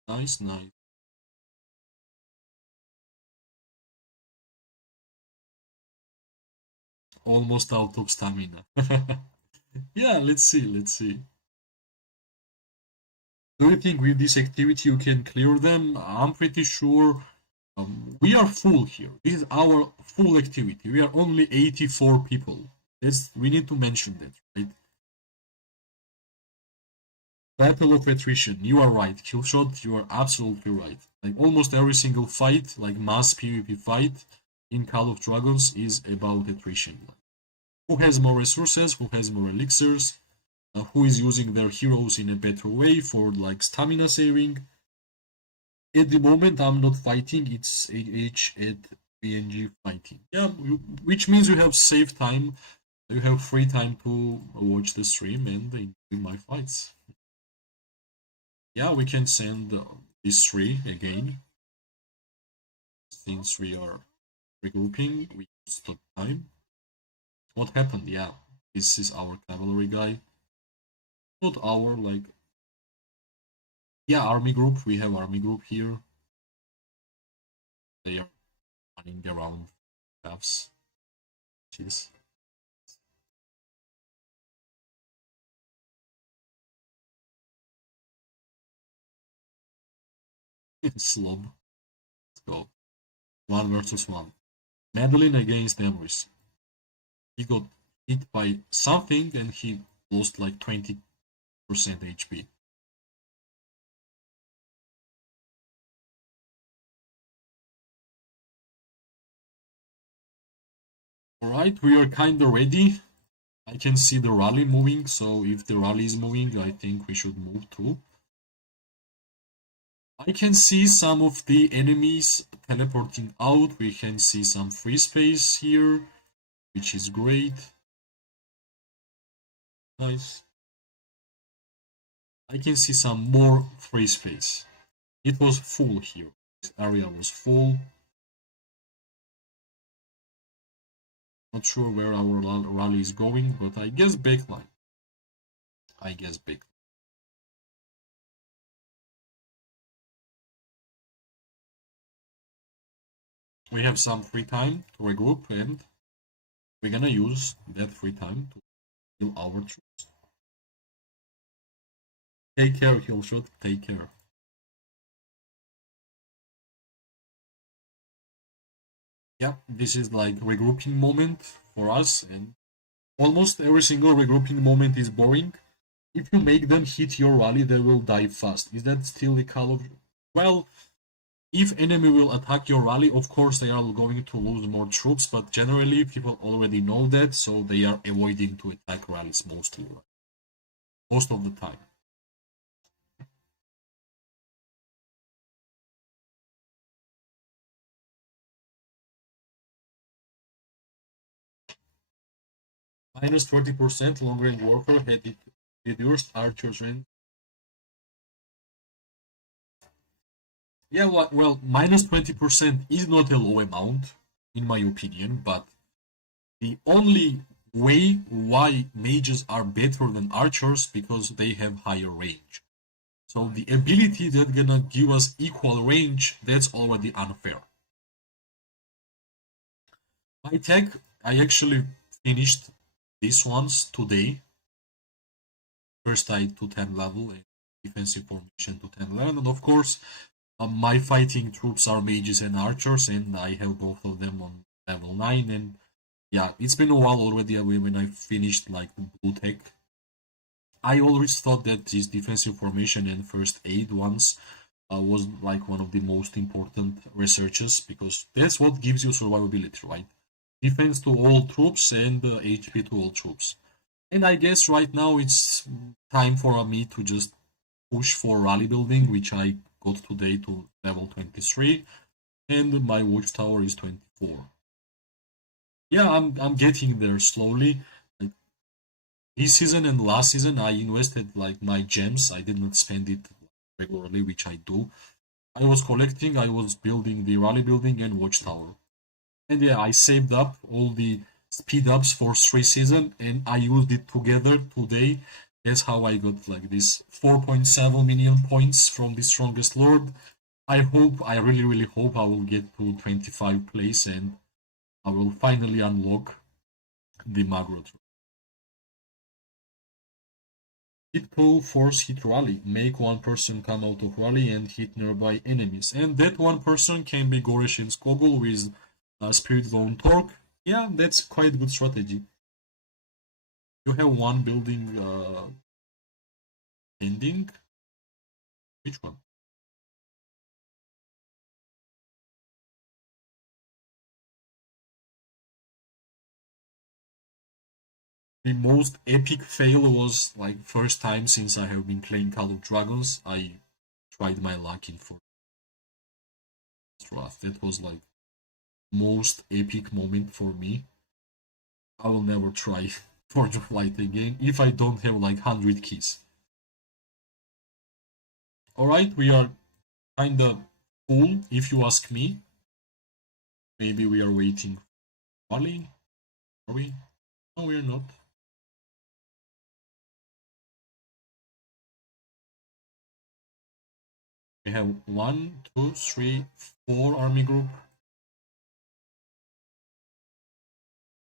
Nice, nice. Almost out of stamina. Yeah, let's see, let's see. Do you think with this activity you can clear them? I'm pretty sure we are full here. This is our full activity. We are only 84 people. We need to mention that, right? Battle of attrition. You are right, Killshot. You are absolutely right. Like almost every single fight, like mass PvP fight in Call of Dragons, is about attrition. Like, who has more resources? Who has more elixirs? Who is using their heroes in a better way for like stamina saving? At the moment, I'm not fighting. It's AH at PNG fighting. Yeah, which means you have saved time. You have free time to watch the stream and enjoy my fights. Yeah, we can send these three again. Since we are regrouping, we use the time. What happened? Yeah, this is our cavalry guy. Not our, like... Yeah, army group. We have army group here. They are running around paths. Jeez. Slob. Let's go. 1 versus 1. Madeline against Emrys. He got hit by something and he lost like 20% HP. Alright, we are kinda ready. I can see the rally moving, so if the rally is moving, I think we should move too. I can see some of the enemies teleporting out. We can see some free space here, which is great. Nice. I can see some more free space. It was full here. This area was full. Not sure where our rally is going, but I guess backline. I guess backline. We have some free time to regroup and we're gonna use that free time to kill our troops. Take care, Killshot. Take care. Yeah, this is like regrouping moment for us, and almost every single regrouping moment is boring. If you make them hit your rally, they will die fast. Is that still the call of... Well, if enemy will attack your rally, of course they are going to lose more troops, but generally people already know that, so they are avoiding to attack rallies mostly. Most of the time. Minus 20% long range warfare had it reduced archers range. Yeah, well, minus 20% is not a low amount, in my opinion, but the only way why mages are better than archers because they have higher range. So the ability that's gonna give us equal range, that's already unfair. My tech, I actually finished these ones today. First I to 10 level and defensive formation to 10 level, and of course my fighting troops are mages and archers, and I have both of them on level 9. And yeah, it's been a while already when I finished like the blue tech. I always thought that this defensive formation and first aid ones was like one of the most important researches because that's what gives you survivability, right? Defense to all troops and HP to all troops. And I guess right now it's time for me to just push for rally building, which I got today to level 23, and my watchtower is 24. Yeah, I'm getting there slowly. Like, this season and last season, I invested like my gems. I did not spend it regularly, which I do. I was collecting, I was building the rally building and watchtower. And yeah, I saved up all the speed ups for 3 season and I used it together today. That's how I got like this 4.7 million points from the strongest lord. I really, really hope I will get to 25 place and I will finally unlock the Magro. Hit pull, force hit rally. Make one person come out of rally and hit nearby enemies. And that one person can be Goresh and Skogul with Spirit Zone Torque. Yeah, that's quite good strategy. You have one building ending. Which one? The most epic fail was like first time since I have been playing Call of Dragons. I tried my luck in first draft. That was like most epic moment for me. I will never try Forge of Light again if I don't have like 100 keys. Alright, we are kinda full if you ask me. Maybe we are waiting for Wally. Are we? No, we are not. We have 1, 2, 3, 4 army group.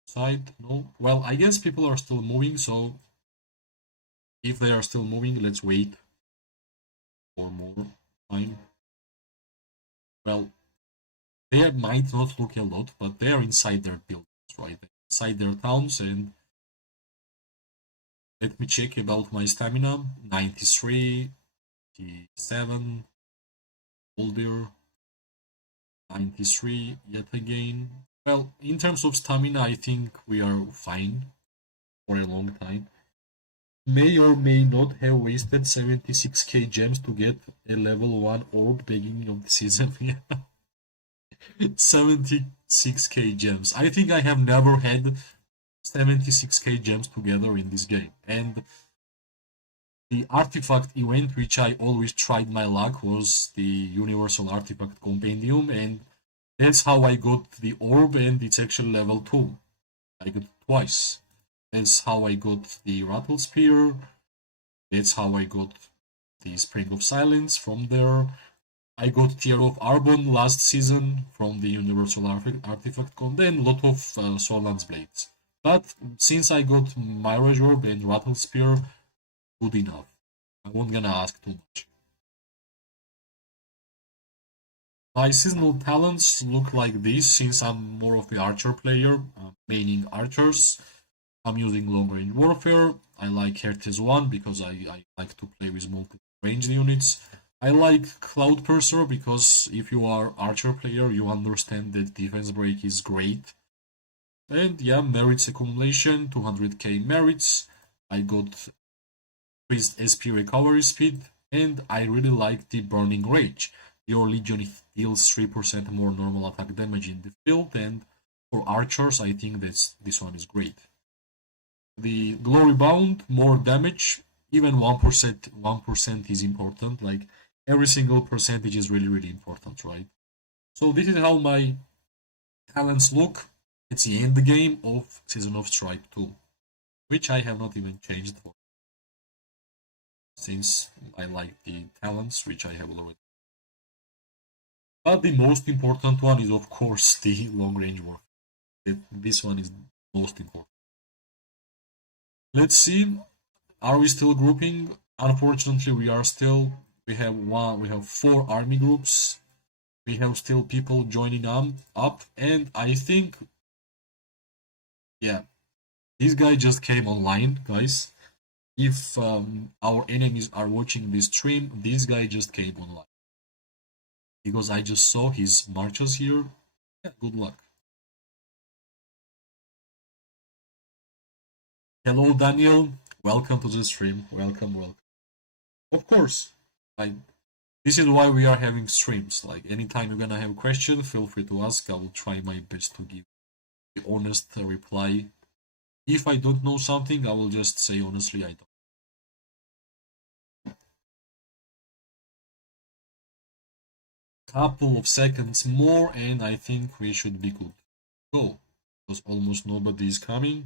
Side, no. Well, I guess people are still moving, so if they are still moving, let's wait for more time. Well, they might not look a lot, but they are inside their buildings, right? Inside their towns, and let me check about my stamina. 93, 87, older, 93 yet again. Well, in terms of stamina, I think we are fine for a long time. May or may not have wasted 76k gems to get a level 1 orb beginning of the season. 76k gems. I think I have never had 76k gems together in this game. And the artifact event, which I always tried my luck, was the Universal Artifact Compendium, and that's how I got the orb, and it's actually level 2. I got it twice. That's how I got the Rattle Spear. That's how I got the Spring of Silence from there. I got Tear of Arbon last season from the Universal Artifact Con, then a lot of Sworlands Blades. But since I got Mirage Orb and Rattle Spear, good enough. I won't gonna ask too much. My seasonal talents look like this since I'm more of the archer player, maining archers. I'm using long range warfare. I like Hertes 1 because I like to play with multiple ranged units. I like Cloud Purser because if you are archer player, you understand that defense break is great. And yeah, merits accumulation, 200k merits. I got increased SP recovery speed, and I really like the Burning Rage. Your Legion deals 3% more normal attack damage in the field, and for archers, I think this one is great. The Glory Bound, more damage, even 1% is important. Like every single percentage is really, really important, right? So this is how my talents look. It's the end game of Season of Stripe 2, which I have not even changed for since I like the talents which I have already. But the most important one is of course the long range warfare. This one is most important. Let's see. Are we still grouping? Unfortunately, we have 4 army groups. We have still people joining up, and I think, yeah, this guy just came online, guys. If our enemies are watching this stream, this guy just came online because I just saw his marches here. Yeah, good luck. Hello, Daniel. Welcome to the stream. Welcome, welcome. Of course, I this is why we are having streams. Like anytime you're gonna have a question, feel free to ask. I will try my best to give the honest reply. If I don't know something, I will just say honestly I don't. couple of seconds more and I think we should be good. Go, because almost nobody is coming.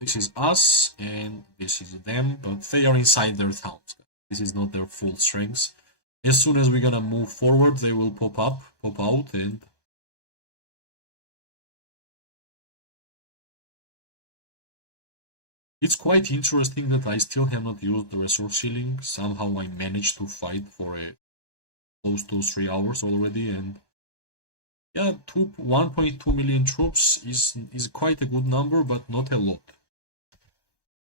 This is us and this is them, but they are inside their towns. This is not their full strength. As soon as we're gonna move forward, they will pop out, and it's quite interesting that I still have not used the resource healing. Somehow I managed to fight for a close to 3 hours already, and yeah, 1.2 million troops is quite a good number, but not a lot.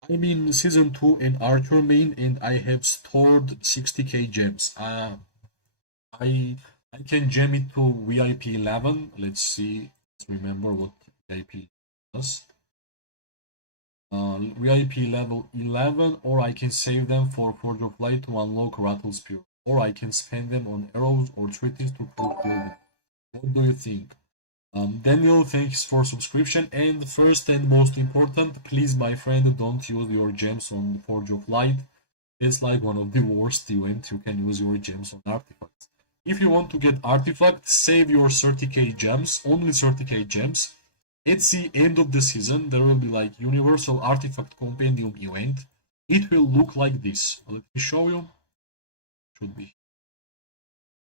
I'm in season 2 in Archer main, and I have stored 60k gems. I can gem it to VIP 11. Let's see. Let's remember what VIP does. VIP level 11, or I can save them for Forge of Light to unlock Rattle Spear, or I can spend them on arrows or treaties to fulfill them. What do you think? Daniel, thanks for subscription. And first and most important, please, my friend, don't use your gems on Forge of Light. It's like one of the worst events you can use your gems on artifacts. If you want to get artifacts, save your 30k gems, only 30k gems. At the end of the season, there will be like Universal Artifact Compendium event. It will look like this. Let me show you. Should be.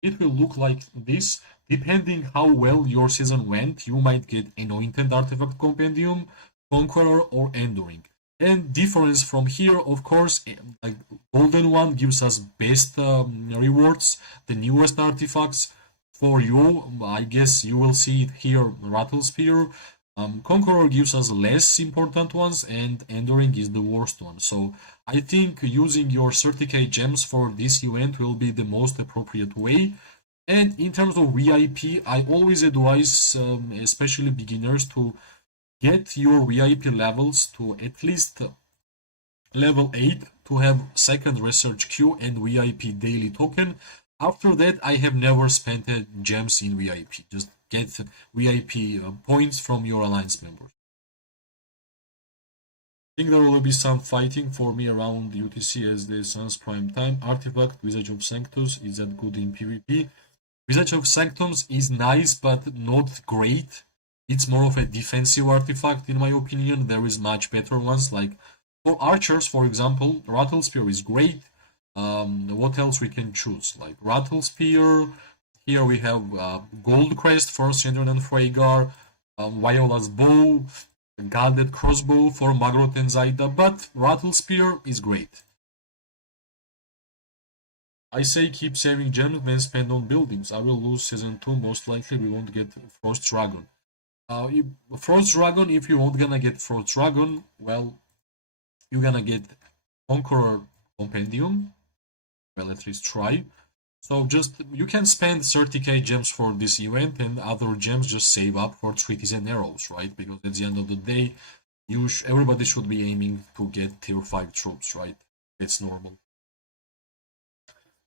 It will look like this. Depending how well your season went, you might get Anointed Artifact Compendium, Conqueror, or Enduring. And difference from here, of course, like Golden one gives us best rewards, the newest artifacts. For you, I guess you will see it here, Rattle Spear. Conqueror gives us less important ones, and Enduring is the worst one. So I think using your 30k gems for this event will be the most appropriate way. And in terms of VIP, I always advise, especially beginners, to get your VIP levels to at least level 8 to have second research queue and VIP daily token. After that, I have never spent gems in VIP. Just get VIP points from your alliance members. I think there will be some fighting for me around UTC as the Sun's prime time. Artifact Visage of Sanctus, is that good in PvP? Visage of Sanctums is nice, but not great. It's more of a defensive artifact, in my opinion. There is much better ones, like for archers, for example, Rattle Spear is great. What else we can choose? Like Rattle Spear. Here we have Gold Crest for Syndron and Freygar, Viola's Bow, Guarded Crossbow for Magrot and Zaida, but Rattle Spear is great. I say keep saving gems, then spend on buildings. I will lose season 2, most likely we won't get Frost Dragon. Frost Dragon, if you won't gonna get Frost Dragon, well, you're gonna get Conqueror Compendium. Well, at least try. So just, you can spend 30k gems for this event and other gems just save up for treaties and arrows, right? Because at the end of the day, everybody should be aiming to get tier 5 troops, right? It's normal.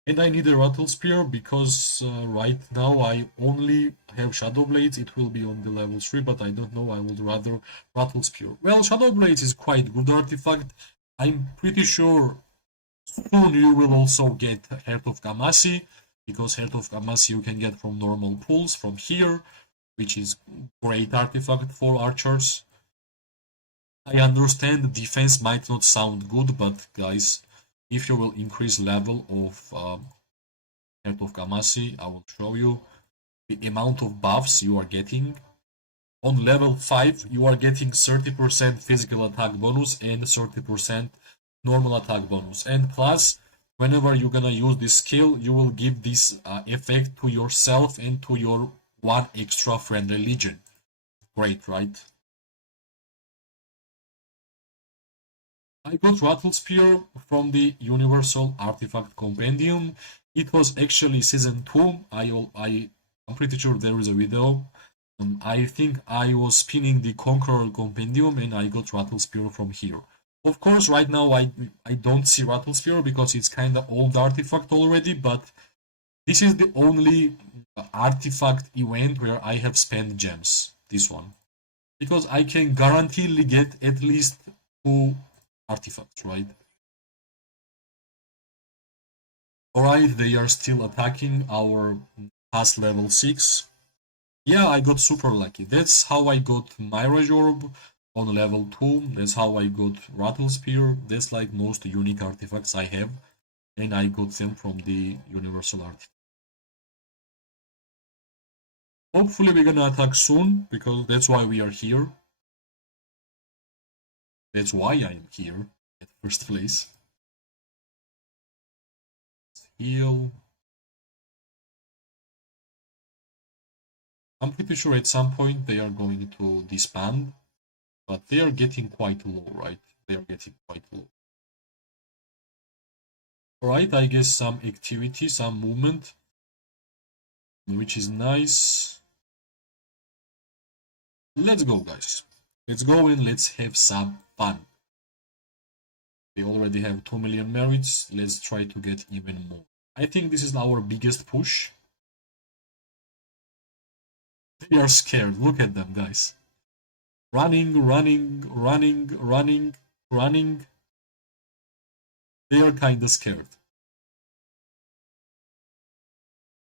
And I need a Rattle Spear because right now I only have Shadow Blades. It will be on the level 3, but I don't know. I would rather Rattle Spear. Well, Shadow Blades is quite good artifact. I'm pretty sure soon you will also get Heart of Kamasi, because Heart of Kamasi you can get from normal pools from here, which is great artifact for archers. I understand defense might not sound good, but guys, if you will increase level of Heart of Kamasi, I will show you the amount of buffs you are getting. On level 5, you are getting 30% physical attack bonus and 30% normal attack bonus. And plus, whenever you're gonna use this skill, you will give this effect to yourself and to your one extra friendly legion. Great, right? I got Rattle Spear from the Universal Artifact Compendium. It was actually season 2. I'm pretty sure there is a video. I think I was spinning the Conqueror Compendium and I got Rattle Spear from here. Of course, right now I don't see Rattle Spear because it's kind of old artifact already, but this is the only artifact event where I have spent gems. This one. Because I can guaranteedly get at least 2 artifacts, right? Alright, they are still attacking our past level 6. Yeah, I got super lucky. That's how I got Mirage Orb on level 2. That's how I got Rattle Spear. That's like most unique artifacts I have. And I got them from the Universal Artifact. Hopefully we're gonna attack soon, because that's why we are here. That's why I am here at first place. Heal. I'm pretty sure at some point they are going to disband, but they are getting quite low, right? They are getting quite low. Alright, I guess some activity, some movement, which is nice. Let's go, guys. Let's go and let's have some fun. We already have 2 million merits. Let's try to get even more. I think this is our biggest push. They are scared. Look at them, guys. Running, running, running, running, running. They are kinda scared.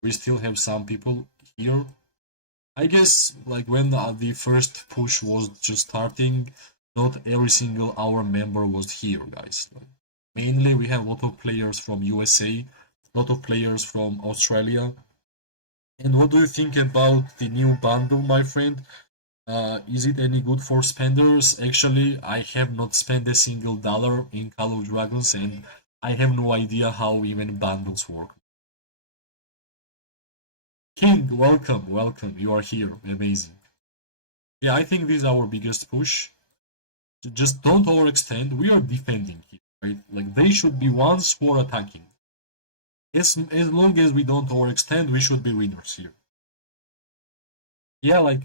We still have some people here. I guess like when the first push was just starting, not every single our member was here, guys. Mainly we have a lot of players from USA, a lot of players from Australia. And what do you think about the new bundle, my friend? Is it any good for spenders? Actually, I have not spent a single dollar in Call of Dragons, and I have no idea how even bundles work. King, welcome, welcome. You are here. Amazing. Yeah, I think this is our biggest push. Just don't overextend. We are defending here, right? Like they should be ones who are attacking. As long as we don't overextend, we should be winners here. Yeah, like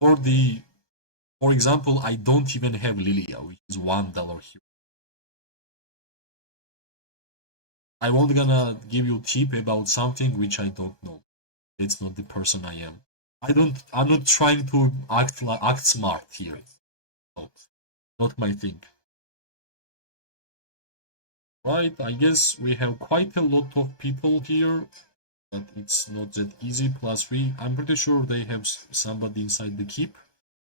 for example, I don't even have Lilia, which is $1 here. I won't gonna give you a tip about something which I don't know. It's not the person I am. I'm not trying to act smart here. No, not my thing. Right, I guess we have quite a lot of people here, but it's not that easy. Plus I'm pretty sure they have somebody inside the keep.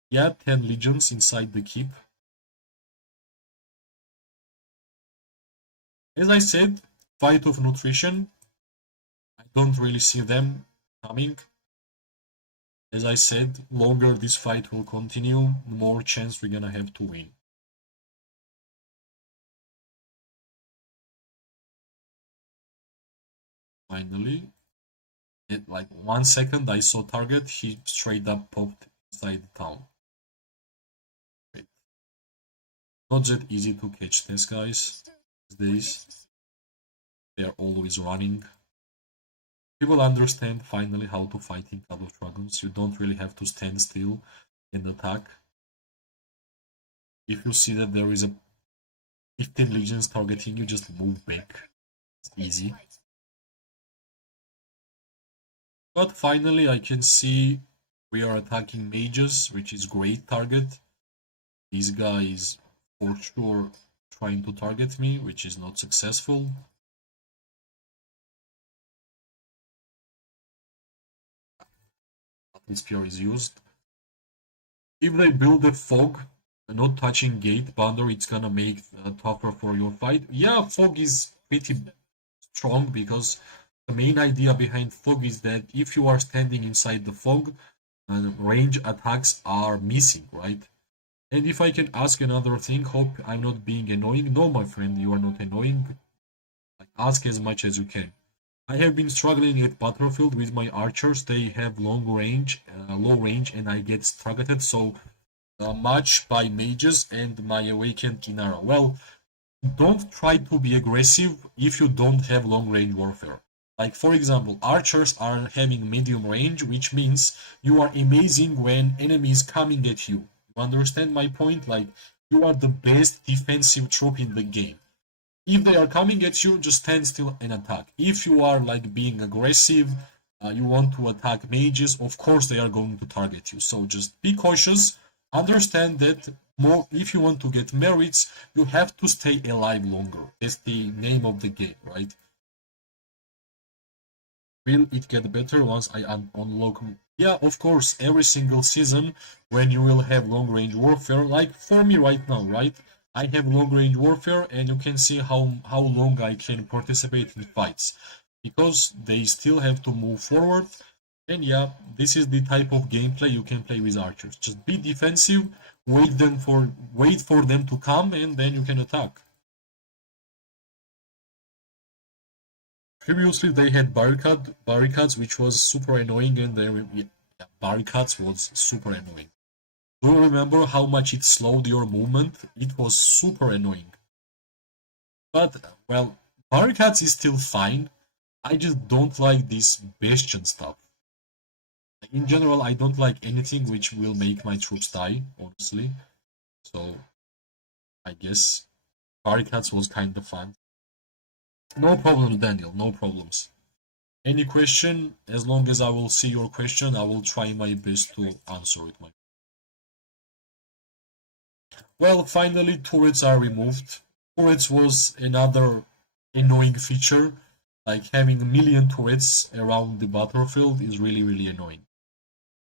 Yeah, 10 legions inside the keep. As I said, fight of nutrition. I don't really see them coming. As I said, longer this fight will continue, the more chance we're gonna have to win. Finally, in like 1 second I saw target, he straight up popped inside the town. Wait. Not that easy to catch these guys these days. They are always running. People understand finally how to fight in Call of Dragons. You don't really have to stand still and attack. If you see that there is a 15 legions targeting you, just move back. It's easy. But finally I can see we are attacking mages, which is great target. This guy is for sure trying to target me, which is not successful. This spear is used. If they build a fog, not touching gate boundary, it's gonna make tougher for your fight. Yeah, fog is pretty strong because the main idea behind fog is that if you are standing inside the fog, range attacks are missing, right? And if I can ask another thing, hope I'm not being annoying. No, my friend, you are not annoying. Like, ask as much as you can. I have been struggling at Battlefield with my archers. They have low range, and I get targeted so much by mages and my awakened Inara. Well, don't try to be aggressive if you don't have long range warfare. Like for example, archers are having medium range, which means you are amazing when enemies coming at you. You understand my point? Like you are the best defensive troop in the game. If they are coming at you, just stand still and attack. If you are like being aggressive, you want to attack mages, of course they are going to target you. So just be cautious. Understand that more if you want to get merits, you have to stay alive longer. That's the name of the game, right? Will it get better once I unlock? Yeah, of course, every single season when you will have long range warfare, like for me right now, right? I have long range warfare and you can see how long I can participate in fights because they still have to move forward. And yeah, this is the type of gameplay you can play with archers. Just be defensive, wait for them to come and then you can attack. Previously, they had barricades, which was super annoying, and yeah, barricades was super annoying. Do you remember how much it slowed your movement? It was super annoying. But well, barricades is still fine. I just don't like this bastion stuff. In general, I don't like anything which will make my troops die, honestly. So I guess barricades was kind of fun. No problems, Daniel. No problems. Any question, as long as I will see your question, I will try my best to answer it. Well, finally, turrets are removed. Turrets was another annoying feature. Like having a million turrets around the battlefield is really, really annoying.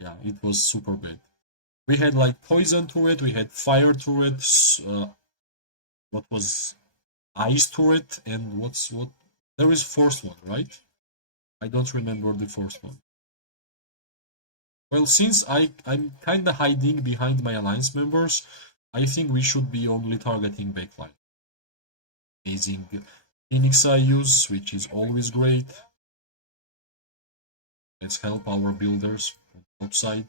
Yeah, it was super bad. We had like poison turret, we had fire turret, what was ice turret, and what? There is fourth one, right? I don't remember the fourth one. Well, since I'm kinda hiding behind my alliance members, I think we should be only targeting backline. Amazing Phoenix I use, which is always great. Let's help our builders on the top side.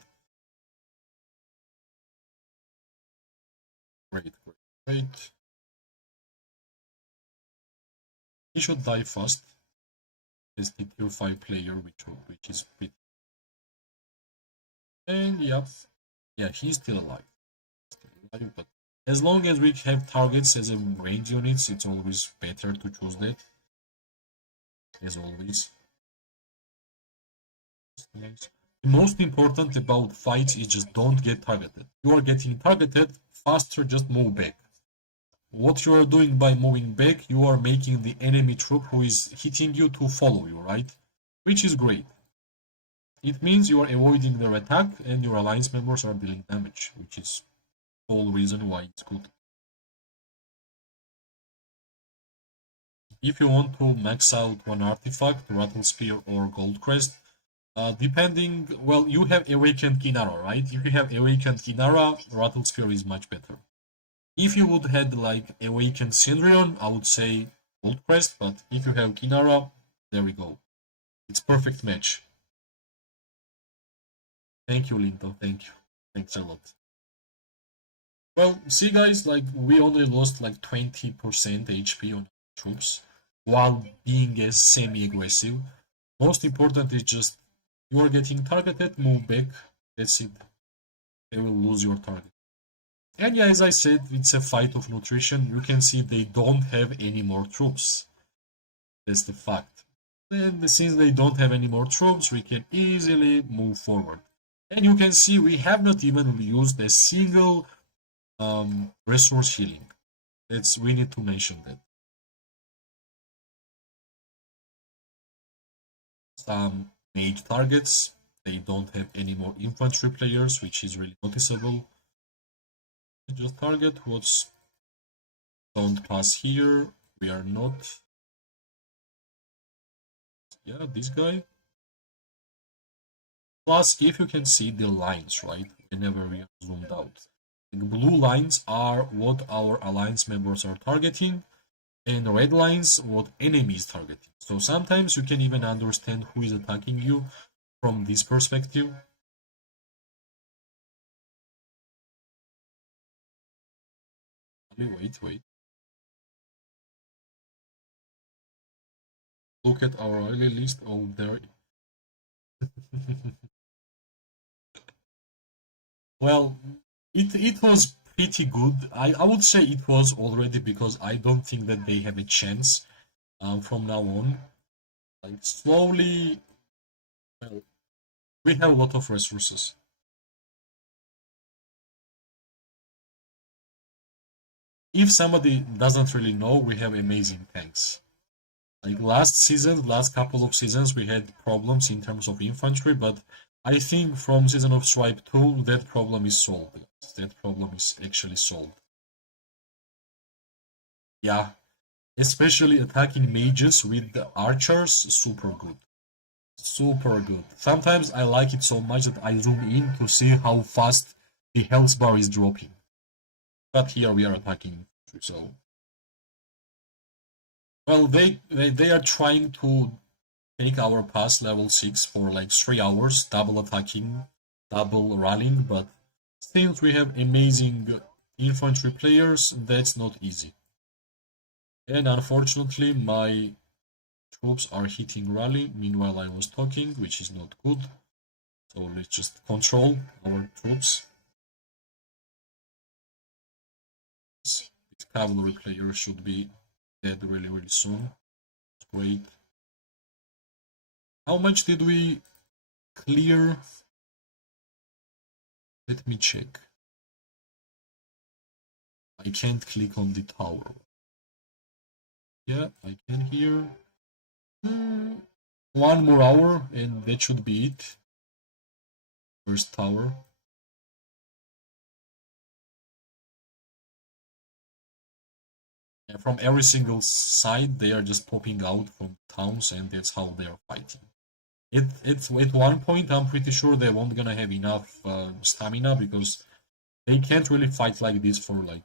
Great, great, great. He should die fast. Is the tier 5 player, which is pretty. And yep, yeah, he's still alive. But as long as we have targets as a range units, it's always better to choose that. As always. The most important about fights is just don't get targeted. You are getting targeted, faster just move back. What you are doing by moving back, you are making the enemy troop who is hitting you to follow you, right? Which is great. It means you are avoiding their attack and your alliance members are dealing damage, which is the whole reason why it's good. If you want to max out one artifact, Rattle Spear or Gold Crest, depending, well, you have Awakened Kinara, right? If you have Awakened Kinara, Rattle Spear is much better. If you would have like Awakened Cindrion, I would say Gold Crest, but if you have Kinara, there we go. It's perfect match. Thank you, Linto. Thank you. Thanks a lot. Well, see guys, like we only lost like 20% HP on troops while being as semi-aggressive. Most important is just you are getting targeted, move back, that's it. They will lose your target. And yeah, as I said, it's a fight of nutrition. You can see they don't have any more troops. That's the fact. And since they don't have any more troops, we can easily move forward. And you can see we have not even used a single resource healing. We need to mention that. Some mage targets, they don't have any more infantry players, which is really noticeable. Just target what's don't pass here. We are not. Yeah, this guy. Plus, if you can see the lines, right? Whenever we are zoomed out. The blue lines are what our alliance members are targeting, and red lines what enemies targeting. So sometimes you can even understand who is attacking you from this perspective. Wait. Look at our early list. Oh, there. Well, it was pretty good. I would say it was already because I don't think that they have a chance from now on. Like slowly, well, we have a lot of resources. If somebody doesn't really know, we have amazing tanks. Like last season, last couple of seasons, we had problems in terms of infantry, but I think from Season of Stripe 2, that problem is solved. That problem is actually solved. Yeah, especially attacking mages with the archers, super good. Super good. Sometimes I like it so much that I zoom in to see how fast the health bar is dropping. But here we are attacking, so well, they are trying to take our pass level 6 for like 3 hours, double attacking, double rallying, but since we have amazing infantry players, that's not easy. And unfortunately, my troops are hitting rally, meanwhile I was talking, which is not good. So let's just control our troops. This cavalry player should be dead really soon. Great. How much did we clear? Let me check. I can't click on the tower. Yeah, I can here. One more hour and that should be it. First tower. And from every single side they are just popping out from towns, and that's how they are fighting. It's at one point I'm pretty sure they won't gonna have enough stamina, because they can't really fight like this for like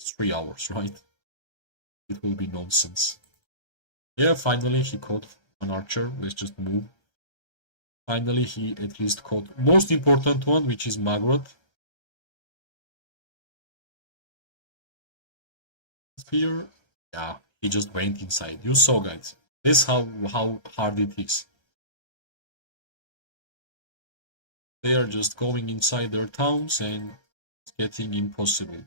3 hours, right? It will be nonsense. Yeah, finally he caught an archer. Let's just move. Finally he at least caught most important one, which is Magrot. Spear. Yeah, he just went inside. You saw, guys. This how hard it is. They are just going inside their towns and it's getting impossible.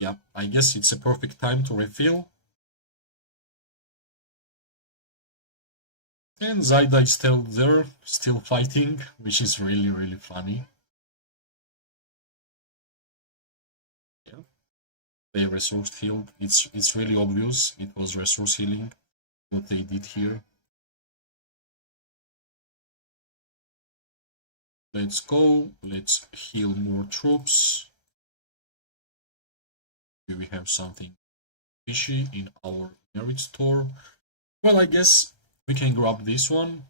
Yeah, I guess it's a perfect time to refill. And Zaida is still there, still fighting, which is really funny. Yeah. They resource healed. It's really obvious. It was resource healing what they did here. Let's go. Let's heal more troops. Here we have something fishy in our merit store. Well, I guess we can grab this one.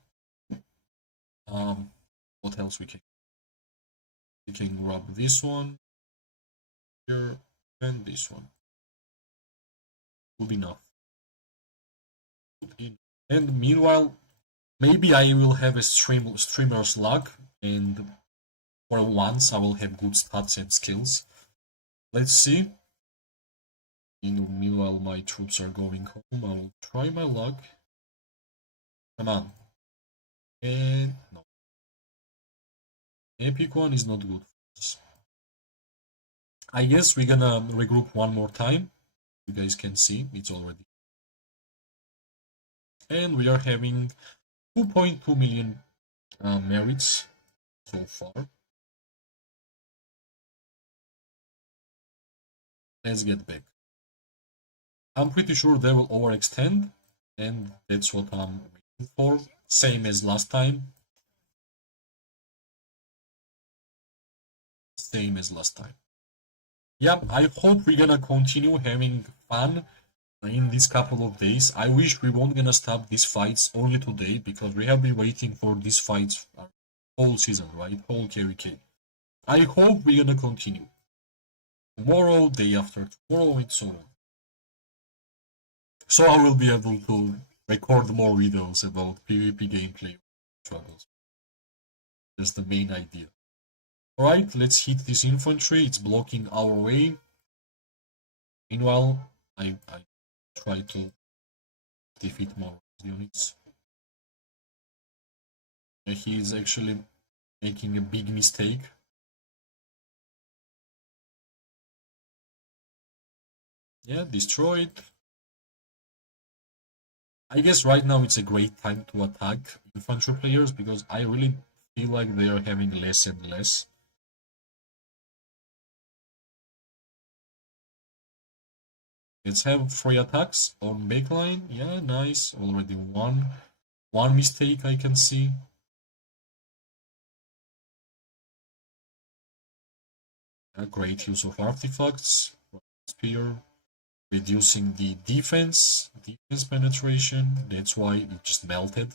What else we can? We can grab this one here and this one. Good enough. And meanwhile, maybe I will have a streamer's luck, and for once I will have good stats and skills. Let's see. Meanwhile, my troops are going home. I will try my luck. Come on. And no. Epic one is not good for us. I guess we're gonna regroup one more time. You guys can see it's already. And we are having 2.2 million merits so far. Let's get back. I'm pretty sure they will overextend, and that's what I'm waiting for. Same as last time. Same as last time. Yep, I hope we're gonna continue having fun in these couple of days. I wish we won't gonna stop these fights only today, because we have been waiting for these fights whole season, right? Whole KVK. I hope we're gonna continue. Tomorrow, day after tomorrow, and so on. So I will be able to record more videos about PvP gameplay struggles. That's the main idea. Alright, let's hit this infantry. It's blocking our way. Meanwhile, I try to defeat more units. He is actually making a big mistake. Yeah, destroyed. I guess right now it's a great time to attack infantry players, because I really feel like they are having less and less. Let's have 3 attacks on backline. Yeah, nice. Already one mistake I can see. A great use of artifacts. Spear, reducing the defense penetration. That's why it just melted.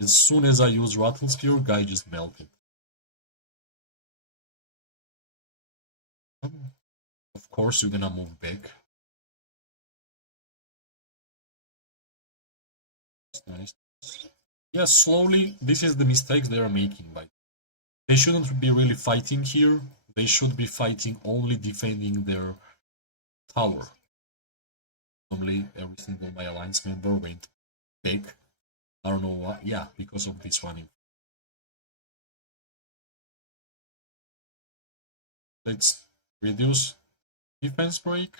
As soon as I use Rattle Spear, guy just melted. Of course, you're gonna move back. That's nice. Yeah, slowly. This is the mistakes they are making. By they shouldn't be really fighting here. They should be fighting only defending their tower. Normally, every single my alliance member went back. I don't know why. Yeah, because of this one. Let's reduce defense break.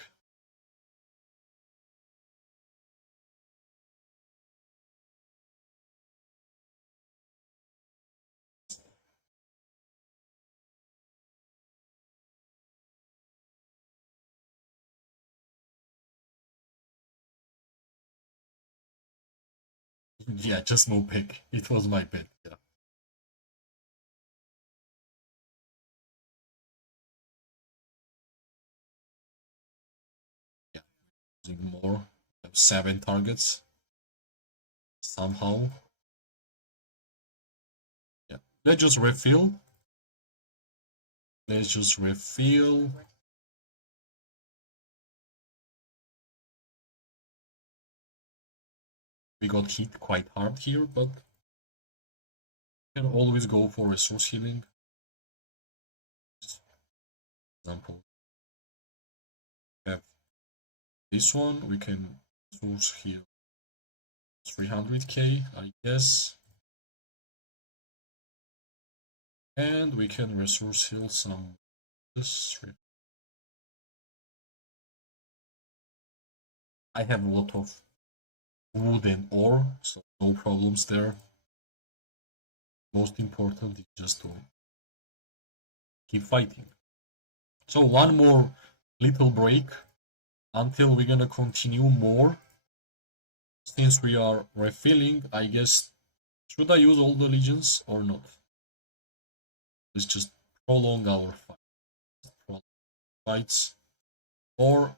Yeah, just no pick. It was my pick. Yeah. Yeah. Using more. 7 targets. Somehow. Yeah. Let's just refill. Let's just refill. We got hit quite hard here, but can always go for resource healing. For example, have this one. We can resource heal 300k, I guess. And we can resource heal some. I have a lot of wood and ore, so no problems there. Most important is just to keep fighting. So one more little break until we're gonna continue more. Since we are refilling, I guess, should I use all the legions or not? Let's just prolong our fights, or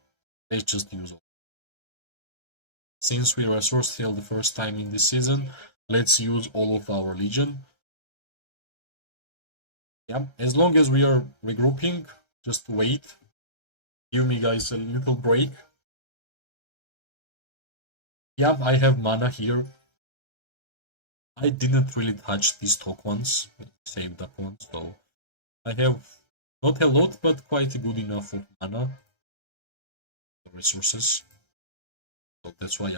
let's just use all. Since we resource heal the first time in this season, let's use all of our legion. Yeah, as long as we are regrouping, just wait. Give me guys a little break. Yeah, I have mana here. I didn't really touch these top ones, but saved up one, so I have not a lot, but quite good enough of mana resources. So that's why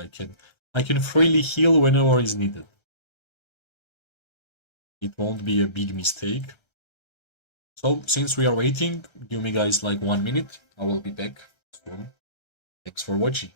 I can freely heal whenever is needed. It won't be a big mistake. So since we are waiting, give me guys like 1 minute. I will be back soon. Thanks for watching.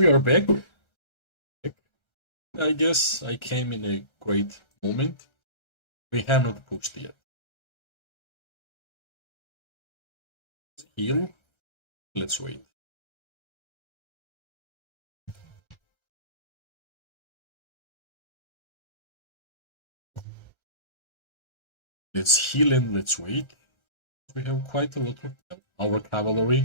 We are back. I guess I came in a great moment. We have not pushed yet. Heal. Let's wait. Let's heal and let's wait. We have quite a lot of our cavalry.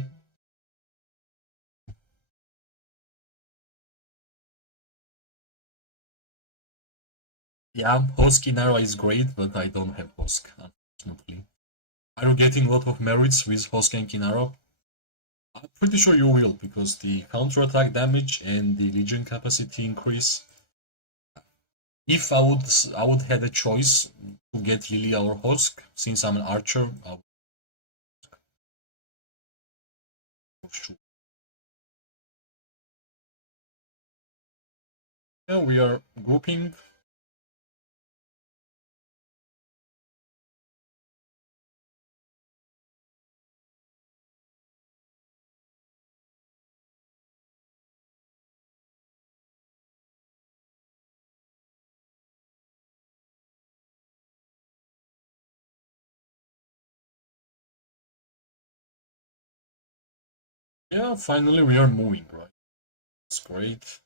Yeah, Hosk in Ara is great, but I don't have Hosk, unfortunately. Are you getting a lot of merits with Hosk and Kinara? I'm pretty sure you will, because the counter-attack damage and the Legion capacity increase. If I would have a choice to get Lilia or Hosk, since I'm an archer, I would for sure. Yeah, we are grouping. Yeah, finally we are moving, right? That's great.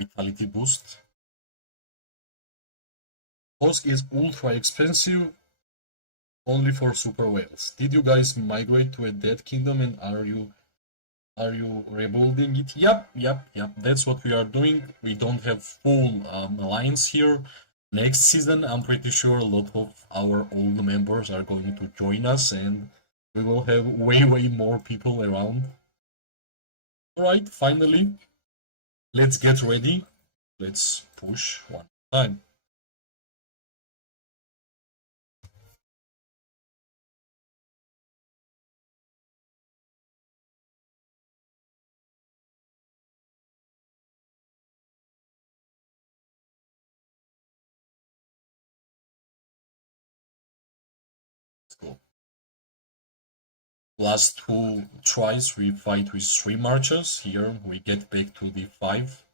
Vitality boost. Hosk is ultra expensive, only for super whales. Did you guys migrate to a dead kingdom and are you rebuilding it? Yep. That's what we are doing. We don't have full alliance here. Next season, I'm pretty sure a lot of our old members are going to join us, and we will have way more people around. Alright, finally, let's get ready. Let's push one time. Let's go. Last two tries we fight with 3 marches. Here we get back to the 5.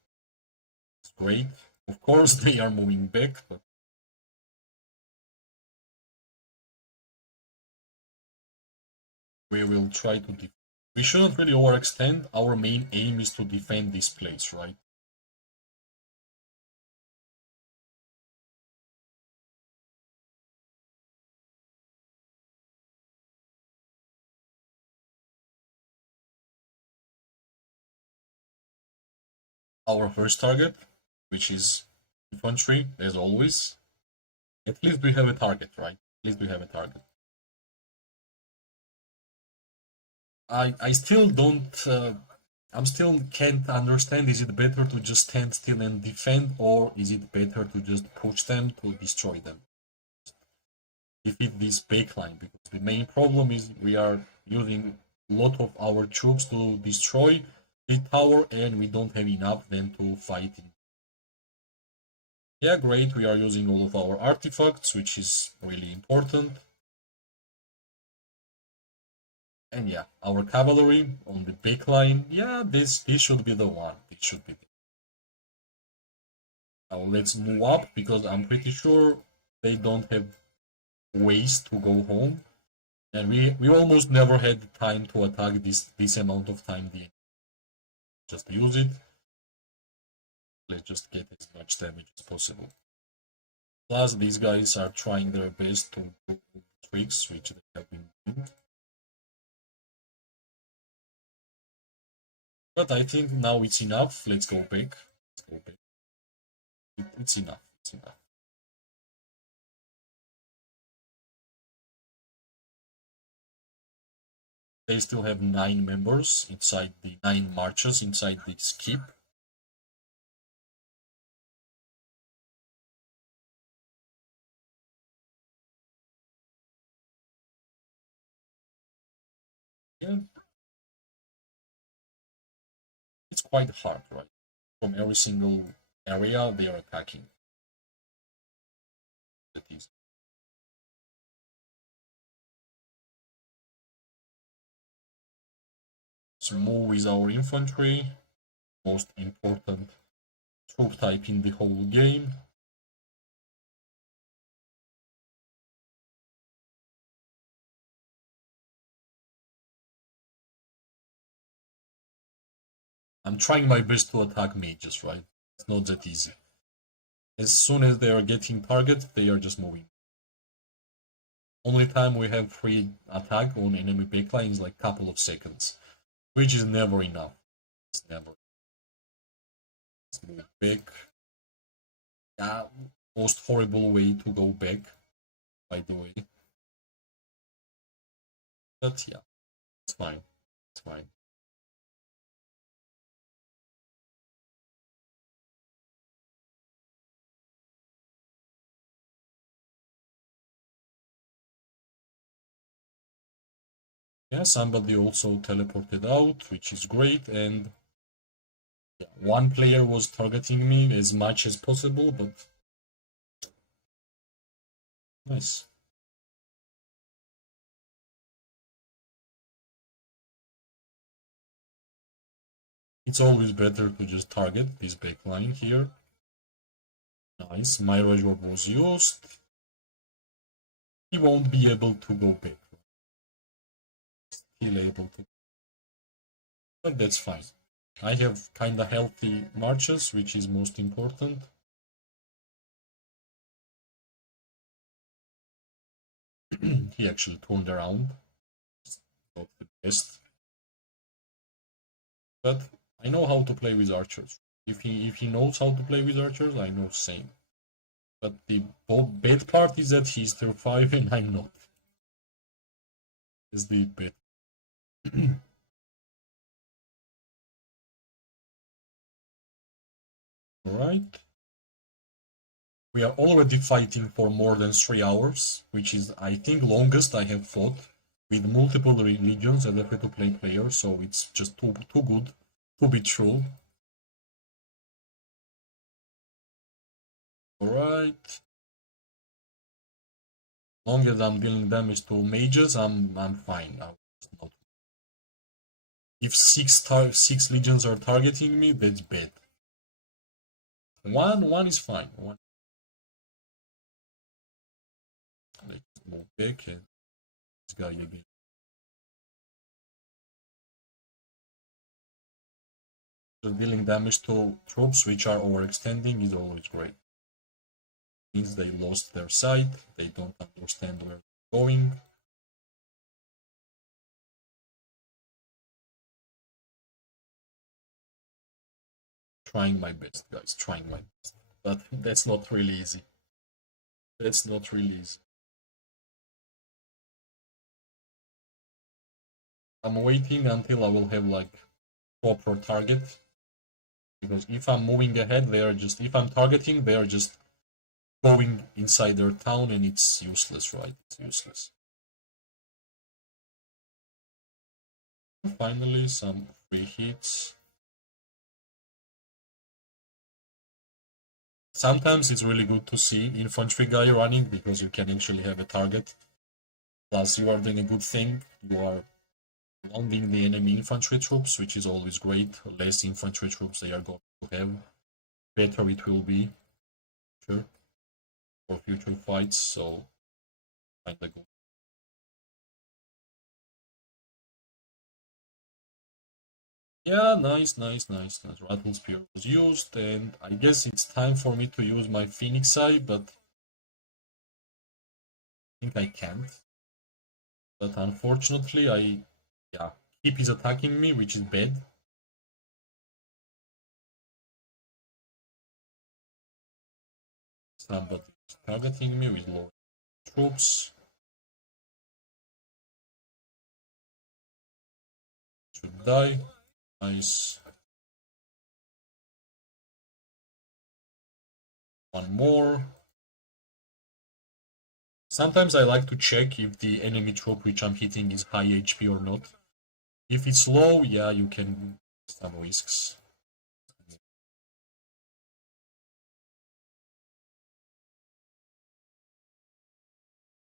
It's great. Of course they are moving back, but we will try to defend. We shouldn't really overextend. Our main aim is to defend this place, right? Our first target, which is infantry, as always. At least we have a target, right? At least we have a target. I still don't. I'm still can't understand. Is it better to just stand still and defend, or is it better to just push them to destroy them, defeat this baseline? Because the main problem is we are using a lot of our troops to destroy the tower, and we don't have enough then to fight in. Yeah, great. We are using all of our artifacts, which is really important. And yeah, our cavalry on the backline. Yeah, this should be the one. It should be. Now let's move up because I'm pretty sure they don't have ways to go home, and we almost never had time to attack this amount of time. Just use it. Let's just get as much damage as possible. Plus, these guys are trying their best to do tricks, which they have been doing. But I think now it's enough. Let's go back. Let's go back. It's enough. It's enough. They still have 9 members inside the 9 marches inside the skip. Yeah, it's quite hard, right? From every single area they are attacking. That is. So move is our infantry, most important troop type in the whole game. I'm trying my best to attack mages, right? It's not that easy. As soon as they are getting target, they are just moving. Only time we have free attack on enemy backline is like couple of seconds, which is never enough. It's never. Let's move back. Yeah, most horrible way to go back, by the way. But yeah, it's fine. It's fine. Yeah, somebody also teleported out, which is great, and yeah, one player was targeting me as much as possible, but nice. It's always better to just target this backline here. Nice, my Major was used. He won't be able to go back. Still able to, but that's fine. I have kinda healthy marches, which is most important. He actually turned around. It's not the best. But I know how to play with archers. If he knows how to play with archers, I know same. But the bad part is that he's tier 5 and I'm not. Is the bad. Alright. We are already fighting for more than 3 hours, which is, I think, longest I have fought with multiple religions as a free-to-play player, so it's just too good to be true. Alright. Long as I'm dealing damage to mages, I'm fine. If six legions are targeting me, that's bad. One is fine. Let's move back and this guy again. So dealing damage to troops which are overextending is always great. Means they lost their sight, they don't understand where they're going. Trying my best, guys, trying my best. But that's not really easy. That's not really easy. I'm waiting until I will have like proper target. Because if I'm moving ahead, they are just, if I'm targeting, they are just going inside their town and it's useless, right? It's useless. Finally, some free hits. Sometimes it's really good to see infantry guy running because you can actually have a target. Plus, you are doing a good thing. You are landing the enemy infantry troops, which is always great. Less infantry troops they are going to have, better it will be, sure, for future fights. So, kinda good. Yeah, nice. Rattle Spear was used, and I guess it's time for me to use my Phoenix Eye, but think I can't. But unfortunately, yeah, Keep is attacking me, which is bad. Somebody is targeting me with low troops. Should die. Nice. One more. Sometimes I like to check if the enemy troop which I'm hitting is high HP or not. If it's low, yeah, you can take some risks.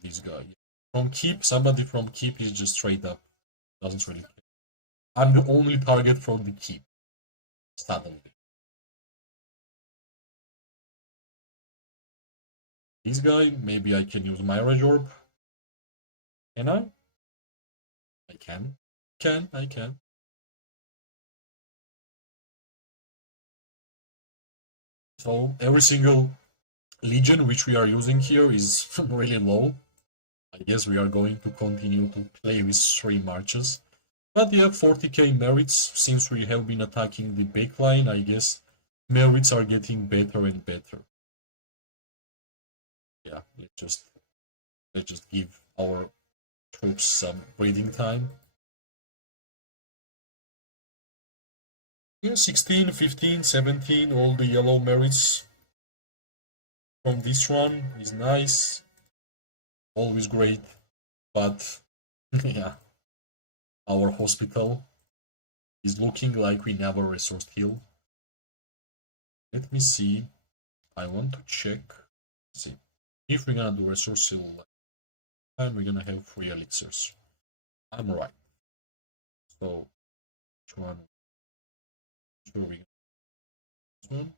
This guy. From Keep, somebody from Keep is just straight up. Doesn't really care. I'm the only target from the Keep. Suddenly. This guy, maybe I can use my Rage Orb. Can I? I can. I can. So every single Legion which we are using here is really low. I guess we are going to continue to play with 3 marches. But yeah, 40k merits, since we have been attacking the backline, I guess merits are getting better and better. Yeah, let's just give our troops some breathing time. Yeah, 16, 15, 17, all the yellow merits from this run is nice. Always great. But yeah, our hospital is looking like we never resourced heal. Let me see. I want to check. See. If we're gonna do resource heal, and we're gonna have 3 elixirs. I'm right. So, which one? Sure, we this one.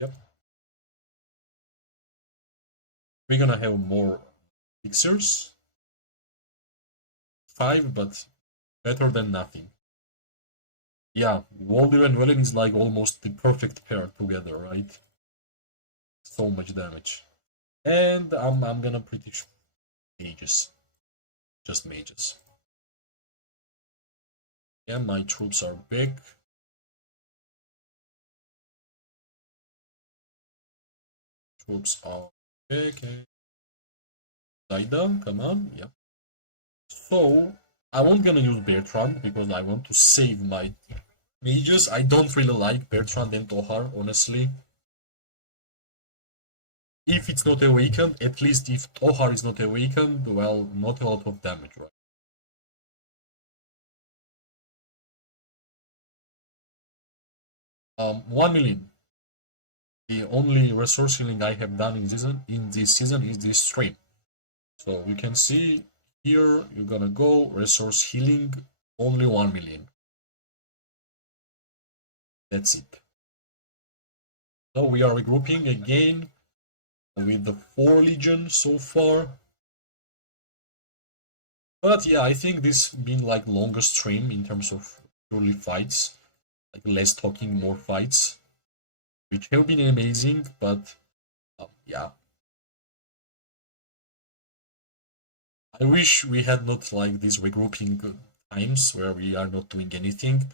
Yep. We're gonna have more elixirs. 5, but better than nothing. Yeah, Waldir and Welin is like almost the perfect pair together, right? So much damage. And I'm gonna pretty sure mages. Just mages. Yeah, my troops are big. Troops are big. Zaida, come on, yeah. So, I won't gonna use Bertrand because I want to save my mages. I don't really like Bertrand and Tohar, honestly. If it's not awakened, at least if Tohar is not awakened, well, not a lot of damage, right? 1 million. The only resource healing I have done in this season is this stream. So you can see here you're gonna go resource healing only 1 million. That's it. So we are regrouping again with the 4 legion so far. But yeah, I think this been like longest stream in terms of purely fights, like less talking, more fights, which have been amazing. But yeah, I wish we had not like these regrouping times where we are not doing anything.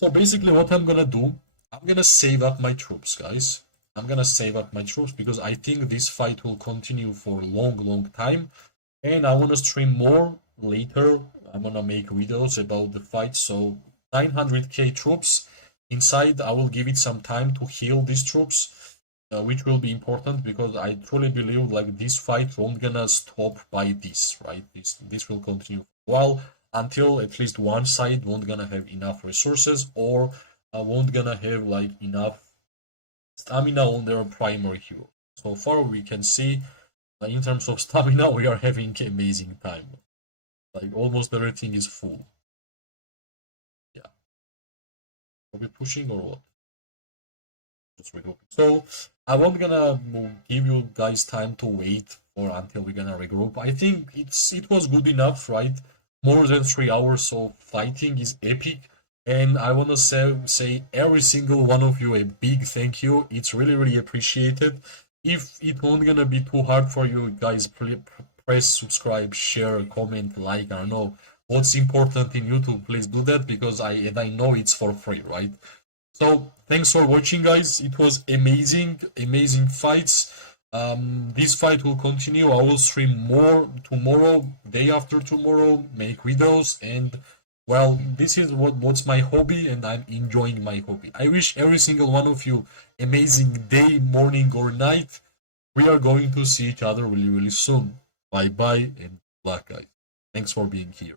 So basically what I'm gonna do, I'm gonna save up my troops, guys. I'm gonna save up my troops because I think this fight will continue for a long time. And I wanna stream more later. I'm gonna make videos about the fight. So 900k troops inside, I will give it some time to heal these troops, which will be important because I truly believe like this fight won't gonna stop by this, right? This will continue for a while until at least one side won't gonna have enough resources or won't gonna have like enough stamina on their primary hero. So far we can see in terms of stamina we are having amazing time. Like almost everything is full. Yeah. Are we pushing or what? Just regrouping. So I won't gonna give you guys time to wait for until we're gonna regroup. I think it was good enough, right? More than 3 hours of fighting is epic. And I want to say every single one of you a big thank you. It's really appreciated. if it won't gonna be too hard for you guys, press subscribe, share, comment, like. I don't know what's important in YouTube. Please do that because I know it's for free, right? So thanks for watching, guys. It was amazing, amazing fights. This fight will continue. I will stream more tomorrow, day after tomorrow, make videos, and well, this is what's my hobby, and I'm enjoying my hobby. I wish every single one of you amazing day, morning, or night. We are going to see each other really, really soon. Bye bye, and good luck, guys. Thanks for being here.